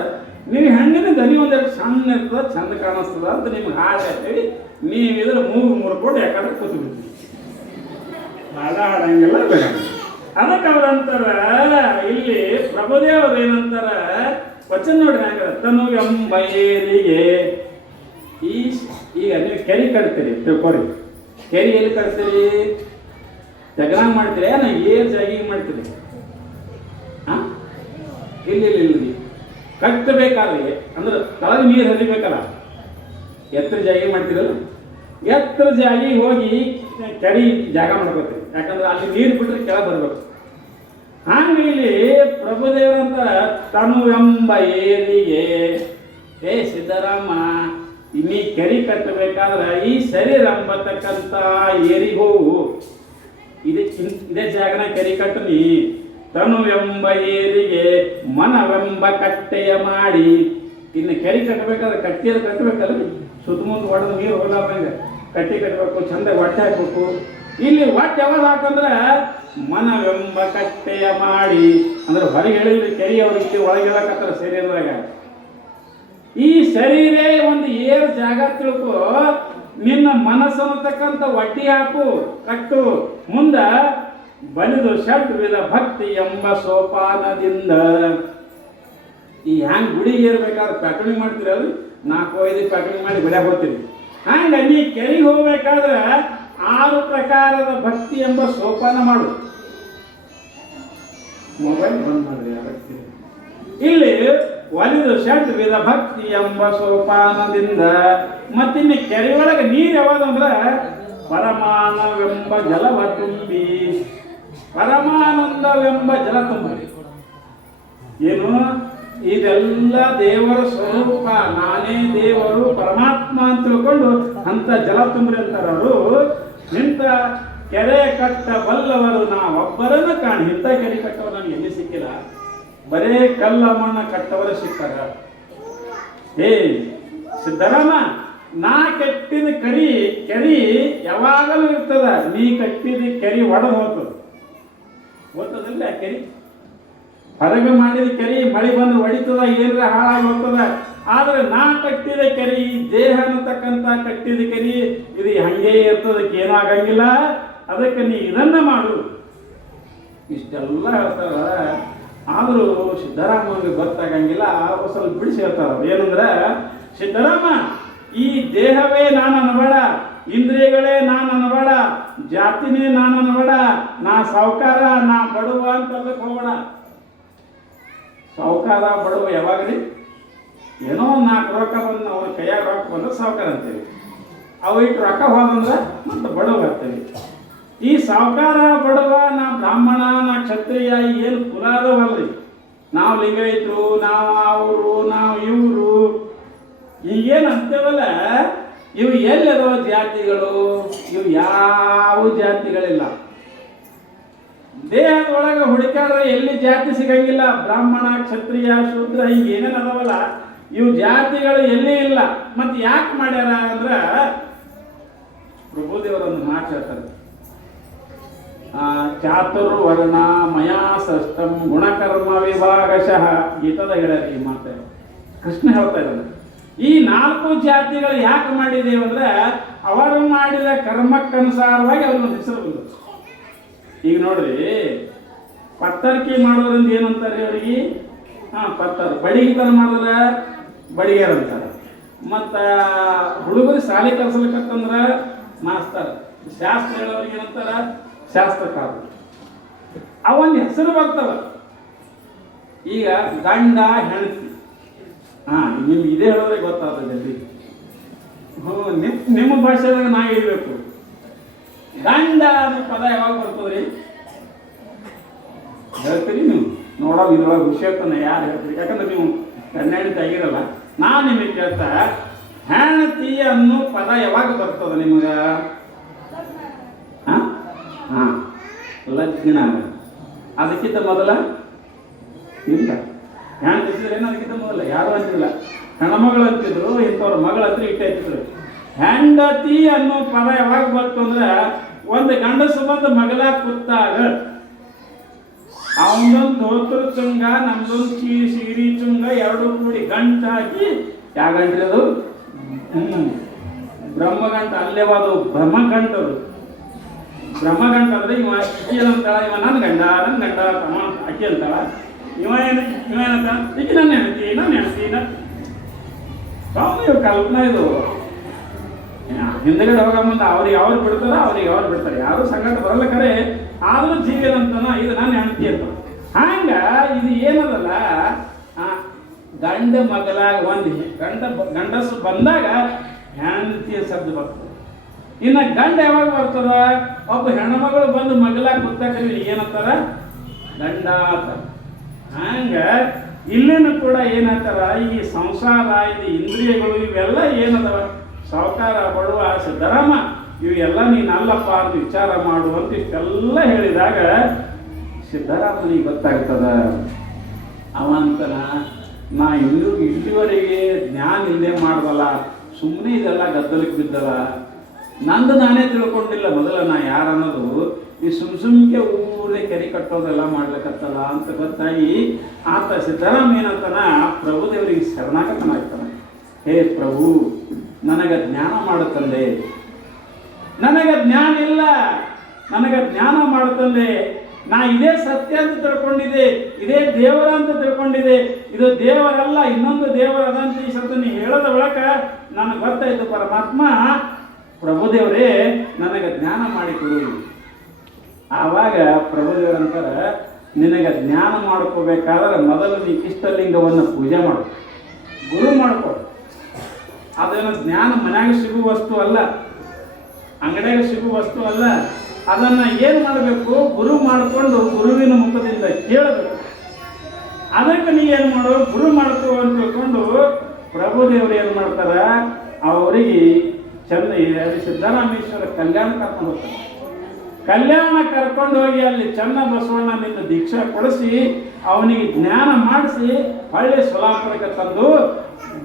ನೀವು ಹೆಣ್ಣಿನ ದನಿ ಒಂದೆರಡು ಸಣ್ಣ ಇರ್ತದೆ, ಚಂದ ಕಾಣಿಸ್ತದ ಅಂತ ನಿಮ್ಗೆ ಹಾಡು ಹೇಳ್ತೇವೆ. ನೀವಿದ್ರೆ ಮೂಗು ಮುರ್ಕೊಂಡು ಯಾಕಂದ್ರೆ ಕೂತು ಬಿಡ್ತೀವಿ. ಹಾಡಂಗಿಲ್ಲ ಬೇಡ. ಅದಕ್ಕೆ ಅವ್ರಂತಾರ ಇಲ್ಲಿ ಪ್ರಭುದೇವರು ಏನಂತಾರ ವಚನ ನೋಡ್ರಿ ಹಂಗ ತನು ಎಂಬೈರಿಗೆ. ಈಗ ನೀವು ಕೆರೆ ಕಟ್ತೀರಿ ತಿಳ್ಕೊರಿ. ಕೆರೆ ಎಲ್ಲಿ ಕಟ್ತೀರಿ? ಜಗನಾಗ ಮಾಡ್ತೀರಿ, ನಾ ಏರ್ ಜಾಗಿಂಗ್ ಮಾಡ್ತೀರಿ? ಹಾಂ ಇಲ್ಲಿ ಕಟ್ಟಬೇಕಾದ್ರೆ ಅಂದ್ರೆ ತಳಗ ನೀರು ಹರಿಬೇಕಲ್ಲ, ಎತ್ತರ ಜಾಗಿ ಮಾಡ್ತೀರಲ್ಲ, ಎತ್ತರ ಜಾಗಿ ಹೋಗಿ ಕೆರೆ ಜಾಗ ಮಾಡ್ಕೋತೀವಿ. ಯಾಕಂದ್ರೆ ಅಲ್ಲಿ ನೀರು ಬಿಟ್ಟರೆ ಕೆಳಗೆ ಬರಬೇಕು. ಹಂಗೆ ಇಲ್ಲಿ ಪ್ರಭುದೇವರಂತ ತನು ಎಂಬ ಏರಿಗೆ ಏ ಸಿದ್ದರಾಮ ನೀ ಕೆರೆ ಕಟ್ಟಬೇಕಾದ್ರೆ ಈ ಶರೀರ ಎಂಬತಕ್ಕಂಥ ಏರಿಗೆ ಹೋಗು, ಇದೇ ಜಾಗನ ಕೆರೆ ಕಟ್ಟನಿ. ತನು ಎಂಬ ಏರಿಗೆ ಮನವೆಂಬ ಕಟ್ಟೆಯ ಮಾಡಿ. ಇನ್ನು ಕೆರೆ ಕಟ್ಟಬೇಕಾದ್ರೆ ಕಟ್ಟಬೇಕಲ್ಲ, ಸುತ್ತಮುತ್ತ ಹೊಡೆದು ನೀರು ಹೋಗ್ಲಾರ್ದಂಗೆ ಕಟ್ಟಿ ಕಟ್ಟಬೇಕು, ಚಂದ ಹೊಟ್ಟೆ ಹಾಕಬೇಕು. ಇಲ್ಲಿ ಹೊಟ್ಟೆ ಯಾವಾಗ ಹಾಕಂದ್ರೆ ಮನವೆಂಬ ಕಟ್ಟೆಯ ಮಾಡಿ ಅಂದ್ರೆ ಹೊರಗೆ ಹೇಳಿದ್ರೆ ಕೆರೆ ಅವ್ರಿಗೆ ಒಳಗೆಳಕತ್ತಾರ ಶರೀರದಾಗ. ಈ ಶರೀರ ಒಂದು ಏರ್ ಜಾಗ ತಿಳ್ಕೊ, ನಿನ್ನ ಮನಸ್ಸನ್ನತಕ್ಕಂಥ ಒಡ್ಡಿ ಹಾಕು, ಕಟ್ಟು. ಮುಂದ ಬಲಿದು ಷಡ್ವಿಧ ಭಕ್ತಿ ಎಂಬ ಸೋಪಾನದಿಂದ. ಈ ಹ್ಯಾಂಗ್ ಗುಡಿಗೆ ಏರ್ಬೇಕಾದ್ರೆ ಪ್ಯಾಕಣಿ ಮಾಡ್ತೀರಲ್ಲ, 4-5 ಪ್ಯಾಕಣಿ ಮಾಡಿ ಬೆಳೆ ಹೋಗ್ತೀರಿ. ಹಂಗ ನೀ ಕೆರೆಗೆ ಹೋಗ್ಬೇಕಾದ್ರೆ 6 ಪ್ರಕಾರದ ಭಕ್ತಿ ಎಂಬ ಸೋಪಾನ ಮಾಡು. ಮೊಬೈಲ್ ಬಂದ್ ಮಾಡ್ರಿ. ಇಲ್ಲಿ ಒಲಿದು ಷಡ್ವಿಧ ಭಕ್ತಿ ಎಂಬ ಸೋಪಾನದಿಂದ. ಮತ್ತಿನ್ನು ಕೆರೆಯೊಳಗೆ ನೀರು ಯಾವಾಗ ಅಂದ್ರೆ ಪರಮಾನವೆಂಬ ಜಲವ ತುಂಬಿ. ಪರಮಾನಂದವೆಂಬ ಜಲ ತುಂಬಿ ಏನು? ಇದೆಲ್ಲ ದೇವರ ಸ್ವರೂಪ, ನಾನೇ ದೇವರು ಪರಮಾತ್ಮ ಅಂತ ತಿಳ್ಕೊಂಡು ಅಂತ ಜಲ ತುಂಬ್ರಿ ಅಂತಾರ ಅವರು. ಇಂಥ ಕೆರೆ ಕಟ್ಟ ಬಲ್ಲವರು ನಾವೊಬ್ಬರನ್ನ ಕಾಣಿ. ಇಂಥ ಕೆರೆ ಕಟ್ಟವರು ನನಗೆ ಎಲ್ಲಿ ಸಿಕ್ಕಿಲ್ಲ, ಬರೇ ಕಲ್ಲ ಮಣ್ಣ ಕಟ್ಟವರು ಸಿಕ್ಕಾಗ. ಹೇ ಸಿದ್ದರಾಮ, ನಾ ಕಟ್ಟಿದ ಕೆರಿ ಯಾವಾಗಲೂ ಇರ್ತದ, ನೀ ಕಟ್ಟಿದ ಕೆರಿ ಒಡೆದು ಹೋಗ್ತದ. ಹೋಗ್ತದಿಲ್ಲ ಆ ಕೆರಿ. ಹೊರಗೆ ಮಾಡಿದ ಕೆರೆ ಮಳೆ ಬಂದ್ರೆ ಹೊಡಿತದ, ಏನರ ಹಾಳಾಗಿ ಹೋಗ್ತದ. ಆದ್ರೆ ನಾ ಕಟ್ಟಿದ ಕೆರೆ, ಈ ದೇಹ ಅನ್ನತಕ್ಕಂಥ ಕಟ್ಟಿದ ಕೆರೆ ಇದು ಹಂಗೆ ಇರ್ತದಕ್ಕೆ ಏನೂ ಆಗಂಗಿಲ್ಲ. ಅದಕ್ಕೆ ನೀ ಇದನ್ನ ಮಾಡು. ಇಷ್ಟೆಲ್ಲ ಹೇಳ್ತಾರ. ಆದರೂ ಸಿದ್ದರಾಮನಿಗೆ ಗೊತ್ತಾಗಂಗಿಲ್ಲ. ಸ್ವಲ್ಪ ಬಿಡಿಸಿ ಹೇಳ್ತಾರ. ಏನಂದ್ರೆ, ಸಿದ್ದರಾಮ ಈ ದೇಹವೇ ನಾನು ಅನ್ಬೇಡ, ಇಂದ್ರಿಯಗಳೇ ನಾನು ಅನ್ಬೇಡ, ಜಾತಿನೇ ನಾನು ಅನ್ಬೇಡ, ನಾ ಸಾವುಕಾರ, ನಾ ಬಡವ ಅಂತ ಹೋಗೋಣ. ಸಾಹುಕಾರ ಬಡವ ಯಾವಾಗ ರೀ? ಏನೋ ಒಂದು 4 ರೊಕ್ಕ ಬಂದು ಅವ್ರ ಕೈಯಾಗ ರೊಕ್ಕ ಬಂದ್ರೆ ಸಾಹುಕಾರ ಅಂತೇಳಿ, ಅವು ಇಟ್ಟು ರೊಕ್ಕ ಹೋದಂದ್ರೆ ಮತ್ತೆ ಬಡವ ಅಂತೇಳಿ. ಈ ಸಾಹುಕಾರ ಬಡವ, ನಾ ಬ್ರಾಹ್ಮಣ, ನಾ ಕ್ಷತ್ರಿಯ, ಏನು ಕುಲಾದವಲ್ರಿ. ನಾವು ಲಿಂಗಾಯತರು, ನಾವು ಅವರು, ನಾವು ಇವರು, ಈಗೇನು ಅಂತೇವಲ್ಲ, ಇವು ಎಲ್ಲದವ ಜಾತಿಗಳು? ಇವು ಯಾವ ಜಾತಿಗಳಿಲ್ಲ. ದೇಹದೊಳಗೆ ಹುಡುಕಾಡ್ರೆ ಎಲ್ಲಿ ಜಾತಿ ಸಿಗಂಗಿಲ್ಲ. ಬ್ರಾಹ್ಮಣ, ಕ್ಷತ್ರಿಯ, ಶೂದ್ರ, ಹಿಂಗೆ ಏನೇನು ಅದಾವಲ್ಲ, ಇವು ಜಾತಿಗಳು ಎಲ್ಲಿ ಇಲ್ಲ. ಮತ್ತೆ ಯಾಕೆ ಮಾಡ್ಯಾರ ಅಂದ್ರೆ, ಪ್ರಭುದೇವರೊಂದು ಮಾತು ಹೇಳ್ತಾರೆ, ಚಾತುರ್ವರ್ಣ ಮಯಾ ಸೃಷ್ಟಂ ಗುಣಕರ್ಮ ವಿಭಾಗಶಃ. ಗೀತದ ಹೇಳ್ಯಾರ ಈ ಮಾತು, ಕೃಷ್ಣ ಹೇಳ್ತಾ ಇದ್ದಾನೆ. ಈ 4 ಜಾತಿಗಳು ಯಾಕೆ ಮಾಡಿದೇವೆ ಅಂದ್ರೆ, ಅವರು ಮಾಡಿದ ಕರ್ಮಕ್ಕನುಸಾರವಾಗಿ ಅವ್ರಿಗೆ ಹೆಸರು ಬಂದರು. ಈಗ ನೋಡ್ರಿ, ಪತ್ತರ್ಕಿ ಮಾಡೋದ್ರಿಂದ ಏನಂತಾರೆ ಅವರಿಗೆ? ಪತ್ತರ್. ಬಡಿಗೆತನ ಮಾಡಿದ್ರೆ ಬಡಿಗೆರ್ ಅಂತಾರೆ. ಮತ್ತು ಹುಡುಗರು ಶಾಲೆ ಕಲ್ಸಲಿಕ್ಕಂದ್ರೆ ಮಾಸ್ತರ್. ಶಾಸ್ತ್ರ ಹೇಳೋರಿಗೆ ಏನಂತಾರೆ? ಶಾಸ್ತ್ರಕಾರ. ಅವೊಂದು ಹೆಸರು ಬರ್ತವ. ಈಗ ಗಂಡ ಹೆಂಡತಿ, ನಿಮ್ಗೆ ಇದೇ ಹೇಳಿದ್ರೆ ಗೊತ್ತಾಗ್ತದೆ. ನಿಮ್ಮ ಭಾಷೆದಾಗ ನಾ ಹೇಳ್ಬೇಕು, ಗಂಡ ಅನ್ನೋ ಪದ ಯಾವಾಗ ಬರ್ತದ್ರಿ? ಹೇಳ್ತೀರಿ ನೀವು? ನೋಡೋ ಇದ್ರೊಳಗೆ ವಿಷಯತನ ಯಾರು ಹೇಳ್ತೀರಿ? ಯಾಕಂದ್ರೆ ನೀವು ಕನ್ನಡಿ ತೆಗಿರಲ್ಲ. ನಾನು ನಿಮಗೆ ಕೇಳ್ತಾ, ಹೆಂಡತಿ ಅನ್ನೋ ಪದ ಯಾವಾಗ ಬರ್ತದ ನಿಮ್ಗೆ? ಲಗ್ನ. ಅದಕ್ಕಿಂತ ಮೊದಲ ಇಲ್ಲ. ಹೆಣ್ತಿದ್ರೇನು ಅದಕ್ಕಿಂತ ಮೊದಲ ಯಾರು ಅಂತಿಲ್ಲ. ಹೆಣ್ಮಗಳು ಅಂತಿದ್ರು, ಇಂಥವ್ರ ಮಗಳ ಹತ್ರ ಇಟ್ಟಿದ್ರು. ಹೆಂಡತಿ ಅನ್ನೋ ಪದ ಯಾವಾಗ ಬಂತು ಅಂದ್ರೆ, ಒಂದು ಗಂಡಸು ಬಂದು ಮಗಳ ಕೂತಾಗ ಅವನೊಂದು ಧೋತ್ರ ಚುಂಗ, ನಮ್ದೊಂದು ಸೀರಿ ಚುಂಗ, 2 ಕೂಡಿ ಗಂಟು ಹಾಕಿ, ಯಾವ ಗಂಟ್ರಿ ಅದು? ಬ್ರಹ್ಮಗಂಟ. ಅಲ್ಲೇವಾದು ಬ್ರಹ್ಮಗಂಟದು. ಬ್ರಹ್ಮಗಂಟ ಅಂದ್ರೆ ಇವ ಅಕ್ಕಿ ಅಂತಾಳ, ಇವ ನನ್ನ ಗಂಡ ತಮ್ಮ ಅಕ್ಕಿ ಅಂತಾಳ. ಇವೇನಂತ ಈಗ ನನ್ನ ಹೆಣ್ತಿ ಕಲ್ಪನಾ ಇದು. ಹಿಂದಗಡೆ ಹೋಗ ಮುಂದೆ ಅವ್ರಿಗೆ ಅವ್ರು ಬಿಡ್ತಾರ, ಅವ್ರಿಗೆ ಅವ್ರು ಬಿಡ್ತಾರೆ. ಯಾರು ಸಂಗಟ ಬರಲ್ಲ ಕರೆ, ಆದ್ರೂ ಜೀವಿ ಅಂತಾನ, ಇದು ನನ್ನ ಹೆಣ್ತಿ ಅಂತ. ಹಂಗ ಇದು ಏನದಲ್ಲ, ಗಂಡ ಮಗಲಾಗ ಒಂದು ಗಂಡಸು ಬಂದಾಗ ಹೆಂಡತಿಯ ಶಬ್ದ ಬರ್ತದೆ. ಇನ್ನು ಗಂಡ ಯಾವಾಗ ಬರ್ತದ? ಒಬ್ಬ ಹೆಣ್ಮಗಳು ಬಂದು ಮಗಲಾಗ ಗೊತ್ತಾಗ್ತೀವಿ ಏನಂತಾರ? ಗಂಡ ಅಂತ. ಹಂಗ ಇಲ್ಲಿನೂ ಕೂಡ ಏನಂತಾರ, ಈ ಸಂಸಾರ, ಇದು ಇಂದ್ರಿಯಗಳು, ಇವೆಲ್ಲ ಏನದವ? ಸಾಹುಕಾರ, ಬಡವ, ಸಿದ್ದರಾಮ, ಇವೆಲ್ಲ ನೀನಲ್ಲಪ್ಪ ಅಂತ ವಿಚಾರ ಮಾಡುವಂತ ಇಷ್ಟೆಲ್ಲ ಹೇಳಿದಾಗ ಸಿದ್ದರಾಮನಿಗೆ ಗೊತ್ತಾಗ್ತದ. ಅವಂತನ, ನಾ ಇಲ್ಲಿವರೆಗೆ ಜ್ಞಾನ ಇಲ್ಲದೆ ಮಾಡ್ದಲ್ಲ, ಸುಮ್ಮನೆ ಇದೆಲ್ಲ ಗದ್ದಲಕ್ಕೆ ಬಿದ್ದಲ್ಲ, ನಂದು ನಾನೇ ತಿಳ್ಕೊಂಡಿಲ್ಲ ಮೊದಲ ನಾ ಯಾರನ್ನೋದು. ಈ ಸುಮ್ಕೆ ಊರೇ ಕೆರೆ ಕಟ್ಟೋದೆಲ್ಲ ಮಾಡ್ಲಿಕ್ಕತ್ತಲ್ಲ ಅಂತ ಗೊತ್ತಾಗಿ ಆತ ಸಿದ್ದರಾಮ ಏನಂತಾನ, ಪ್ರಭುದೇವರಿಗೆ ಶರಣಾಗತನಾಗ್ತಾನೆ. ಹೇ ಪ್ರಭು, ನನಗೆ ಜ್ಞಾನ ಮಾಡುತ್ತಂದೆ. ನನಗೆ ಜ್ಞಾನ ಇಲ್ಲ, ನನಗೆ ಜ್ಞಾನ ಮಾಡುತ್ತಂದೆ. ನಾ ಇದೇ ಸತ್ಯ ಅಂತ ತಿಳ್ಕೊಂಡಿದ್ದೆ, ಇದೇ ದೇವರ ಅಂತ ತಿಳ್ಕೊಂಡಿದ್ದೆ. ಇದು ದೇವರಲ್ಲ, ಇನ್ನೊಂದು ದೇವರ ಅದಂತ ಈ ಸತ್ತು ನೀ ಹೇಳೋದ ಒಳಕ ನನಗೆ ಗೊತ್ತಾಯ್ತು ಪರಮಾತ್ಮ, ಪ್ರಭುದೇವರೇ ನನಗೆ ಜ್ಞಾನ ಮಾಡಿಕೊಡು. ಆವಾಗ ಪ್ರಭುದೇವರಂತಾರ, ನಿನಗೆ ಜ್ಞಾನ ಮಾಡ್ಕೋಬೇಕಾದ್ರೆ ಮೊದಲು ನೀ ಇಷ್ಟಲಿಂಗವನ್ನು ಪೂಜೆ ಮಾಡು, ಗುರು ಮಾಡ್ಕೊ. ಅದೇನು ಜ್ಞಾನ ಮನ್ಯಾಗ ಸಿಗುವ ವಸ್ತು ಅಲ್ಲ, ಅಂಗಡಿಯಾಗ ಸಿಗುವ ವಸ್ತು ಅಲ್ಲ. ಅದನ್ನು ಏನು ಮಾಡಬೇಕು? ಗುರು ಮಾಡಿಕೊಂಡು ಗುರುವಿನ ಮುಖದಿಂದ ಕೇಳಬೇಕು. ಅದಕ್ಕೆ ನೀ ಏನು ಮಾಡು? ಗುರು ಮಾಡ್ಕೋ ಅಂತ ತಿಳ್ಕೊಂಡು ಪ್ರಭುದೇವರು ಏನು ಮಾಡ್ತಾರ, ಅವರಿಗೆ ಸಿದ್ದರಾಮೇಶ್ವರ ಕಲ್ಯಾಣ ಕರ್ಕೊಂಡು ಹೋಗ್ತಾರೆ. ಕಲ್ಯಾಣ ಕರ್ಕೊಂಡು ಹೋಗಿ ಅಲ್ಲಿ ಚನ್ನ ಬಸವಣ್ಣನಿಂದ ದೀಕ್ಷಾ ಕೊಡಿಸಿ ಅವನಿಗೆ ಜ್ಞಾನ ಮಾಡಿಸಿ ಹಳ್ಳಿ ಸೋಲಾಪುರಕ್ಕೆ ತಂದು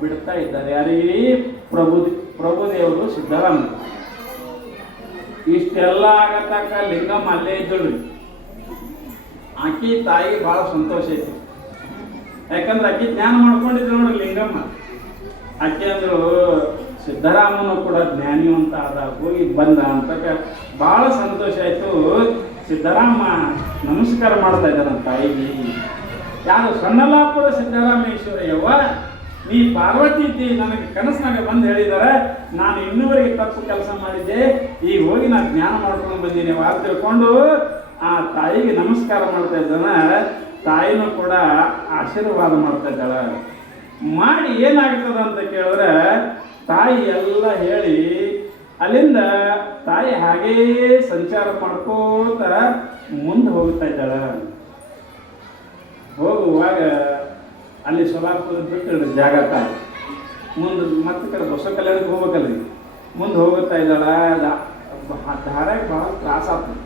ಬಿಡ್ತಾ ಇದ್ದಾರೆ. ಯಾರಿಗೆ? ಪ್ರಭುದೇವರು ಸಿದ್ದರಾಮ. ಇಷ್ಟೆಲ್ಲ ಆಗತಕ್ಕ ಲಿಂಗಮ್ಮ ಅಲ್ಲೇ ಇದ್ದಳು. ಆಕಿ ತಾಯಿ ಭಾಳ ಸಂತೋಷ ಐತಿ. ಯಾಕಂದ್ರೆ ಆಕಿ ಜ್ಞಾನ ಮಾಡ್ಕೊಂಡಿದ್ರು ನೋಡಿ ಲಿಂಗಮ್ಮ. ಆಕೆ ಅಂದ್ರು, ಸಿದ್ದರಾಮನು ಕೂಡ ಜ್ಞಾನಿವಂತ ಆದ, ಹೋಗಿ ಬಂದ ಅಂತ ಭಾಳ ಸಂತೋಷ ಆಯಿತು. ಸಿದ್ದರಾಮ ನಮಸ್ಕಾರ ಮಾಡ್ತಾ ಇದ್ದ ನನ್ನ ತಾಯಿಗೆ. ಯಾರು? ಸಣ್ಣಲಾಪುರ ಸಿದ್ದರಾಮೇಶ್ವರ. ಯವ್ವ, ನೀ ಪಾರ್ವತಿ ಇದ್ದಿ, ನನಗೆ ಕನಸಿನಾಗ ಬಂದು ಹೇಳಿದ್ದಾರೆ, ನಾನು ಇನ್ನೂವರೆಗೆ ತಪ್ಪು ಕೆಲಸ ಮಾಡಿದ್ದೆ, ಈಗ ಹೋಗಿ ನಾನು ಜ್ಞಾನ ಮಾಡ್ಕೊಂಡು ಬಂದೀನಿ ಅಂತ ತಿಳ್ಕೊಂಡು ಆ ತಾಯಿಗೆ ನಮಸ್ಕಾರ ಮಾಡ್ತಾ ಇದ್ದಾನ. ತಾಯಿನೂ ಕೂಡ ಆಶೀರ್ವಾದ ಮಾಡ್ತಾ ಇದ್ದಾಳೆ. ಮಾಡಿ ಏನಾಗ್ತದ ಅಂತ ಕೇಳಿದ್ರೆ ತಾಯಿ ಎಲ್ಲ ಹೇಳಿ ಅಲ್ಲಿಂದ ತಾಯಿ ಹಾಗೇ ಸಂಚಾರ ಮಾಡ್ಕೋತ ಮುಂದೆ ಹೋಗ್ತಾ ಇದ್ದಾಳೆ. ಹೋಗುವಾಗ ಅಲ್ಲಿ ಸೊಲಾಪುರ ಬಿಟ್ಟು ಜಾಗ ತಾಯಿ ಮುಂದೆ ಮತ್ತೆ ಕಡೆ ಬಸವ ಕಲ್ಯಾಣಕ್ಕೆ ಹೋಗ್ಬೇಕಲ್ರಿ. ಮುಂದೆ ಹೋಗುತ್ತಾ ಇದ್ದಾಳ. ದಾರ್ಯಾಗ ಭಾಳ ತ್ರಾಸ ಆಗ್ತದೆ.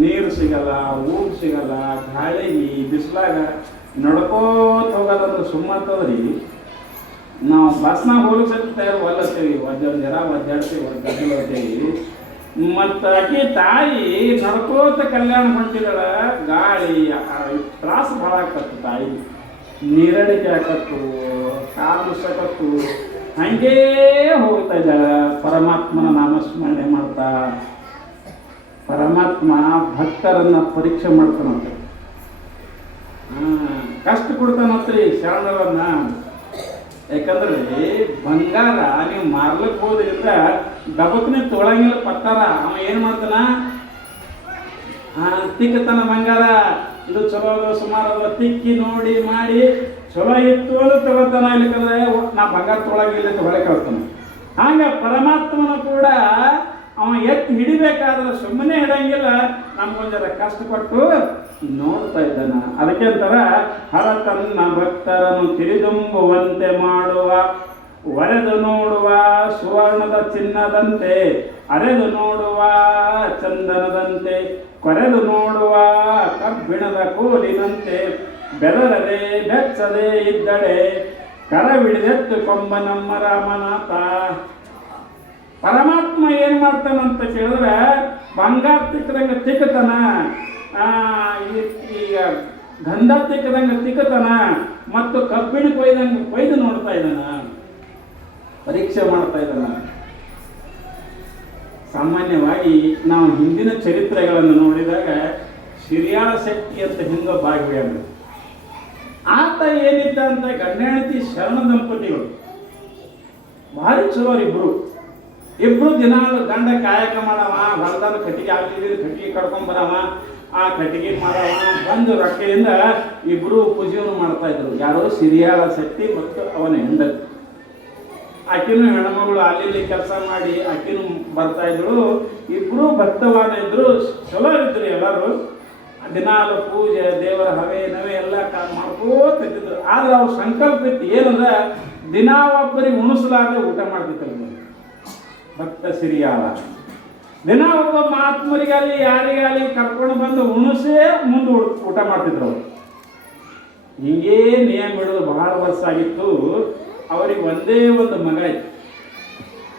ನೀರು ಸಿಗಲ್ಲ, ಊಟ ಸಿಗಲ್ಲ, ಗಾಳಿಗೆ ಬಿಸಿಲಾಗ ನಡ್ಕೋತ ಹೋಗೋದಂದ್ರೆ ಸುಮ್ಮತ್ತದ್ರಿ. ನಾವು ಬಸ್ನಾಗ ಹೋಗ್ಸಕ್ಕೆ ತಯಾರು ಒಲ್ಲತ್ತೀವಿ, ಜರ ಒದ್ದಾಡ್ತೀವಿ, ಒದ್ದಾಡ್ತೀವಿ. ಮತ್ತು ಆಕೆ ತಾಯಿ ನಡ್ಕೋತ ಕಲ್ಯಾಣ ಹೊಂಟಿದಾಳ. ಗಾಳಿ ತ್ರಾಸ ಭಾಳ ಆಗ್ತತ್ತು. ತಾಯಿ ನೀರಡಿಕೆ ಆಕತ್ತು, ಕಾಲು ಸಕತ್ತು, ಹಂಗೇ ಹೋಗ್ತಾ ಇದ್ದಾಳ. ಪರಮಾತ್ಮನ ನಾಮಸ್ಮರಣೆ ಮಾಡ್ತಾ ಪರಮಾತ್ಮ ಭಕ್ತರನ್ನ ಪರೀಕ್ಷೆ ಮಾಡ್ತಾನಂತೆ. ಕಷ್ಟ ಕೊಡ್ತಾನಂತ್ರಿ ಶರಣರನ್ನ. ಯಾಕಂದ್ರೆ ಬಂಗಾರ ನೀವು ಮಾರ್ಲಿಕ್ಕೆ ಹೋದ್ರಿಂದ ಡಬಕ್ನೇ ತೊಳಂಗಿಲ್ಲ ಪತ್ತಾರ. ಅವ ಏನು ಮಾಡ್ತಾನ, ತಿಕ್ಕತನ ಬಂಗಾರ ಇದು ಚಲೋ ಅದ ಸುಮಾರು ಅದ ತಿಕ್ಕಿ ನೋಡಿ ಮಾಡಿ ಚಲೋ ಇತ್ತು ಅದು ತಗೋತಾನ. ಇಲ್ಲಕಂದ್ರೆ ನಾ ಬಂಗಾರ ತೊಳಗಿಲ್ಲ ಅಂತ ಹೊಳೆ ಕಳ್ತಾನೆ. ಹಂಗ ಪರಮಾತ್ಮನ ಕೂಡ ಅವ ಎತ್ತಿ ಹಿಡಿಬೇಕಾದ್ರೆ ಸುಮ್ಮನೆ ಹಿಡಂಗಿಲ್ಲ, ನಮ್ಗೊಂದರ ಕಷ್ಟಪಟ್ಟು ನೋಡ್ತಾ ಇದ್ದಾನ. ಅದಕ್ಕೆ ಅಂತಾರ, ಹರ ತನ್ನ ಭಕ್ತರನ್ನು ತಿಳಿದುಂಬುವಂತೆ ಮಾಡುವ, ಒರೆದು ನೋಡುವ ಸುವರ್ಣದ ಚಿನ್ನದಂತೆ, ಅರೆದು ನೋಡುವ ಚಂದನದಂತೆ, ಕೊರೆದು ನೋಡುವ ಕಬ್ಬಿಣದ ಕೋಲಿನಂತೆ, ಬೆದರದೆ ಬೆಚ್ಚದೆ ಇದ್ದಡೆ ಕರವಿಡಿದೆತ್ತು ಕೊಂಬ ನಮ್ಮ ರಾಮನಾಥ. ಪರಮಾತ್ಮ ಏನು ಮಾಡ್ತಾನಂತ ಕೇಳಿದ್ರೆ ಬಂಗಾರ ತಿಕ್ಕದಂಗೆ ತಿಕ್ಕತನ, ಈಗ ಗಂಧ ತಿಕ್ಕದಂಗೆ ತಿಕ್ಕತನ, ಮತ್ತು ಕಬ್ಬಿಣ ಕೊಯ್ದು ನೋಡ್ತಾ ಇದ್ದಾನ, ಪರೀಕ್ಷೆ ಮಾಡ್ತಾ ಇದ್ದಾನ. ಸಾಮಾನ್ಯವಾಗಿ ನಾವು ಹಿಂದಿನ ಚರಿತ್ರೆಗಳನ್ನು ನೋಡಿದಾಗ ಸಿರಿಯಾಳ ಶೆಟ್ಟಿ ಅಂತ ಹಿಂಗ ಭಾಗವಹಿಸಿದ್ರು. ಆತ ಏನಿದ್ದ ಅಂತ ಗಂಡ ಹೆಂಡತಿ ಶರಣ ದಂಪತಿಗಳು ಭಾರಿ ಚಲೋ ಇಬ್ರು ದಿನಾಲು ಗಂಡ ಕಾಯಕ ಮಾಡವ, ಹೊಲದಾನ ಕಟ್ಟಿಗೆ ಹಾಕಿದ್ರೆ ಕಟ್ಟಿಗೆ ಕಡ್ಕೊಂಬರವ, ಆ ಕಟ್ಟಿಗೆ ಮಾಡವ, ಬಂದು ರೊಕ್ಕದಿಂದ ಇಬ್ರು ಪೂಜೆಯನ್ನು ಮಾಡ್ತಾ ಇದ್ರು. ಯಾರೋ ಸಿರಿಯಾಳ ಶೆಟ್ಟಿ ಮತ್ತು ಅವನ ಹೆಂಡತಿ. ಆಕಿನೂ ಹೆಣ್ಮಗಳು ಅಲ್ಲಿ ಕೆಲಸ ಮಾಡಿ ಆಕಿನೂ ಬರ್ತಾ ಇದ್ರು. ಇಬ್ರು ಭಕ್ತವಾನ ಇದ್ರು, ಚಲೋ ಇದ್ರು ಎಲ್ಲರೂ. ದಿನಾಲು ಪೂಜೆ ದೇವರ ಹವೆ ನವೆ ಎಲ್ಲ ಮಾಡ್ಕೋತಿದ್ರು. ಆದ್ರೆ ಅವ್ರ ಸಂಕಲ್ಪ ಇತ್ತು ಏನಂದ್ರೆ ದಿನಾ ಒಬ್ಬರಿಗೆ ಉಣಿಸಲಾದ್ರೆ ಊಟ ಮಾಡ್ತಿದ್ರು ಭಕ್ತ ಸಿರಿಯಾಳ. ದಿನ ಒಬ್ಬ ಮಹಾತ್ಮರಿಗಾಲಿ ಯಾರಿಗಾಲಿ ಕರ್ಕೊಂಡು ಬಂದು ಉಣಿಸೇ ಮುಂದೆ ಊಟ ಮಾಡ್ತಿದ್ರು ಅವರು. ಹಿಂಗೇ ನಿಯಮ ಬಿಡೋದು ಬಹಳ ವರ್ಷ ಆಗಿತ್ತು. ಅವರಿಗೆ ಒಂದೇ ಒಂದು ಮಗ ಇತ್ತು.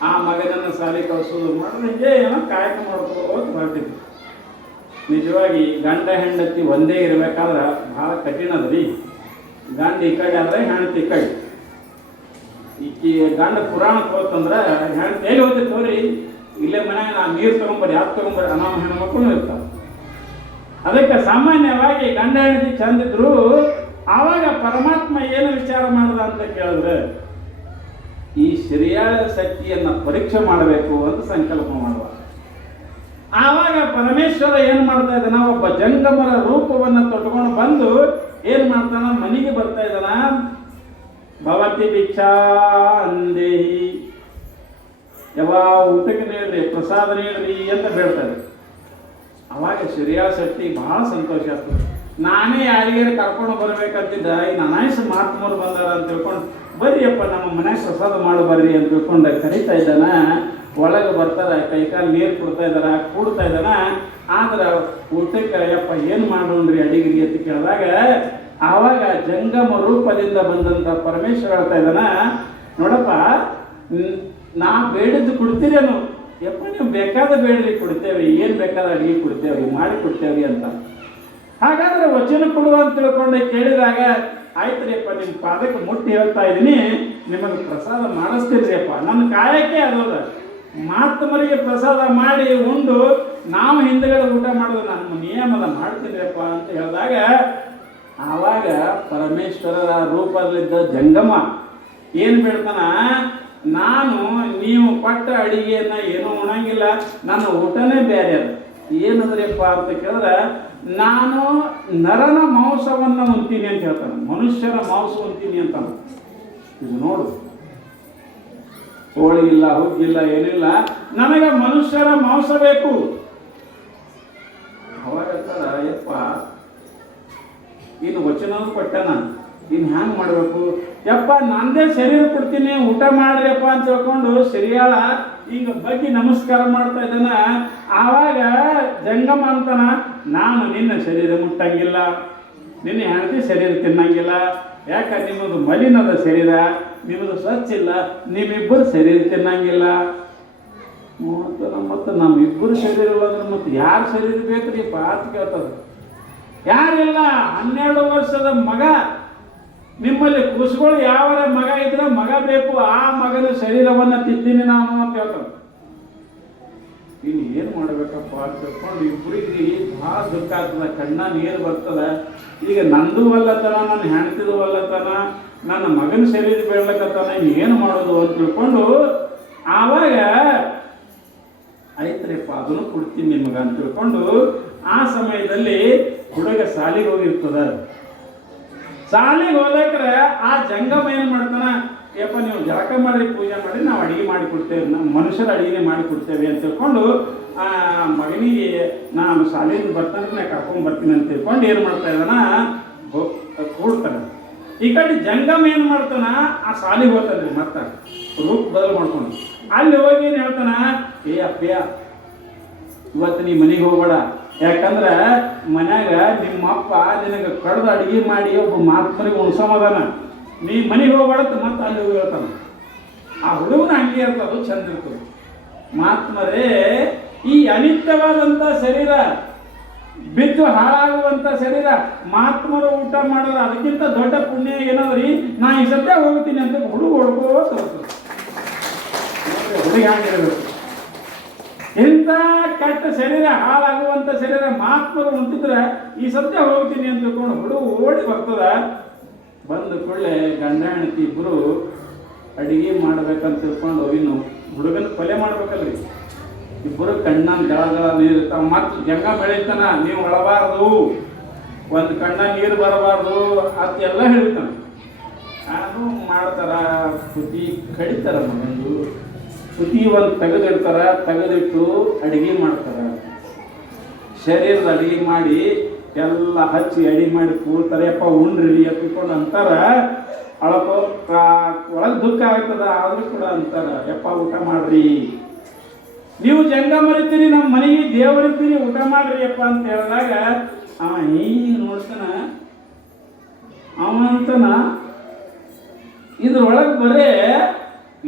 ಆ ಮಗನನ್ನು ಶಾಲೆ ಕಳಿಸೋದು ಮಾಡಿದ್ರೆ ಹಿಂಗೆ ಏನೋ ಕಾಯಕ ಮಾಡ್ಕೋತ ಹೊರಟಿದ್ರು. ನಿಜವಾಗಿ ಗಂಡ ಹೆಂಡತಿ ಒಂದೇ ಇರಬೇಕಾದ್ರೆ ಭಾಳ ಕಠಿಣ ಅದ್ರಿ. ಗಂಡ ಈ ಕಡೆ ಆದರೆ ಹೆಂಡತಿ ಈ ಕಡೆ. ಈಕಿ ಗಂಡ ಪುರಾಣಕ್ಕೆ ಹೋತಂದ್ರೆ ಹೆಂಡತಿ ಎಲ್ಲಿ ಹೋಗ್ತಿತ್ತು ಹೋಗ್ರಿ, ಇಲ್ಲೇ ಮನ್ಯಾಗ ನಾ ನೀರು ತೊಗೊಂಬರ್ರಿ, ಯಾಕೆ ತೊಗೊಂಬರ್ರಿ ಅನ್ನೋ ಹೆಣ್ಮಕ್ಳು ಇರ್ತಾವೆ. ಅದಕ್ಕೆ ಸಾಮಾನ್ಯವಾಗಿ ಗಂಡ ಹೆಂಡತಿ ಚಂದಿದ್ರು. ಆವಾಗ ಪರಮಾತ್ಮ ಏನು ವಿಚಾರ ಮಾಡ್ದ ಅಂತ ಕೇಳಿದ್ರೆ ಈ ಸಿರಿಯಾಳ ಶಕ್ತಿಯನ್ನು ಪರೀಕ್ಷೆ ಮಾಡಬೇಕು ಅಂತ ಸಂಕಲ್ಪ ಮಾಡುವ. ಆವಾಗ ಪರಮೇಶ್ವರ ಏನು ಮಾಡ್ತಾ ಇದ್ದಾನ, ಒಬ್ಬ ಜಂಗಮರ ರೂಪವನ್ನು ತೊಟ್ಕೊಂಡು ಬಂದು ಏನು ಮಾಡ್ತಾನ, ಮನೆಗೆ ಬರ್ತಾ ಇದ್ದಾನ. ಭವತಿ ಭಿಕ್ಷಾ ಅಂದೇಹಿ, ಯಾವ ಊಟಕ್ಕೆ ನೀಡ್ರಿ, ಪ್ರಸಾದ ನೀಡ್ರಿ ಅಂತ ಬೇಡ್ತಾರೆ. ಅವಾಗ ಸಿರಿಯಾಳ ಶಕ್ತಿ ಬಹಳ ಸಂತೋಷ ಆಗ್ತದೆ. ನಾನೇ ಯಾರಿಗಾರು ಕರ್ಕೊಂಡು ಬರ್ಬೇಕಂತಿದ್ದ, ಈ ನನಾಯಸ ಮಹಾತ್ಮರು ಬಂದಾರ ಅಂತ ತಿಳ್ಕೊಂಡು ಬರ್ರಿಯಪ್ಪ ನಮ್ಮ ಮನೆ ಪ್ರಸಾದ ಮಾಡಿ ಬರ್ರಿ ಅಂತ ತಿಳ್ಕೊಂಡು ಕರೀತಾ ಇದ್ದಾನ. ಒಳಗೆ ಬರ್ತಾರೆ, ಕೈಕಾಲು ನೀರು ಕೊಡ್ತಾ ಇದ್ದಾರ, ಕೂಡ್ತಾ ಇದ್ದಾನ. ಆದ್ರೆ ಊಟಕ್ಕೆ ಯಪ್ಪ ಏನು ಮಾಡೋಣ್ರಿ ಅಡಿಗಿರಿ ಅಂತ ಕೇಳಿದಾಗ ಆವಾಗ ಜಂಗಮ ರೂಪದಿಂದ ಬಂದಂಥ ಪರಮೇಶ್ವರ ಹೇಳ್ತಾ ಇದ್ದಾನ, ನೋಡಪ್ಪ ನಾ ಬೇಡಿದ್ದು ಕೊಡ್ತೀರೇನು, ಯಪ್ಪ ನೀವು ಬೇಕಾದ ಬೇಡಲಿ ಕೊಡ್ತೇವೆ, ಏನು ಬೇಕಾದ ಅಡಿಗೆ ಕೊಡ್ತೇವೆ, ಮಾಡಿ ಕೊಡ್ತೇವೆ ಅಂತ. ಹಾಗಾದ್ರೆ ವಚನ ಕೊಡುವ ಅಂತ ತಿಳ್ಕೊಂಡೆ ಕೇಳಿದಾಗ ಆಯ್ತ್ರಿಯಪ್ಪ ನಿಮ್ಮ ಪಾದಕ್ಕೆ ಮುಟ್ಟಿ ಹೇಳ್ತಾ ಇದ್ದೀನಿ, ನಿಮಗೆ ಪ್ರಸಾದ ಮಾಡಿಸ್ತೀರಿಯಪ್ಪ, ನನ್ನ ಕಾಯಕ್ಕೆ ಅದೋದ ಮಹಾತ್ಮರಿಗೆ ಪ್ರಸಾದ ಮಾಡಿ ಉಂಡು ನಾವು ಹಿಂದಗಡೆ ಊಟ ಮಾಡೋದು ನನ್ನ ನಿಯಮದ ಮಾಡ್ತೀನಿಯಪ್ಪ ಅಂತ ಹೇಳಿದಾಗ ಆವಾಗ ಪರಮೇಶ್ವರರ ರೂಪದಲ್ಲಿದ್ದ ಜಂಗಮ ಏನು ಬೇಡ್ತಾನ, ನಾನು ನೀವು ಕೊಟ್ಟ ಅಡಿಗೆಯನ್ನು ಏನೂ ಉಣಂಗಿಲ್ಲ, ನನ್ನ ಊಟನೇ ಬೇರೆ ಅದು ಏನಂದ್ರಪ್ಪ ಅಂತ ಕೇಳಿದ್ರೆ ನಾನು ನರನ ಮಾಂಸವನ್ನು ಉಂತೀನಿ ಅಂತ ಹೇಳ್ತಾನೆ, ಮನುಷ್ಯರ ಮಾಂಸ ಉಂತೀನಿ ಅಂತ. ಇದು ನೋಡು, ಕೋಳಿ ಇಲ್ಲ, ಹುಗ್ಗಿಲ್ಲ, ಏನಿಲ್ಲ, ನನಗೆ ಮನುಷ್ಯರ ಮಾಂಸ ಬೇಕು. ಅವಾಗ ಯಪ್ಪ ಇನ್ನು ವಚನ ಕೊಟ್ಟನ, ಇನ್ನು ಹ್ಯಾಂಗೆ ಮಾಡಬೇಕು ಯಪ್ಪ, ನಂದೇ ಶರೀರ ಕೊಡ್ತೀನಿ, ಊಟ ಮಾಡ್ರಿಯಪ್ಪ ಅಂತ ಹೇಳ್ಕೊಂಡು ಸರಿಯಾಳ ಈಗ ಬಗ್ಗೆ ನಮಸ್ಕಾರ ಮಾಡ್ತಾ ಇದ್ದಾನ. ಆವಾಗ ಜಂಗಮ ಅಂತಾನ, ನಾನು ನಿನ್ನ ಶರೀರ ಮುಟ್ಟಂಗಿಲ್ಲ, ನಿನ್ನ ಹೆಂಡತಿ ಶರೀರ ತಿನ್ನಂಗಿಲ್ಲ. ಯಾಕೆ ನಿಮ್ಮದು ಮಲಿನದ ಶರೀರ, ನಿಮ್ಮದು ಸ್ವಚ್ಛ ಇಲ್ಲ, ನಿಮ್ಮಿಬ್ಬರು ಶರೀರ ತಿನ್ನಂಗಿಲ್ಲ. ಮತ್ತು ನಮ್ಮಿಬ್ಬರು ಶರೀರ ಇಲ್ಲ ಅಂದ್ರೆ ಮತ್ತೆ ಯಾರ ಶರೀರ ಬೇಕ್ರಿಪ್ಪ ಅಂತ ಕೇಳ್ತದ. ಯಾರಿಲ್ಲ, 12 ವರ್ಷದ ಮಗ, ನಿಮ್ಮಲ್ಲಿ ಕೂಸುಗಳು ಯಾವ ಮಗ ಇದ್ರೆ ಮಗ ಬೇಕು, ಆ ಮಗನ ಶರೀರವನ್ನು ತಿಂತೀನಿ ನಾನು ಅಂತ ಹೇಳ್ತಾನೆ. ಇನ್ನು ಏನು ಮಾಡಬೇಕಪ್ಪ ಅಂತ ಹೇಳ್ಕೊಂಡು ಇಬ್ಬರಿಗೆ ಭಾಳ ದುಃಖ ಆಗ್ತದ, ಕಣ್ಣ ನೀರು ಬರ್ತದ. ಈಗ ನಂದು ಅಲ್ಲತನ, ನನ್ನ ಹೆಣ್ತಿದು ಅಲ್ಲತನ, ನನ್ನ ಮಗನ ಶರೀರ ಬೇಡ್ಲಕತ್ತಾನ, ಏನು ಮಾಡೋದು ಅಂತ ತಿಳ್ಕೊಂಡು ಆವಾಗ ಆಯ್ತ್ರಿಪ್ಪ ಅದನ್ನು ಕೊಡ್ತೀನಿ ನಿಮಗ ಅಂತ ತಿಳ್ಕೊಂಡು ಆ ಸಮಯದಲ್ಲಿ ಹುಡುಗ ಸಾಲಿಗೆ ಹೋಗಿರ್ತದ. ಸಾಲಿಗೆ ಹೋದಕ್ರೆ ಆ ಜಂಗಮ ಏನು ಮಾಡ್ತಾನ, ಯಪ್ಪ ನೀವು ಜಳಕ ಮಾಡಿ ಪೂಜೆ ಮಾಡಿ ನಾವು ಅಡಿಗೆ ಮಾಡಿ ಕೊಡ್ತೇವೆ, ನಮ್ಮ ಮನುಷ್ಯರ ಅಡಿಗೆ ಮಾಡಿ ಕೊಡ್ತೇವೆ ಅಂತ ತಿಳ್ಕೊಂಡು ಆ ಮಗನಿಗೆ ನಾನು ಸಾಲಿಯಿಂದ ಬರ್ತಾನೆ ನಾ ಕರ್ಕೊಂಡು ಬರ್ತೀನಿ ಅಂತ ತಿಳ್ಕೊಂಡು ಏನು ಮಾಡ್ತಾ ಇದ್ದಾನ, ಕೂಡ್ತಾನೆ. ಈ ಕಡೆ ಜಂಗಮ ಏನು ಮಾಡ್ತಾನ, ಆ ಸಾಲಿಗೆ ಹೋಗ್ತಾನೆ, ಮತ್ತೆ ರೂಪ್ ಬದಲು ಮಾಡ್ಕೊಂಡು ಅಲ್ಲಿ ಹೋಗಿ ಏನು ಹೇಳ್ತಾನ, ಏ ಅಪ್ಪಯ್ಯ ಇವತ್ತು ನೀ ಮನೆಗೆ ಹೋಗ್ಬೇಡ, ಯಾಕಂದ್ರೆ ಮನ್ಯಾಗ ನಿಮ್ಮಪ್ಪ ನಿನಗೆ ಕಡ್ದು ಅಡುಗೆ ಮಾಡಿ ಒಬ್ಬ ಮಾತ್ಮರಿಗೆ ಉಣ್ಸಮದಾನ, ನೀ ಮನೆಗೆ ಹೋಗ್ಬೇಡತ್ತ ಮತ್ತೆ ಅಲ್ಲಿ ಹೋಗಿ ಹೇಳ್ತಾನ. ಆ ಹುಡುಗನ ಹಂಗೆ ಇರ್ತದೆ, ಅದು ಚಂದ ಇರ್ತದೆ. ಮಾತ್ಮರೇ, ಈ ಅನಿತ್ಯವಾದಂಥ ಶರೀರ, ಬಿದ್ದು ಹಾಳಾಗುವಂಥ ಶರೀರ, ಮಾತ್ಮರು ಊಟ ಮಾಡೋದು ಅದಕ್ಕಿಂತ ದೊಡ್ಡ ಪುಣ್ಯ ಏನಾದ್ರಿ, ನಾ ಈ ಸದ್ಯ ಹೋಗ್ತೀನಿ ಅಂತ ಹುಡುಗ ಹೊಡ್ಕೋತ ಹುಡುಗ ಹಂಗಿರಬೇಕು. ಇಂಥ ಕೆಟ್ಟ ಶರೀರ, ಹಾಳಾಗುವಂಥ ಶರೀರ ಮಾತ್ಮರು ಉಂಟಿದ್ರೆ ಈ ಸದ್ಯ ಹೋಗ್ತೀನಿ ಅಂತ ತಿಳ್ಕೊಂಡು ಹುಡುಗ ಓಡಿ ಬರ್ತದ. ಬಂದ ಕೂಡಲೇ ಗಂಡ ಹೆಂಡತಿ ಇಬ್ಬರು ಅಡಿಗೆ ಮಾಡ್ಬೇಕಂತ ತಿಳ್ಕೊಂಡು ಇನ್ನು ಹುಡುಗನ ಕೊಲೆ ಮಾಡ್ಬೇಕಲ್ರಿ. ಇಬ್ಬರು ಕಣ್ಣನ ಜಳ ನೀರು ಇರ್ತಾವ, ಮತ್ತು ಜಂಗ ಬೆಳೀತಾನ, ನೀವು ಒಳಬಾರ್ದು, ಒಂದು ಕಣ್ಣ ನೀರು ಬರಬಾರ್ದು ಅದೆಲ್ಲ ಹೇಳ್ತಾನೆ. ಅದು ಮಾಡ್ತಾರ, ಕುತಿ ಕಡಿತಾರ, ಮಗಂದು ಕುತಿ ಒಂದು ತೆಗೆದಿಡ್ತಾರ, ತೆಗೆದಿಟ್ಟು ಅಡಿಗೆ ಮಾಡ್ತಾರ. ಶರೀರದ ಅಡಿಗೆ ಮಾಡಿ ಎಲ್ಲ ಹಚ್ಚಿ ಅಡಿಗೆ ಮಾಡಿ ಕೂಡ್ತಾರೆ. ಯಪ್ಪ ಉಣ್ರಿ ಎತ್ಕೊಂಡು ಅಂತಾರ. ಅಳಕೋ ಒಳಗೆ ದುಃಖ ಆಗ್ತದ, ಆದ್ರೂ ಕೂಡ ಅಂತಾರ, ಯಪ್ಪ ಊಟ ಮಾಡ್ರಿ, ನೀವು ಜಂಗ ಮರಿತೀರಿ, ನಮ್ಮ ಮನೆಗೆ ದೇವರಿದ್ದೀರಿ, ಊಟ ಮಾಡ್ರಿ ಯಪ್ಪ ಅಂತ ಹೇಳಿದಾಗ ಅವ ಹೀಗೆ ನೋಡ್ತಾನ. ಅವ ಅಂತಾನ, ಇದ್ರೊಳಗೆ ಬರೇ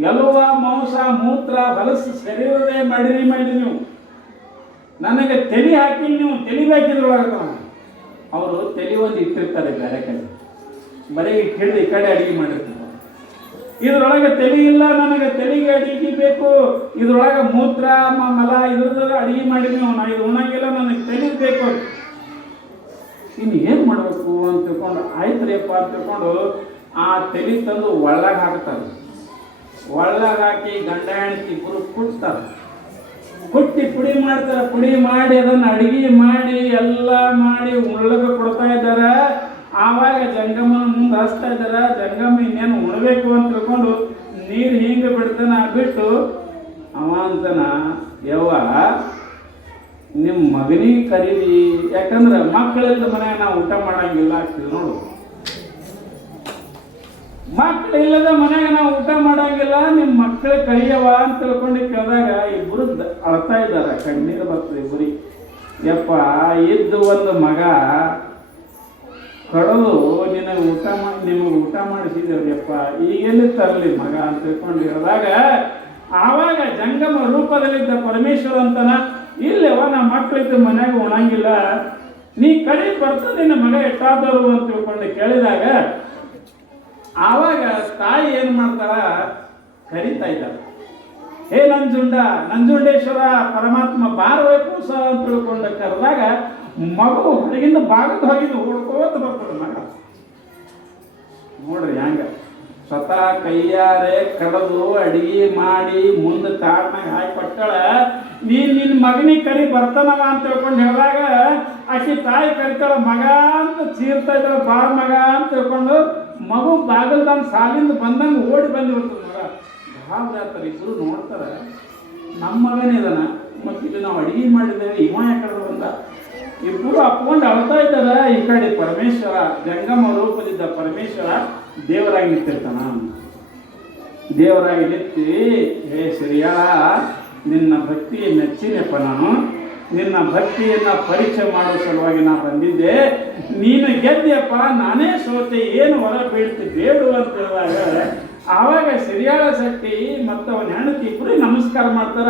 ಎಲುವ ಮಾಂಸ ಮೂತ್ರ ಹೊಲಸಿ ಶರೀರದೇ ಮಾಡಿರಿ ನೀವು, ನನಗೆ ತಲೆ ಹಾಕಿ ನೀವು ತೆಲಿಬೇಕಿದ್ರೊಳಗ. ಅವರು ತಲೆ ಒಂದು ಇಟ್ಟಿರ್ತಾರೆ ಬೇರೆ ಕಡೆ, ಬರೀ ಹಿಡಿದು ಈ ಕಡೆ ಅಡಿಗೆ ಮಾಡಿರ್ತಾರೆ. ಇದ್ರೊಳಗೆ ತಲೆ ಇಲ್ಲ, ನನಗೆ ತಲೆಗೆ ಅಡಿಗೆ ಬೇಕು, ಇದ್ರೊಳಗೆ ಮೂತ್ರ ಮಲ ಇದ್ರದ್ದು ಅಡಿಗೆ ಮಾಡಿ ನೀವು, ನಾ ಇದು ಉಣ್ಣಂಗಿಲ್ಲ, ನನಗೆ ತಲೆ ಬೇಕು. ಇನ್ನು ಏನು ಮಾಡಬೇಕು ಅಂತ ತಿಳ್ಕೊಂಡು ಆಯ್ತ್ರಿಯಪ್ಪ ಅಂತ ತಿಳ್ಕೊಂಡು ಆ ತಲೆ ತಂದು ಒಳ್ಳಾಗ ಹಾಕ್ತಾರೆ. ಒಳ್ಳಾಗ ಹಾಕಿ ಗಂಡ ಹೆಂಡತಿ ಇಬ್ಬರು ಕುಟ್ತಾರೆ. ಕುಟ್ಟಿ ಪುಡಿ ಮಾಡ್ತಾರೆ. ಪುಡಿ ಮಾಡಿ ಅದನ್ನು ಅಡಿಗೆ ಮಾಡಿ ಎಲ್ಲ ಮಾಡಿ ಉಳ್ಳಗ ಕೊಡ್ತಾ ಇದ್ದಾರೆ. ಆವಾಗ ಜಂಗಮನ ಮುಂದೆ ಹಚ್ತಾ ಇದ್ದಾರೆ. ಜಂಗಮ ಇನ್ನೇನು ಉಣಬೇಕು ಅಂತ ತಿಳ್ಕೊಂಡು ನೀರು ಹಿಂಗೆ ಬಿಡ್ತಾನ. ಬಿಟ್ಟು ಅವ ಅಂತಾನ, ಯವ್ವ ನಿಮ್ಮ ಮಗನಿಗೆ ಕರೀಲಿ, ಯಾಕಂದ್ರೆ ಮಕ್ಕಳಿಂದ ಮನೆಯಾಗ ನಾವು ಊಟ ಮಾಡಂಗಿಲ್ಲ ಆಗ್ತದೆ ನೋಡು. ಮಕ್ಕಳು ಇಲ್ಲದ ಮನೆಯಾಗ ನಾವು ಊಟ ಮಾಡಂಗಿಲ್ಲ, ನಿಮ್ಮ ಮಕ್ಕಳು ಕರಿಯವ ಅಂತ ತಿಳ್ಕೊಂಡು ಕೇಳಿದಾಗ ಇಬ್ಬರು ಅಳ್ತಾ ಇದ್ದಾರೆ. ಕಣ್ಣೀರು ಬರ್ತದೆ ಇಬ್ಬರಿಗೆ. ಯಪ್ಪ ಇದ್ದು ಒಂದು ಮಗ ಕಡದು ನಿಮಗೆ ಊಟ ಮಾಡಿಸಿದೇವ್ರಿಯಪ್ಪ, ಈಗೆಲ್ಲಿ ತರಲಿ ಮಗ ಅಂತ ತಿಳ್ಕೊಂಡು ಹೇಳಿದಾಗ ಆವಾಗ ಜಂಗಮ ರೂಪದಲ್ಲಿದ್ದ ಪರಮೇಶ್ವರ ಅಂತನ, ಇಲ್ಲವ ನಮ್ಮ ಮಕ್ಕಳಿದ್ದು ಮನ್ಯಾಗ ಉಣಂಗಿಲ್ಲ, ನೀ ಕರಿ ಬರ್ತದೆ ನಿನ್ನ ಮಗ ಎಷ್ಟಾದವರು ಅಂತ ತಿಳ್ಕೊಂಡು ಕೇಳಿದಾಗ ಆವಾಗ ತಾಯಿ ಏನು ಮಾಡ್ತಾರ, ಕರಿತಾ ಇದ್ದಾರೆ. ಹೇ ನಂಜುಂಡೇಶ್ವರ ಪರಮಾತ್ಮ ಬಾರಬೇಕು ಸ ಅಂತ ತಿಳ್ಕೊಂಡು ಕರೆದಾಗ ಮಗು ಹೊರಗಿಂದ ಬಾಗದ ಹೋಗಿದ್ದು ಓಡ್ಕೋತ ಬರ್ತದೆ ಮಗ. ನೋಡ್ರಿ ಹ್ಯಾಂಗ ಸ್ವತಃ ಕೈಯಾರೆ ಕಡದು ಅಡಿಗೆ ಮಾಡಿ ಮುಂದೆ ತಾಟ್ನಾಗ ಹಾಕಿ ಕೊಟ್ಟಳ. ನಿನ್ನ ಮಗನಿಗೆ ಕರಿ ಬರ್ತಾನವ ಅಂತ ತಿಳ್ಕೊಂಡು ಹೇಳಿದಾಗ ಆಕೆ ತಾಯಿ ಕರಿತಾಳ ಮಗ ಅಂತ ಚೀರ್ತಾ ಇದ್ದಾಳ, ಬಾ ಮಗ ಅಂತ ತಿಳ್ಕೊಂಡು ಮಗು ಬಾಗಲ್ದಂಗೆ ಸಾಲಿಂದ ಬಂದಂಗೆ ಓಡಿ ಬಂದು ಬಿಡ್ತದೆ ಮಗ. ಗಾಬರಿ ಆಗ್ತಾರೆ, ಇಬ್ಬರು ನೋಡ್ತಾರೆ ನಮ್ಮ ಮಗನೇ ಇದನ, ಮತ್ತು ಇಲ್ಲಿ ನಾವು ಅಡಿಗೆ ಮಾಡಿದ್ದೇವೆ ಇವ ಯಾಕಡೆ ಬಂದ. ಇಬ್ಬರು ಅಪ್ಕೊಂಡು ಅಳ್ತಾ ಇದ್ದಾರೆ. ಈ ಕಡೆ ಪರಮೇಶ್ವರ ಜಂಗಮ ರೂಪದಿದ್ದ ಪರಮೇಶ್ವರ ದೇವರಾಗಿ ನಿಂತಿರ್ತಾನ. ದೇವರಾಗಿ ನಿಂತಿ, ಹೇ ಶ್ರೀಯಾಳ, ನಿನ್ನ ಭಕ್ತಿಗೆ ಮೆಚ್ಚಿನಪ್ಪ, ನಾನು ನಿನ್ನ ಭಕ್ತಿಯನ್ನು ಪರೀಕ್ಷೆ ಮಾಡೋ ಸಲುವಾಗಿ ನಾ ಬಂದಿದ್ದೆ. ನೀನು ಗೆದ್ದೆಯಪ್ಪ, ನಾನೇ ಸೋತೆ, ಏನು ಹೊರ ಬೀಳ್ತಿ ಬೇಡು ಅಂತ ಹೇಳಿದಾಗ ಆವಾಗ ಸಿರಿಯಾಳ ಶಕ್ತಿ ಮತ್ತು ಅವನ ಹೆಂಡತಿ ಇಬ್ಬರು ನಮಸ್ಕಾರ ಮಾಡ್ತಾರ.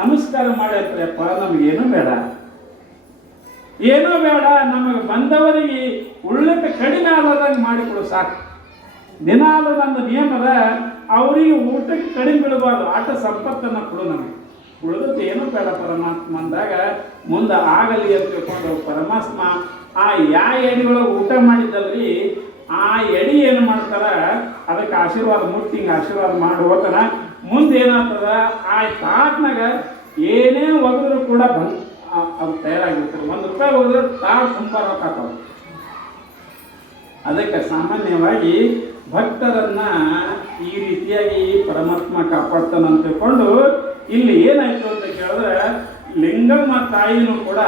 ನಮಸ್ಕಾರ ಮಾಡಿ ಅಂತಾರಪ್ಪ, ನಮಗೇನು ಬೇಡ, ಏನೂ ಬೇಡ, ನಮಗೆ ಬಂದವರಿಗೆ ಉಳ್ಳಕ್ಕೆ ಕಡಿಮೆ ಆದಂಗೆ ಮಾಡಿಕೊಡು ಸಾಕು. ದಿನಾಲು ನನ್ನ ನಿಯಮದ ಅವರಿಗೆ ಊಟಕ್ಕೆ ಕಡಿಮೆ ಬೀಳಬಾರ್ದು, ಆಟ ಸಂಪತ್ತನ್ನು ಕೊಡು, ನಮಗೆ ಉಳಿದದ್ದು ಏನೂ ಬೇಡ ಪರಮಾತ್ಮ ಅಂದಾಗ ಮುಂದೆ ಆಗಲಿ ಅಂತ ತಿಳ್ಕೊಂಡು ಪರಮಾತ್ಮ ಆ ಎಡಿಯೊಳಗೆ ಊಟ ಮಾಡಿದ್ದಲ್ರಿ, ಆ ಎಡಿ ಏನು ಮಾಡ್ತಾರ ಅದಕ್ಕೆ ಆಶೀರ್ವಾದ ಮುಟ್ಟಿ ಹಿಂಗೆ ಆಶೀರ್ವಾದ ಮಾಡಿ ಹೋಗ್ತಾನ. ಮುಂದೆ ಏನಾಗ್ತದ, ಆ ತಾಟ್ನಾಗ ಏನೇ ಒಗೆದ್ರು ಕೂಡ ಅದು ತಯಾರಾಗಿರ್ತಾರೆ. ₹1 ಹೋದ್ರೆ ತಾಳು ತುಂಬ ರೊಕ್ಕ ಆಗ್ತಾವ. ಅದಕ್ಕೆ ಸಾಮಾನ್ಯವಾಗಿ ಭಕ್ತರನ್ನ ಈ ರೀತಿಯಾಗಿ ಪರಮಾತ್ಮ ಕಾಪಾಡ್ತಾನ ಅಂತ ತಿಳ್ಕೊಂಡು ಇಲ್ಲಿ ಏನಾಯ್ತು ಅಂತ ಕೇಳಿದ್ರೆ, ಲಿಂಗಮ್ಮ ತಾಯಿನೂ ಕೂಡ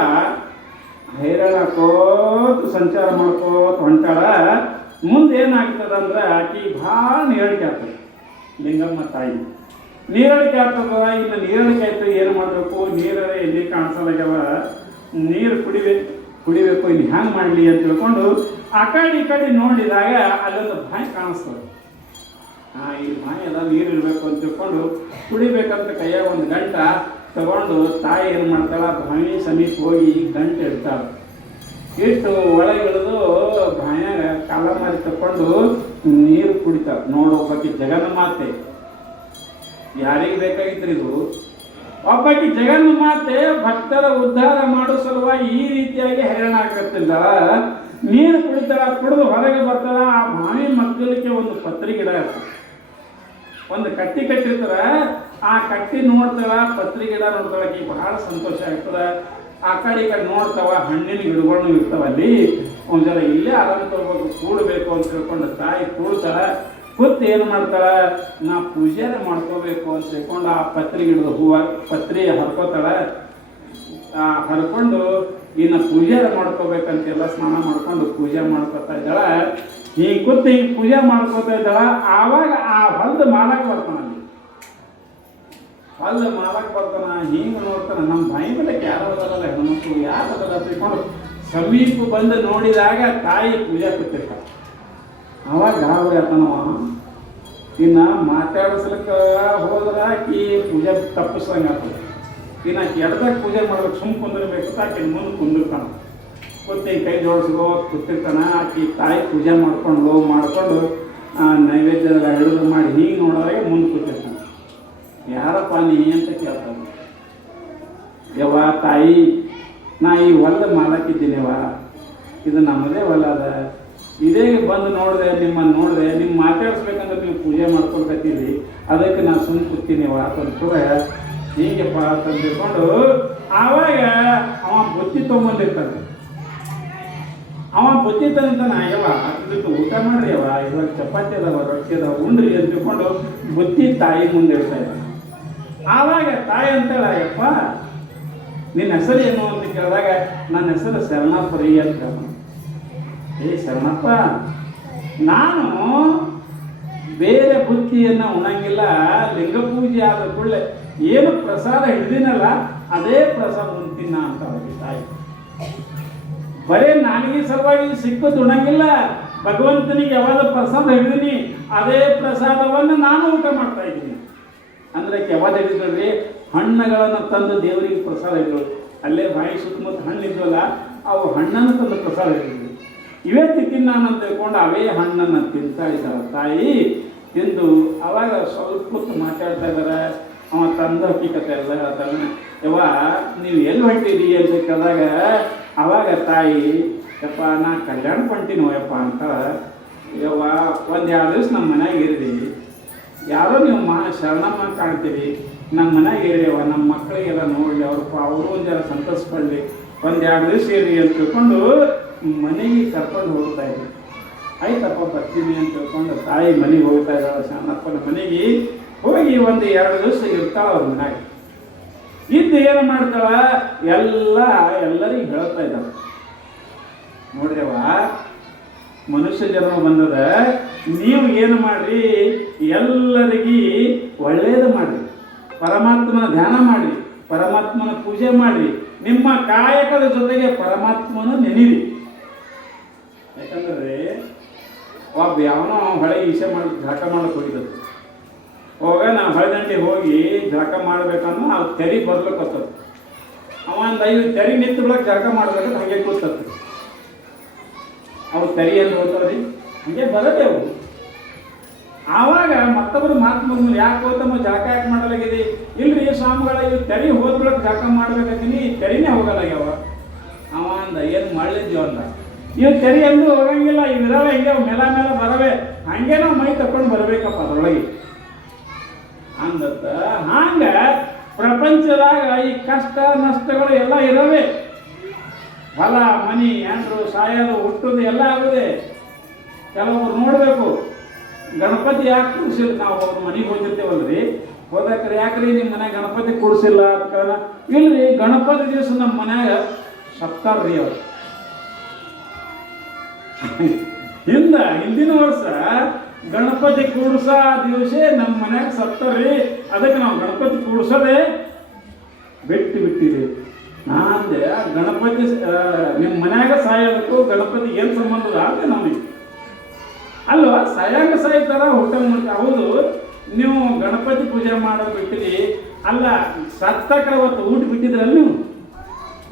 ಹೈರಾಣ ಹಾಕೋತ ಸಂಚಾರ ಮಾಡ್ಕೋತ ಹೊಂಟಾಳ. ಮುಂದೆ ಏನಾಗ್ತದಂದ್ರೆ ಆಕಿ ಭಾಳ ನೀರಡಿಕೆ ಆಗ್ತದೆ. ಲಿಂಗಮ್ಮ ತಾಯಿ ನೀರಡಿಕೆ ಆಗ್ತದ. ಇನ್ನು ನೀರಡಿಕೆ ಆಯ್ತು, ಏನು ಮಾಡಬೇಕು, ನೀರೇ ಎಲ್ಲಿ ಕಾಣಿಸಲಾಗ್ಯವ, ನೀರು ಕುಡಿಬೇಕು, ಇನ್ನು ಹ್ಯಾಂಗೆ ಮಾಡಲಿ ಅಂತ ತಿಳ್ಕೊಂಡು ಆ ಕಡೆ ನೋಡಿದಾಗ ಅಲ್ಲೊಂದು ಬಾಯಿ ಕಾಣಿಸ್ತದೆ. ಈ ಬಾಯಿ ಎಲ್ಲ ನೀರು ಇರಬೇಕು ಅಂತ ತಿಳ್ಕೊಂಡು ಕುಡಿಬೇಕಂತ ಕೈಯಾಗ ಒಂದು ಗಂಟ ತಗೊಂಡು ತಾಯಿ ಏನು ಮಾಡ್ತಾಳ, ಬಾವಿ ಸಮೀಪ ಹೋಗಿ ಗಂಟೆ ಇಡ್ತಾಳೆ. ಇಟ್ಟು ಒಳಗೆ ಇಳಿದು ಬಾಯಾಗ ಕಾಲ ಮಾರಿ ತಕೊಂಡು ನೀರು ಕುಡಿತಾಳೆ. ನೋಡೋಬ್ಬಾಕಿ ಜಗನ್ನ ಮಾತೆ, ಯಾರಿಗೆ ಬೇಕಾಗಿತ್ತು ಇದು, ಒಬ್ಬಾಕಿ ಜಗನ್ನ ಮಾತೆ ಭಕ್ತರ ಉದ್ಧಾರ ಮಾಡೋ ಸಲುವಾಗಿ ಈ ರೀತಿಯಾಗಿ ಹೈರಾಣ ಆಗತ್ತಿಲ್ಲ. ನೀರು ಕುಡಿತಾಳ, ಕುಡಿದು ಹೊರಗೆ ಬರ್ತಾಳ. ಆ ಬಾವಿ ಮಗ್ಗಲಿಕ್ಕೆ ಒಂದು ಪತ್ರಿ ಗಿಡ ಇರ್ತದೆ, ಒಂದು ಕಟ್ಟಿ ಕಟ್ಟಿರ್ತಾರ. ಆ ಕಟ್ಟಿ ನೋಡ್ತಾಳ, ಪತ್ರಿ ಗಿಡ ನೋಡ್ತಾಳಕ್ಕೆ ಬಹಳ ಸಂತೋಷ ಆಗ್ತದೆ. ಆ ಕಡೆ ಈ ಕಡೆ ನೋಡ್ತಾವ, ಹಣ್ಣಿನ ಗಿಡಗಳು ಇರ್ತಾವ. ಅಲ್ಲಿ ಒಂದು ಜನ ಇಲ್ಲೇ ಆರಾಮ ತಗೋಬೇಕು, ಕೂಡಬೇಕು ಅಂತ ತಿಳ್ಕೊಂಡು ತಾಯಿ ಕೂಡ್ತಾಳ. ಕೂತು ಏನು ಮಾಡ್ತಾಳ, ನಾ ಪೂಜೆನ ಮಾಡ್ಕೋಬೇಕು ಅಂತ ತಿಳ್ಕೊಂಡು ಆ ಪತ್ರಿ ಗಿಡದ ಹೂವು ಪತ್ರಿ ಹರ್ಕೋತಾಳ. ಹರ್ಕೊಂಡು ಇನ್ನು ಪೂಜೆ ಮಾಡ್ಕೋಬೇಕಂತೆಲ್ಲ ಸ್ನಾನ ಮಾಡ್ಕೊಂಡು ಪೂಜೆ ಮಾಡ್ಕೋತಾ ಇದ್ದಾಳ. ಹಿಂಗೆ ಕೂತು ಹಿಂಗೆ ಪೂಜೆ ಮಾಡ್ಕೋತಾ ಇದ್ದಾಳ. ಆವಾಗ ಆ ಹೊಲದ ಮಾಲಕ್ ಬರ್ತಾನ, ಅಲ್ಲಿ ಹೊಲದ ಮಾಲಕ್ ಬರ್ತಾನ. ಹಿಂಗೆ ನೋಡ್ತಾನೆ, ನಮ್ಮ ಬಾಯಿ ಬೆಳಕ್ಕೆ ಯಾರು ಅದಲ್ಲ, ಹೆಣ್ಮಕ್ಳು ಯಾರು ಅದಲ್ಲ ತಿಳ್ಕೊಂಡು ಸಮೀಪ ಬಂದು ನೋಡಿದಾಗ ತಾಯಿ ಪೂಜೆ ಕೂತಿರ್ತಾಳೆ. ಅವಾಗ ಗಾಬರಿ ಆತನವ. ಇನ್ನು ಮಾತಾಡಿಸ್ಲಿಕ್ಕೆ ಹೋದ್ರೆ ಆಕಿ ಪೂಜೆ ತಪ್ಪಿಸ್ದಂಗೆ ಆಗ್ತದೆ. ಇನ್ನು ಆಕಿ ಎಡ್ದಾಗ ಪೂಜೆ ಮಾಡ್ಬೇಕು, ಸುಮ್ಮ ಕುಂದಿರ್ಬೇಕು, ಆಕೆ ಮುಂದೆ ಕುಂದಿರ್ತಾನೆ. ಕೂತು ಕೈ ಜೋಡಿಸ್ಕೋ ಕೂತಿರ್ತಾನೆ. ಆಕಿ ತಾಯಿ ಪೂಜೆ ಮಾಡ್ಕೊಂಡು ನೈವೇದ್ಯ ಹಿಡಿದು ಮಾಡಿ ಹಿಂಗೆ ನೋಡೋದಾಗ ಮುಂದೆ ಕೂತಿರ್ತಾನೆ. ಯಾರಪ್ಪ ನೀ ಅಂತ ಕೇಳ್ತಾನೆ. ಯವ್ವ ತಾಯಿ, ನಾ ಈ ಹೊಲದ ಮಾಲಕ್ಕಿದ್ದೀನಿವ, ಇದು ನಮ್ಮದೇ ಹೊಲ ಅದ, ಇದೇ ಬಂದು ನೋಡಿದೆ, ನಿಮ್ಮನ್ನು ನೋಡಿದೆ, ನಿಮ್ಮ ಮಾತಾಡಿಸ್ಬೇಕಂದ್ರೆ ನೀವು ಪೂಜೆ ಮಾಡ್ಕೊಳ್ಕತ್ತೀರಿ, ಅದಕ್ಕೆ ನಾನು ಸುಮ್ಮನೆ ಕೂತೀನಿವ ಅಂತಂದ್ರೆ ಹೀಗೆಪ್ಪ ತಂದಿಕೊಂಡು ಆವಾಗ ಅವ ಬುತ್ತಿ ತೊಗೊಂಬಂದಿರ್ತಾನೆ. ಅವ ಬುತ್ತಿ ತಂತಾನ, ಯವ್ವ ಇದಕ್ಕೆ ಊಟ ಮಾಡ್ರಿ ಯವ್ವ, ಇವಾಗ ಚಪಾತಿ ಅದಾವ, ರೊಟ್ಟಿ ಅದಾವ, ಉಂಡ್ರಿ ಅಂತ ತಿಳ್ಕೊಂಡು ಬುತ್ತಿ ತಾಯಿ ಮುಂದೆ ಇಡ್ತಾ ಇದ್ದ. ಆವಾಗ ತಾಯಿ ಅಂತಾಳ, ಯಪ್ಪ ನಿನ್ನ ಹೆಸರು ಏನು ಅಂತ ಕೇಳಿದಾಗ ನನ್ನ ಹೆಸರು ಶರಣಪ್ಪರಿ ಅಂತ ಹೇಳ್ತಾನೆ. ಶರಣಪ್ಪ, ನಾನು ಬೇರೆ ಬುತ್ತಿಯನ್ನು ಉಣಂಗಿಲ್ಲ, ಲಿಂಗ ಪೂಜೆ ಆದ ಕೂಡಲೇ ಏನು ಪ್ರಸಾದ ಹಿಡ್ದಿನಲ್ಲ ಅದೇ ಪ್ರಸಾದ ಉಣ್ತೀನ ಅಂತ ಅವ್ರಿಗೆ ತಾಯಿ. ಬರೇ ನಾಲಿಗೆ ಸಲುವಾಗಿ ಸಿಕ್ಕದ್ದು ಉಣಂಗಿಲ್ಲ, ಭಗವಂತನಿಗೆ ಯಾವಾಗ ಪ್ರಸಾದ ಹಿಡಿದೀನಿ ಅದೇ ಪ್ರಸಾದವನ್ನು ನಾನು ಊಟ ಮಾಡ್ತಾ ಇದ್ದೀನಿ. ಅಂದರೆ ಯಾವಾಗ ಹಿಡಿದ್ರಿ, ಹಣ್ಣುಗಳನ್ನು ತಂದು ದೇವರಿಗೆ ಪ್ರಸಾದ ಹಿಡಿದ್ರು. ಅಲ್ಲೇ ಬಾಯಿ ಸುತ್ತಮುತ್ತ ಹಣ್ಣು ಇದ್ವಲ್ಲ, ಅವು ಹಣ್ಣನ್ನು ತಂದು ಪ್ರಸಾದ ಹಿಡಿದ್ವಿ. ಇವೇ ತಿಂತೀನಿ ನಾನು ಅಂತ ತಿಳ್ಕೊಂಡು ಅವೇ ಹಣ್ಣನ್ನು ತಿಂತಾ ಇದ್ದಾರೆ ತಾಯಿ. ತಿಂದು ಅವಾಗ ಸ್ವಲ್ಪ ಹೊತ್ತು ಮಾತಾಡ್ತಾ ಇದ್ದಾರೆ. ಅವ ತಂದ ಹಕ್ಕಿಕತೆ ಎಲ್ಲ ಹೇಳ್ತಾನೆ. ಯವ್ವ ನೀವು ಎಲ್ಲಿ ಹೊಂಟಿರಿ ಅಂತ ಕೇಳಿದಾಗ ಅವಾಗ ತಾಯಿ, ಯಪ್ಪ ನಾ ಕಲ್ಯಾಣ ಹೊಂಟಿನೋ ಯಪ್ಪ ಅಂತ. ಯವ್ವ ಒಂದು 2 ದಿವಸ ನಮ್ಮ ಮನ್ಯಾಗ ಇರ್ರಿ, ಯಾರೋ ನೀವು ಶರಣಮ್ಮ ಕಾಣ್ತೀರಿ, ನಮ್ಮ ಮನ್ಯಾಗ ಇರಿ ಯವ್ವ, ನಮ್ಮ ಮಕ್ಕಳಿಗೆಲ್ಲ ನೋಡಲಿ, ಅವರು ಒಂದು ಜರ ಸಂತೋಷಪಡಲಿ, ಒಂದೆರಡು ದಿವಸ ಇರಿ ಅಂತ ತಿಳ್ಕೊಂಡು ಮನೆಗೆ ಕರ್ಕೊಂಡು ಹೋಗ್ತಾ ಇದ್ವಿ. ಆಯ್ತಪ್ಪ ಬರ್ತೀನಿ ಅಂತ ತಿಳ್ಕೊಂಡು ತಾಯಿ ಮನೆಗೆ ಹೋಗ್ತಾ ಇದ್ದಾಳೆ. ಶಾನಪ್ಪನ ಮನೆಗೆ ಹೋಗಿ ಒಂದು 2 ದಿವಸ ಇರ್ತಾಳ ಅವ್ರ ಮನ್ಯಾಗ. ಇದ್ದು ಏನು ಮಾಡ್ತಾಳ, ಎಲ್ಲರಿಗೆ ಹೇಳ್ತಾ ಇದ್ದಾಳೆ, ನೋಡ್ರವ ಮನುಷ್ಯ ಜನ್ಮ ಬಂದದ, ನೀವು ಏನು ಮಾಡ್ರಿ, ಎಲ್ಲರಿಗೂ ಒಳ್ಳೇದು ಮಾಡ್ರಿ, ಪರಮಾತ್ಮನ ಧ್ಯಾನ ಮಾಡ್ರಿ, ಪರಮಾತ್ಮನ ಪೂಜೆ ಮಾಡ್ರಿ, ನಿಮ್ಮ ಕಾಯಕದ ಜೊತೆಗೆ ಪರಮಾತ್ಮನ ನೆನೀರಿ. ಯಾಕಂದ್ರೆ ಒಬ್ಬ ಯಾವನೋ ಹೊಳೆ ಈಸೆ ಮಾಡಿ ಜಳಕ ಮಾಡಕ್ಕೆ ಹೋಗಿದ್ದು. ನಾವು ಹೊಳೆದಂಡಿ ಹೋಗಿ ಜಳಕ ಮಾಡ್ಬೇಕನ್ನೋ ಅವ್ರು ತೆರಿ ಬರ್ಬೇಕತ್ತದ. ಅವ ಒಂದು 5 ತೆರಿ ನಿಂತು ಬಿಡಕ್ಕೆ ಜಳಕ ಮಾಡ್ಬೇಕಂತ ಹಾಗೆ ಕೂತತ್ತು. ಅವ್ರು ತೆರಿ ಎಂದು ಹೋಗ್ತಾವ್ರಿ, ಹಾಗೆ ಬರದೆ ಅವು. ಆವಾಗ ಮತ್ತೊಬ್ಬರು ಮಾತು ಬಂದ್ಮೇಲೆ ಯಾಕೆ ಹೋತಮ್ಮ ಜಳಕ ಯಾಕೆ ಮಾಡಲಾಗಿದೆ? ಇಲ್ರಿ ಸ್ವಾಮಿಗಳ ಇವು ತೆರಿ ಹೋದ್ಬಿಡಕ್ಕೆ ಜಳಕ ಮಾಡ್ಬೇಕಂತೀನಿ, ತೆರಿನೇ ಹೋಗಲಾಗ್ಯಾವ. ಅವ ಅಂದ ಏನು ಮಾಡಲಿದ್ದೀವ ಅಂದ, ಇವು ತೆರಿ ಎಂದು ಹೋಗಂಗಿಲ್ಲ, ಇವಿದಾವೆ ಹಿಂಗೆ ಮೇಲೆ ಬರವೆ, ಹಂಗೆ ನಾವು ಮೈ ತಕೊಂಡು ಬರಬೇಕಪ್ಪ ಅದರೊಳಗೆ ಅಂದತ್ತ. ಹಂಗ ಪ್ರಪಂಚದಾಗ ಈ ಕಷ್ಟ ನಷ್ಟಗಳು ಎಲ್ಲ ಇರವೆ. ಹೊಲ ಮನಿ ಹೆಂಡ್ರು ಸಾಯೋದು ಹುಟ್ಟೋದು ಎಲ್ಲ ಆಗುದೆ. ಕೆಲವೊಬ್ರು ನೋಡಬೇಕು, ಗಣಪತಿ ಯಾಕೆ ಕೂಡಿಸಿಲ್ಲ, ನಾವು ಅವ್ರ ಮನೆಗೆ ಹೋಗಿರ್ತೇವಲ್ರಿ, ಹೋದಾಕ್ರೆ ಯಾಕ್ರಿ ನಿಮ್ಮ ಮನ್ಯಾಗ ಗಣಪತಿ ಕೂಡಿಸಿಲ್ಲ ಅಂತ ಕೇಳ. ಇಲ್ರಿ ಗಣಪತಿ ದಿವಸ ನಮ್ಮ ಮನ್ಯಾಗ ಸತ್ತಾರ್ರಿ ಅವ್ರು. ಹಿಂದಿನ ವರ್ಷ ಗಣಪತಿ ಕೂಡ್ಸ ದಿವಸ ನಮ್ಮ ಮನ್ಯಾಗ ಸತ್ತರಿ, ಅದಕ್ಕೆ ನಾವು ಗಣಪತಿ ಕೂಡ್ಸೋದೇ ಬಿಟ್ಟಿರಿ. ನಾಂದೆ ಗಣಪತಿ ನಿಮ್ಮ ಮನ್ಯಾಗ ಸಾಯೋದಕ್ಕೂ ಗಣಪತಿ ಏನು ಸಂಬಂಧದ ಅಂದೆ ನಮಗೆ. ಅಲ್ವಾ ಸಾಯಂಗ ಸಾಯ್ತಾರ ಊಟ ಮಾಡ್ತ. ಹೌದು, ನೀವು ಗಣಪತಿ ಪೂಜೆ ಮಾಡೋದು ಬಿಟ್ಟಿರಿ, ಅಲ್ಲ ಸತ್ತಕ ಅವತ್ತು ಊಟ ಬಿಟ್ಟಿದ್ರಲ್ಲ ನೀವು,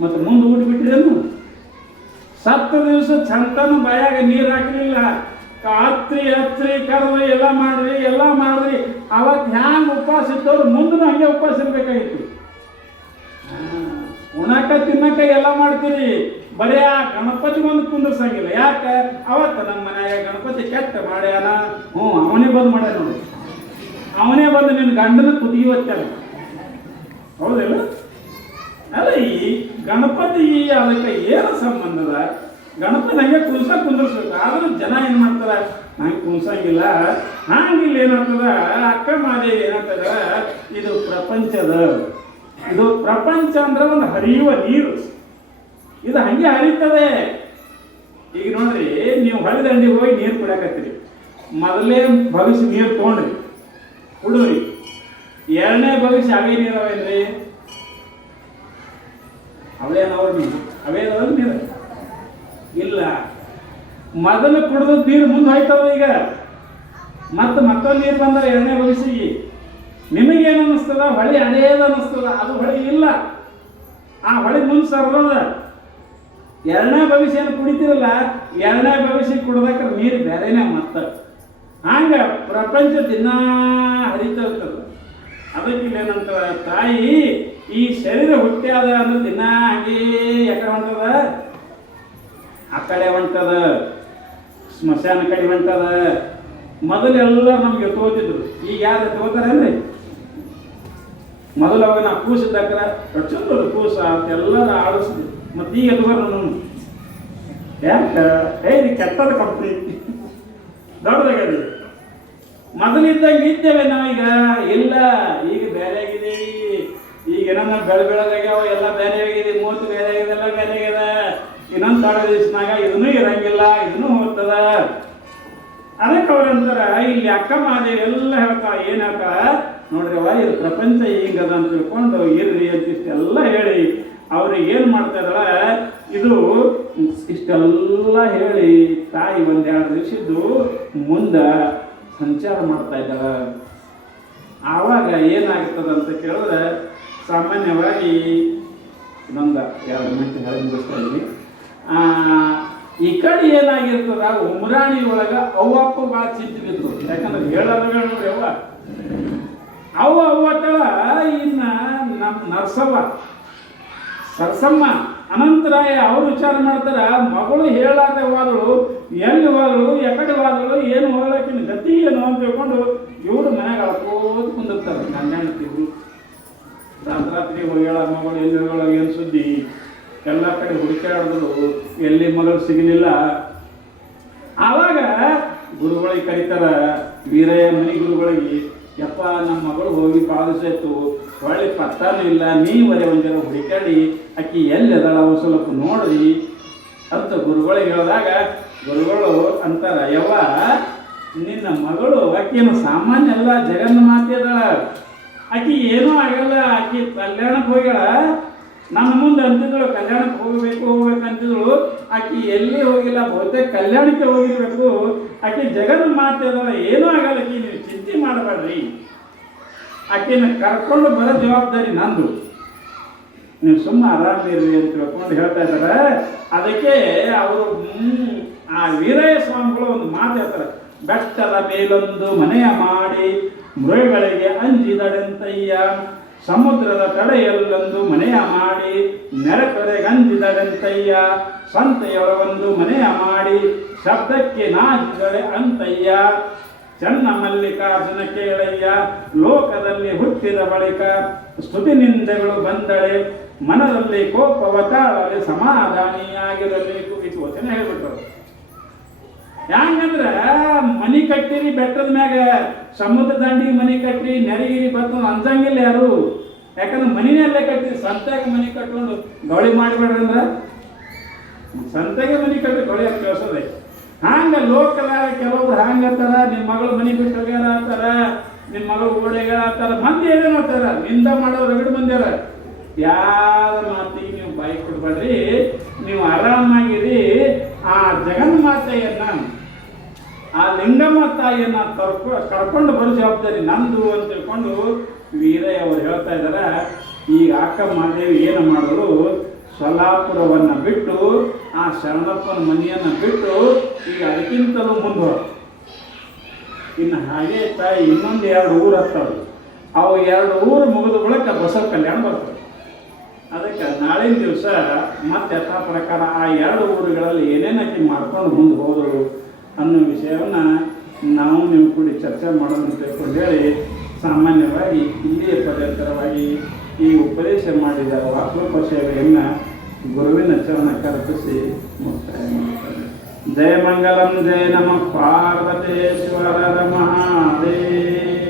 ಮತ್ತು ಮುಂದೆ ಊಟ ಬಿಟ್ಟಿದ್ರಲ್ಲ. ಸತ್ತ ದಿವಸ ಚಂತನ ಬಾಯಾಗ ನೀರು ಹಾಕಲಿಲ್ಲ, ಹತ್ರಿ ಕರ್ದು ಎಲ್ಲ ಮಾಡ್ರಿ. ಅವತ್ತು ಹ್ಯಾಂಗ ಉಪವಾಸ ಇದ್ದವ್ರು ಮುಂದೆ ಹಂಗೆ ಉಪವಾಸ ಇರ್ಬೇಕಾಗಿತ್ತು. ಉಣಕ ತಿನ್ನಕ ಎಲ್ಲ ಮಾಡ್ತೀರಿ, ಬರೀ ಆ ಗಣಪತಿಗೊಂದು ಕುಂದಿರ್ಸಂಗಿಲ್ಲ. ಯಾಕೆ? ಅವತ್ತು ನಮ್ಮ ಮನ್ಯಾಗ ಗಣಪತಿ ಕೆಟ್ಟ ಮಾಡ್ಯಾನ, ಅವನೇ ಬಂದು ಮಾಡ್ಯಾನ ನೋಡಿ, ಅವನೇ ಬಂದು ನಿನ್ನ ಗಂಡನ ಕುದಿಗೆ ಒತ್ತಾನ. ಹೌದಿಲ್ಲ? ಅಲ್ಲ, ಈ ಗಣಪತಿ ಅದಕ್ಕೆ ಏನು ಸಂಬಂಧದ? ಗಣಪತಿ ಹಂಗೆ ಕುಂದಿರ್ಸ್ಬೇಕು. ಆದ್ರೂ ಜನ ಏನು ಮಾಡ್ತಾರ, ಹಂಗೆ ಕುಂದ್ಸಂಗಿಲ್ಲ. ಹಂಗಿಲ್ಲ ಏನಾಗ್ತದ, ಅಕ್ಕ ಮಾದೇವಿ ಏನಾಗ್ತದ, ಇದು ಪ್ರಪಂಚ ಅಂದ್ರೆ ಒಂದು ಹರಿಯುವ ನೀರು, ಇದು ಹಂಗೆ ಹರಿತದೆ. ಈಗ ನೋಡ್ರಿ, ನೀವು ಹೊಳೆದಂಡಿಗೆ ಹೋಗಿ ನೀರು ಕುಡಿಯಾಕತ್ತೀರಿ, ಮೊದಲೇ ಭವಿಷ್ಯ ನೀರು ತೊಗೊಂಡ್ರಿ ಕುಡಿದ್ರಿ, 2ನೇ ಭವಿಷ್ಯ ಅವೇ ನೀರವೇನ್ರಿ? ಅವೇನವ್ರು ನೀವು ಅವೇನವ್ರು ನೀರು ಇಲ್ಲ. ಮೊದಲು ಕುಡಿದ ನೀರು ಮುಂದೆ ಹೋಯ್ತದ. ಈಗ ಮತ್ತೊಂದು ನೀರು ಬಂದರೆ 2ನೇ ಭವಿಷ್ಯ ನಿಮಗೇನು ಅನ್ನಿಸ್ತದ? ಹೊಳೆ ಅದೇದು ಅನ್ನಿಸ್ತದ, ಅದು ಹೊಳೆ ಇಲ್ಲ. ಆ ಹೊಳೆ ಮುಂದೆ ಸರ್ವದ 2ನೇ ಭವಿಷ್ಯ ಏನು ಕುಡಿತೀರಲ್ಲ, 2ನೇ ಭವಿಷ್ಯ ಕುಡ್ದಕ್ರೆ ನೀರು ಬೇರೆನೇ. ಹಂಗ ಪ್ರಪಂಚ ದಿನ ಹರಿತಾ ಇರ್ತದ. ಅದಕ್ಕೆ ಏನಂತ, ತಾಯಿ ಈ ಶರೀರ ಹುಟ್ಟ್ಯಾದ ಅಂದ್ರೆ ದಿನ ಹಂಗೆ ಎಕಡೆ ಹೊಂಟದ, ಆ ಕಡೆ ಹೊಂಟದ, ಸ್ಮಶಾನ ಕಡೆ ಹೊಂಟದ. ಮೊದಲೆಲ್ಲ ನಮ್ಗೆ ಎತ್ಕೋತಿದ್ರು, ಈಗ ಯಾರು ಎತ್ಕೋತಾರೇನ್ರಿ? ಮೊದಲು ಅವಾಗ ನಾವು ಕೂಸಿದ್ದಕ್ರ ಚಂದದ ಕೂಸ ಅಂತ ಎಲ್ಲರ ಆಡಿಸಿದ್ವಿ. ಮತ್ತು ಈಗ ಎತ್ಕೋರು ನಾನು ಯಾಕೆ ಕೆಟ್ಟದ ಕಂಪ್ನಿ ದೊಡ್ಡದಾಗದು. ಮೊದಲಿದ್ದಂಗೆ ಇದ್ದೇವೆ ನಾವೀಗ ಇಲ್ಲ, ಈಗ ಬೇರೆ ಆಗಿದ್ದೀವಿ. ಈಗ ಏನನ್ನ ಬೆಳಗಾಗ್ಯಾವ, ಎಲ್ಲ ಬೇರೆ ಆಗಿದೆ, ಮೂವತ್ತು ಬೇರೆ ಆಗಿದೆ, ಎಲ್ಲ ಬೇರೆ ಆಗಿದೆ. ಇನ್ನೊಂದು ತಡ ದಿವಸನಾಗ ಇದನ್ನೂ ಇರಂಗಿಲ್ಲ, ಇದನ್ನೂ ಹೋಗ್ತದ. ಅದಕ್ಕೆ ಅವ್ರಂತಾರ, ಇಲ್ಲಿ ಅಕ್ಕ ಮಾದೇವಿ ಎಲ್ಲ ಹೇಳ್ತಾಳ. ಏನು ಹೇಳ್ತಾಳ ನೋಡ್ರಿವ, ಇದು ಪ್ರಪಂಚ ಹಿಂಗದ ಅಂತ ತಿಳ್ಕೊಂಡು ಇರ್ರಿ ಅಂತ ಇಷ್ಟೆಲ್ಲ ಹೇಳಿ ಅವ್ರಿಗೆ ಏನು ಮಾಡ್ತಾ ಇದ್ದಾಳ, ಇದು ಇಷ್ಟೆಲ್ಲ ಹೇಳಿ ತಾಯಿ 1-2 ದಿವಸದ್ದು ಮುಂದೆ ಸಂಚಾರ ಮಾಡ್ತಾ ಇದ್ದಾಳ. ಆವಾಗ ಏನಾಗ್ತದಂತ ಕೇಳಿದ್ರೆ, ಸಾಮಾನ್ಯವಾಗಿ ಇನ್ನೊಂದು 2 ಮಿನಿಟ್ ಹೇಳಿ ಮುಗಿಸ್ತಾ ಇದ್ವಿ. ಈ ಕಡೆ ಏನಾಗಿರ್ತದ, ಉಮ್ರಾಣಿ ಒಳಗೆ ಅವ್ವಪ್ಪ ಭಾಳ ಚಿಂತೆ ಬಿದ್ದು. ಯಾಕಂದ್ರೆ ಹೇಳೋದು ನೋಡ್ರಿ, ಅವ್ವತ್ತಳ ಇನ್ನು ನಮ್ಮ ನರಸವ್ವ ಸರಸಮ್ಮ ಅನಂತರಾಯ ಅವ್ರು ವಿಚಾರ ಮಾಡ್ತಾರ, ಮಗಳು ಹೇಳಾದ ಹೋದಳು, ಎಲ್ಲಿ ಹೋದಳು, ಎಕಡೆ ಹೋದಳು, ಏನು ಹೋಗ್ಲಕ್ಕಿನ ಗತಿ ಏನು ಅಂತ ತಿಳ್ಕೊಂಡು ಇವರು ಮನೆಗೆ ಅಳ್ಕೋದು ಕುಂದಿರ್ತಾರೆ. ನನ್ನ ಹೆಣ್ತೀವಿ ರಾತ್ರಿ ಹೋಗ್ಯಾಳ ಮಗಳು, ಎಲ್ಲಿ ಹೋಗಳ ಏನು ಸುದ್ದಿ ಎಲ್ಲ ಕಡೆ ಹುಡುಕಾಡಿದ್ರು ಎಲ್ಲಿ ಮಗಳು ಸಿಗಲಿಲ್ಲ. ಆವಾಗ ಗುರುಗಳಿಗೆ ಕರೀತಾರ, ವೀರಯ್ಯ ಮನೆ ಗುರುಗಳಿಗೆ, ಯಪ್ಪ ನಮ್ಮ ಮಗಳು ಹೋಗಿ ಪಾಲಿಸಾಯ್ತು, ಒಳ್ಳೆ ಪತ್ತಾನೂ ಇಲ್ಲ, ನೀವರೆ ಒಂದರ ಹುಡುಕಾಡಿ ಆಕಿ ಎಲ್ಲಿ ಅದಳ ಅವ ಸ್ವಲ್ಪ ನೋಡ್ರಿ ಅಂತ ಗುರುಗಳಿಗೆ ಹೇಳಿದಾಗ ಗುರುಗಳು ಅಂತಾರ, ಯವ್ವ ನಿನ್ನ ಮಗಳು ಆಕಿಯನ್ನು ಸಾಮಾನ್ಯ ಅಲ್ಲ, ಜಗನ್ನ ಮಾತೆ ಅದಳ, ಆಕಿ ಏನೂ ಆಗಲ್ಲ, ಆಕಿ ಕಲ್ಯಾಣಕ್ಕೆ ಹೋಗ್ಯಾಳ. ನನ್ನ ಮುಂದೆ ಅಂತಿದ್ದಳು ಕಲ್ಯಾಣಕ್ಕೆ ಹೋಗ್ಬೇಕಂತಿದ್ದಳು, ಆಕಿ ಎಲ್ಲಿ ಹೋಗಿಲ್ಲ, ಬಹುತೇಕ ಕಲ್ಯಾಣಕ್ಕೆ ಹೋಗಿರ್ಬೇಕು, ಆಕಿ ಜಗನ್ನ ಮಾತೆ ಅದಳ, ಏನೂ ಆಗಲ್ಲ, ಆಕಿ ನೀವು ಚಿಂತೆ ಮಾಡಬೇಡ್ರಿ, ಆಕಿನ ಕರ್ಕೊಂಡು ಬರೋ ಜವಾಬ್ದಾರಿ ನಂದು, ನೀವು ಸುಮ್ಮ ಆರಾಮಿರ್ರಿ ಅಂತ ತಿಳ್ಕೊಂಡು ಹೇಳ್ತಾ ಇದ್ದಾರೆ. ಅದಕ್ಕೆ ಅವರು ಆ ವೀರಯ್ಯ ಸ್ವಾಮಿಗಳು ಒಂದು ಮಾತು ಹೇಳ್ತಾರೆ, ಬೆಟ್ಟದ ಮೇಲೊಂದು ಮನೆಯ ಮಾಡಿ ಮೃಗಗಳಿಗೆ ಅಂಜಿದಡೆಂತಯ್ಯ, ಸಮುದ್ರದ ಕಡೆಯಲ್ಲೊಂದು ಮನೆಯ ಮಾಡಿ ನೆರೆಕರೆಗಂಜಿದಡೆಂತಯ್ಯ, ಸಂತೆಯೊಳಗೊಂದು ಮನೆಯ ಮಾಡಿ ಶಬ್ದಕ್ಕೆ ನಾಚಿದಡೆ ಅಂತಯ್ಯ, ಚನ್ನ ಮಲ್ಲಿಕಾರ್ಜುನ ಕೇಳಯ್ಯ, ಲೋಕದಲ್ಲಿ ಹುಟ್ಟಿದ ಬಳಿಕ ಸ್ತುತಿ ನಿಂದೆಗಳು ಬಂದಳೆ, ಮನದಲ್ಲಿ ಕೋಪವ ತಾಳಲೆ ಸಮಾಧಾನಿಯಾಗಿರಬೇಕು. ಇದು ವಚನ ಹೇಳ್ಬಿಟ್ರು. ಹೆಂಗಂದ್ರ ಮನಿ ಕಟ್ಟಿರಿ ಬೆಟ್ಟದ ಮ್ಯಾಗ, ಸಮುದ್ರ ದಂಡಿಗೆ ಮನಿ ಕಟ್ಟಿ ನೆರೆಗಿರಿ ಬತ್ತ ಅಂಜಂಗಿಲ್ಲ ಯಾರು, ಯಾಕಂದ್ರೆ ಮನಿನೆಲ್ಲೇ ಕಟ್ಟಿ, ಸಂತೆಗೆ ಮನಿ ಕಟ್ಕೊಂಡು ಗೌಳಿ ಮಾಡಿಬೇಡ್ರಿ ಅಂದ್ರ ಸಂತೆಗೆ ಮನಿ ಕಟ್ಟಿ ಗೌಳಿ ಅಂತ ಕೇಳಿಸೋದೆ. ಹಂಗ ಲೋಕದಾಗ ಕೆಲವೊಬ್ರು ಹಂಗತ್ತಾರ, ನಿಮ್ಮ ಮಗಳು ಮನಿ ಬಿಟ್ಟು ಹೋಗ್ಯಾರ ಅಂತಾರ, ನಿಮ್ಮ ಮಗಳು ಓಡ್ಯಾರ ಅಂತಾರ, ಮಂದಿ ಏನೇನು ಅಂತಾರ, ನಿಂದ ಮಾಡೋರು ರಗಡು ಮಂದಿಯಾರ. ಯಾರ ಮಾತಿಗೆ ನೀವು ಬಾಯಿ ಕೊಡ್ಬೇಡ್ರಿ, ನೀವು ಆರಾಮಾಗಿರಿ. ಆ ಜಗನ್ಮಾತೆಯನ್ನ, ಆ ಲಿಂಗಮ್ಮ ತಾಯಿಯನ್ನ ಕರ್ಕೊಂಡು ಬರೋ ಜವಾಬ್ದಾರಿ ನಂದು ಅಂತ ತಿಳ್ಕೊಂಡು ವೀರಯ್ಯ ಅವರು ಹೇಳ್ತಾ ಇದಾರ. ಈಗ ಅಕ್ಕಮಹಾದೇವಿ ಏನು ಮಾಡಿದ್ರು, ಸೊಲ್ಲಾಪುರವನ್ನು ಬಿಟ್ಟು ಆ ಶರಣಪ್ಪನ ಮನೆಯನ್ನು ಬಿಟ್ಟು ಈಗ ಅದಕ್ಕಿಂತಲೂ ಮುಂದೆ ಇನ್ನು ಹಾಗೆ ತಾಯಿ ಇನ್ನೊಂದು 2 ಊರು ಹತ್ತವ್ರು. ಅವು 2 ಊರು ಮುಗಿದ ಬಳಿಕ ಬಸವ ಕಲ್ಯಾಣ ಬರ್ತವೆ. ಅದಕ್ಕೆ ನಾಳಿನ ದಿವಸ ಮತ್ತೆ ಯಥಾ ಪ್ರಕಾರ ಆ 2 ಊರುಗಳಲ್ಲಿ ಏನೇನಕ್ಕೆ ಮಾಡ್ಕೊಂಡು ಮುಂದೆ ಹೋದರು ಅನ್ನೋ ವಿಷಯವನ್ನು ನಾವು ನೀವು ಕೂಡಿ ಚರ್ಚೆ ಮಾಡೋಣ ಅಂತ ತಿಳ್ಕೊಂಡು ಹೇಳಿ, ಸಾಮಾನ್ಯವಾಗಿ ಇಲ್ಲಿಯ ಪರ್ಯಂತರವಾಗಿ ಈ ಉಪದೇಶ ಮಾಡಿದ ವಾಕ್ರೂಪ ಸೇವೆಯನ್ನು ಗುರುವಿನ ಚರಣಕ್ಕೆ ಅರ್ಪಿಸಿ ಮುಕ್ತಾಯ ಮಾಡ್ತಾರೆ. ಜಯ ಮಂಗಲಂ, ಜಯ ನಮಃ ಪಾರ್ವತೇಶ್ವರ ಮಹಾದೇವ.